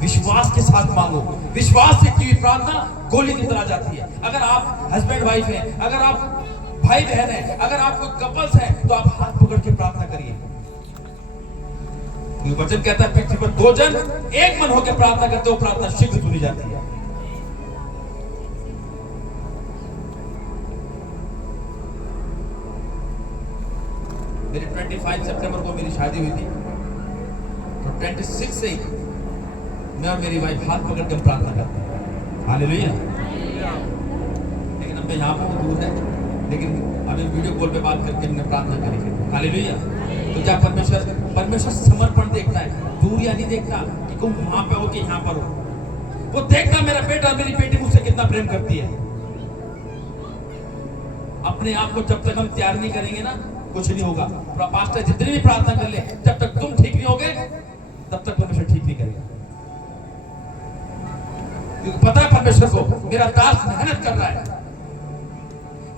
विश्वास के साथ मांगो। विश्वास से की हुई प्रार्थना गोली की तरह जाती है। अगर आप हस्बैंड वाइफ हैं, अगर आप भाई बहन हैं, अगर आपको कपल्स हैं, तो आप हाथ पकड़ के प्रार्थना करिए। वचन कहता है पृथ्वी पर 2 जन एक मन होकर प्रार्थना करते हो, प्रार्थना शीघ्र सुनी जाती है। मेरी 25 सितंबर को मेरी शादी हुई थी, तो 26 से ही मैं और मेरी वाइफ हाथ पकड़ के प्रार्थना करते हैं। हालेलुया। लेकिन अब मैं यहाँ पर दूर है, लेकिन अभी वीडियो कॉल पे बात करके हमने प्रार्थना करी। हालेलुया। तो क्या परमेश्वर समर्पण देखता है, दूरियां नहीं देखता कि तुम वहां पे हो कि यहाँ पर हो। वो देखता मेरा बेटा मेरी बेटी मुझसे कितना प्रेम करती है। अपने आप को जब तक हम तैयार नहीं करेंगे ना, कुछ नहीं होगा। पास्टर जितनी भी प्रार्थना कर ले, जब तक तुम ठीक नहीं होगे तब तक परमेश्वर ठीक नहीं करेगा। क्योंकि पता है परमेश्वर को मेरा दास मेहनत कर रहा है।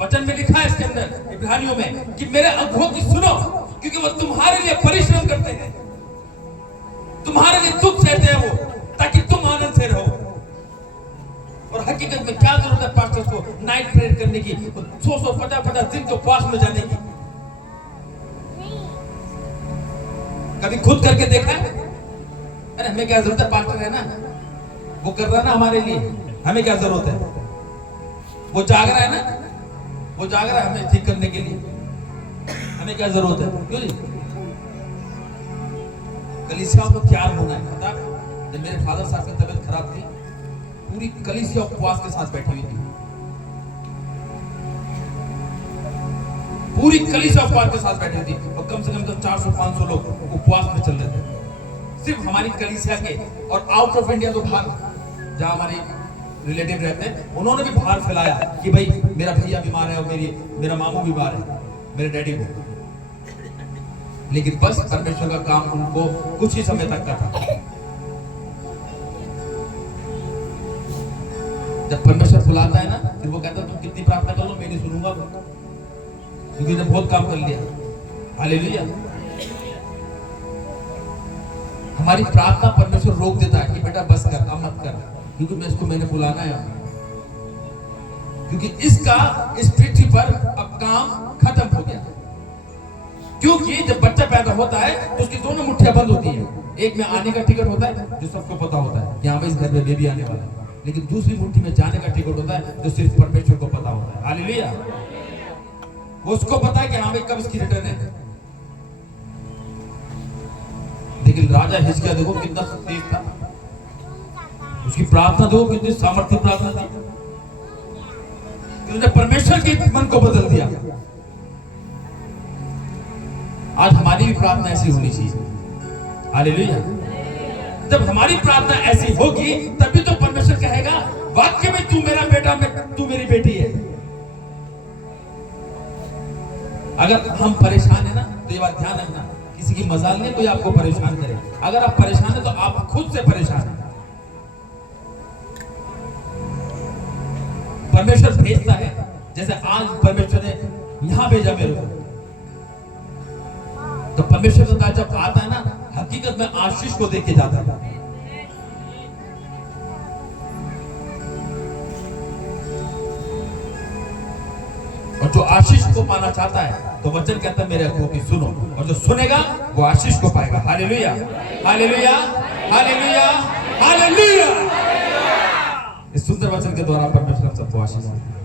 वचन में लिखा है इसके अंदर इब्रानियों में कि मेरे अगुओं की सुनो, क्योंकि वो तुम्हारे लिए परिश्रम करते हैं, तुम्हारे लिए दुख सहते हैं वो, ताकि तुम आनंद से रहो। और हकीकत में क्या जरूरत है पास्टर्स को नाइट प्रेयर करने की, 100-150 दिन के उपवास में जाने की? कभी खुद करके देखा है? अरे हमें क्या जरूरत है, पास्टर है ना, वो कर रहा है ना हमारे लिए, हमें क्या जरूरत है? वो जाग रहा है ना, वो जाग रहा है हमें ठीक करने के लिए, हमें क्या जरूरत है? क्यों जी? कलीसिया को तैयार होना है। पता जब मेरे फादर साहब की तबीयत खराब थी, पूरी कलीसिया उपवास के साथ बैठी हुई थी, पूरी कलीसिया उपवास के साथ बैठी हुई थी, और कम से कम तो 400-500 लोग उपवास में चल रहे थे, सिर्फ हमारी कलीसिया के। और आउट ऑफ इंडिया तो बाहर जहां हमारे रिलेटिव रहते हैं, उन्होंने भी बाहर फैलाया कि भाई मेरा भैया बीमार है और मेरा मामू बीमार है, मेरे डैडी को। लेकिन बस परमेश्वर का काम उनको कुछ ही समय तक का था। जब परमेश्वर बुलाता है ना, फिर वो कहता है तुम कितनी प्रार्थना कर लो मैं नहीं सुनूंगा, क्योंकि ने बहुत काम कर लिया। हालेलुया। हमारी प्रार्थना परमेश्वर रोक देता है कि बेटा बस कर, अब मत कर, क्योंकि मैंने बुलाना है, क्योंकि इस पृथ्वी पर अब काम खत्म हो गया। क्योंकि जब बच्चा पैदा होता है तो उसकी दोनों मुट्ठियां बंद होती हैं। एक में आने का टिकट होता है जो सबको पता होता है कि हाँ भाई इस घर में बेबी आने वाला है, लेकिन दूसरी मुट्ठी में जाने का टिकट होता है जो सिर्फ परमेश्वर को पता होता है। हालेलुया। वो उसको पता है कि हाँ भाई कब इसकी रिटर्न है। लेकिन राजा हिजकिय्याह देखो कितना तेज था, उसकी प्रार्थना देखो कितनी सामर्थ्य प्रार्थना थी, उसने परमेश्वर के मन को बदल दिया। आज हमारी भी प्रार्थना ऐसी होनी चाहिए। हालेलुया। जब हमारी प्रार्थना ऐसी होगी तभी तो परमेश्वर कहेगा वाक्य में तू मेरा बेटा, तू मेरी बेटी है। अगर हम परेशान है ना तो ये बात ध्यान रखना, किसी की मजाल नहीं कोई आपको परेशान करे। अगर आप परेशान है तो आप खुद से परेशान है। परमेश्वर भेजता है, जैसे आज परमेश्वर ने यहां भेजा मेरे को, तो परमेश्वर का जब आता है ना, हकीकत में आशीष को देके जाता है। और जो आशीष को पाना चाहता है तो वचन कहता है मेरे अखों की सुनो, और जो सुनेगा वो आशीष को पाएगा। Hallelujah, hallelujah, hallelujah, hallelujah. इस सुंदर वचन के द्वारा परमेश्वर सबको आशीष दें।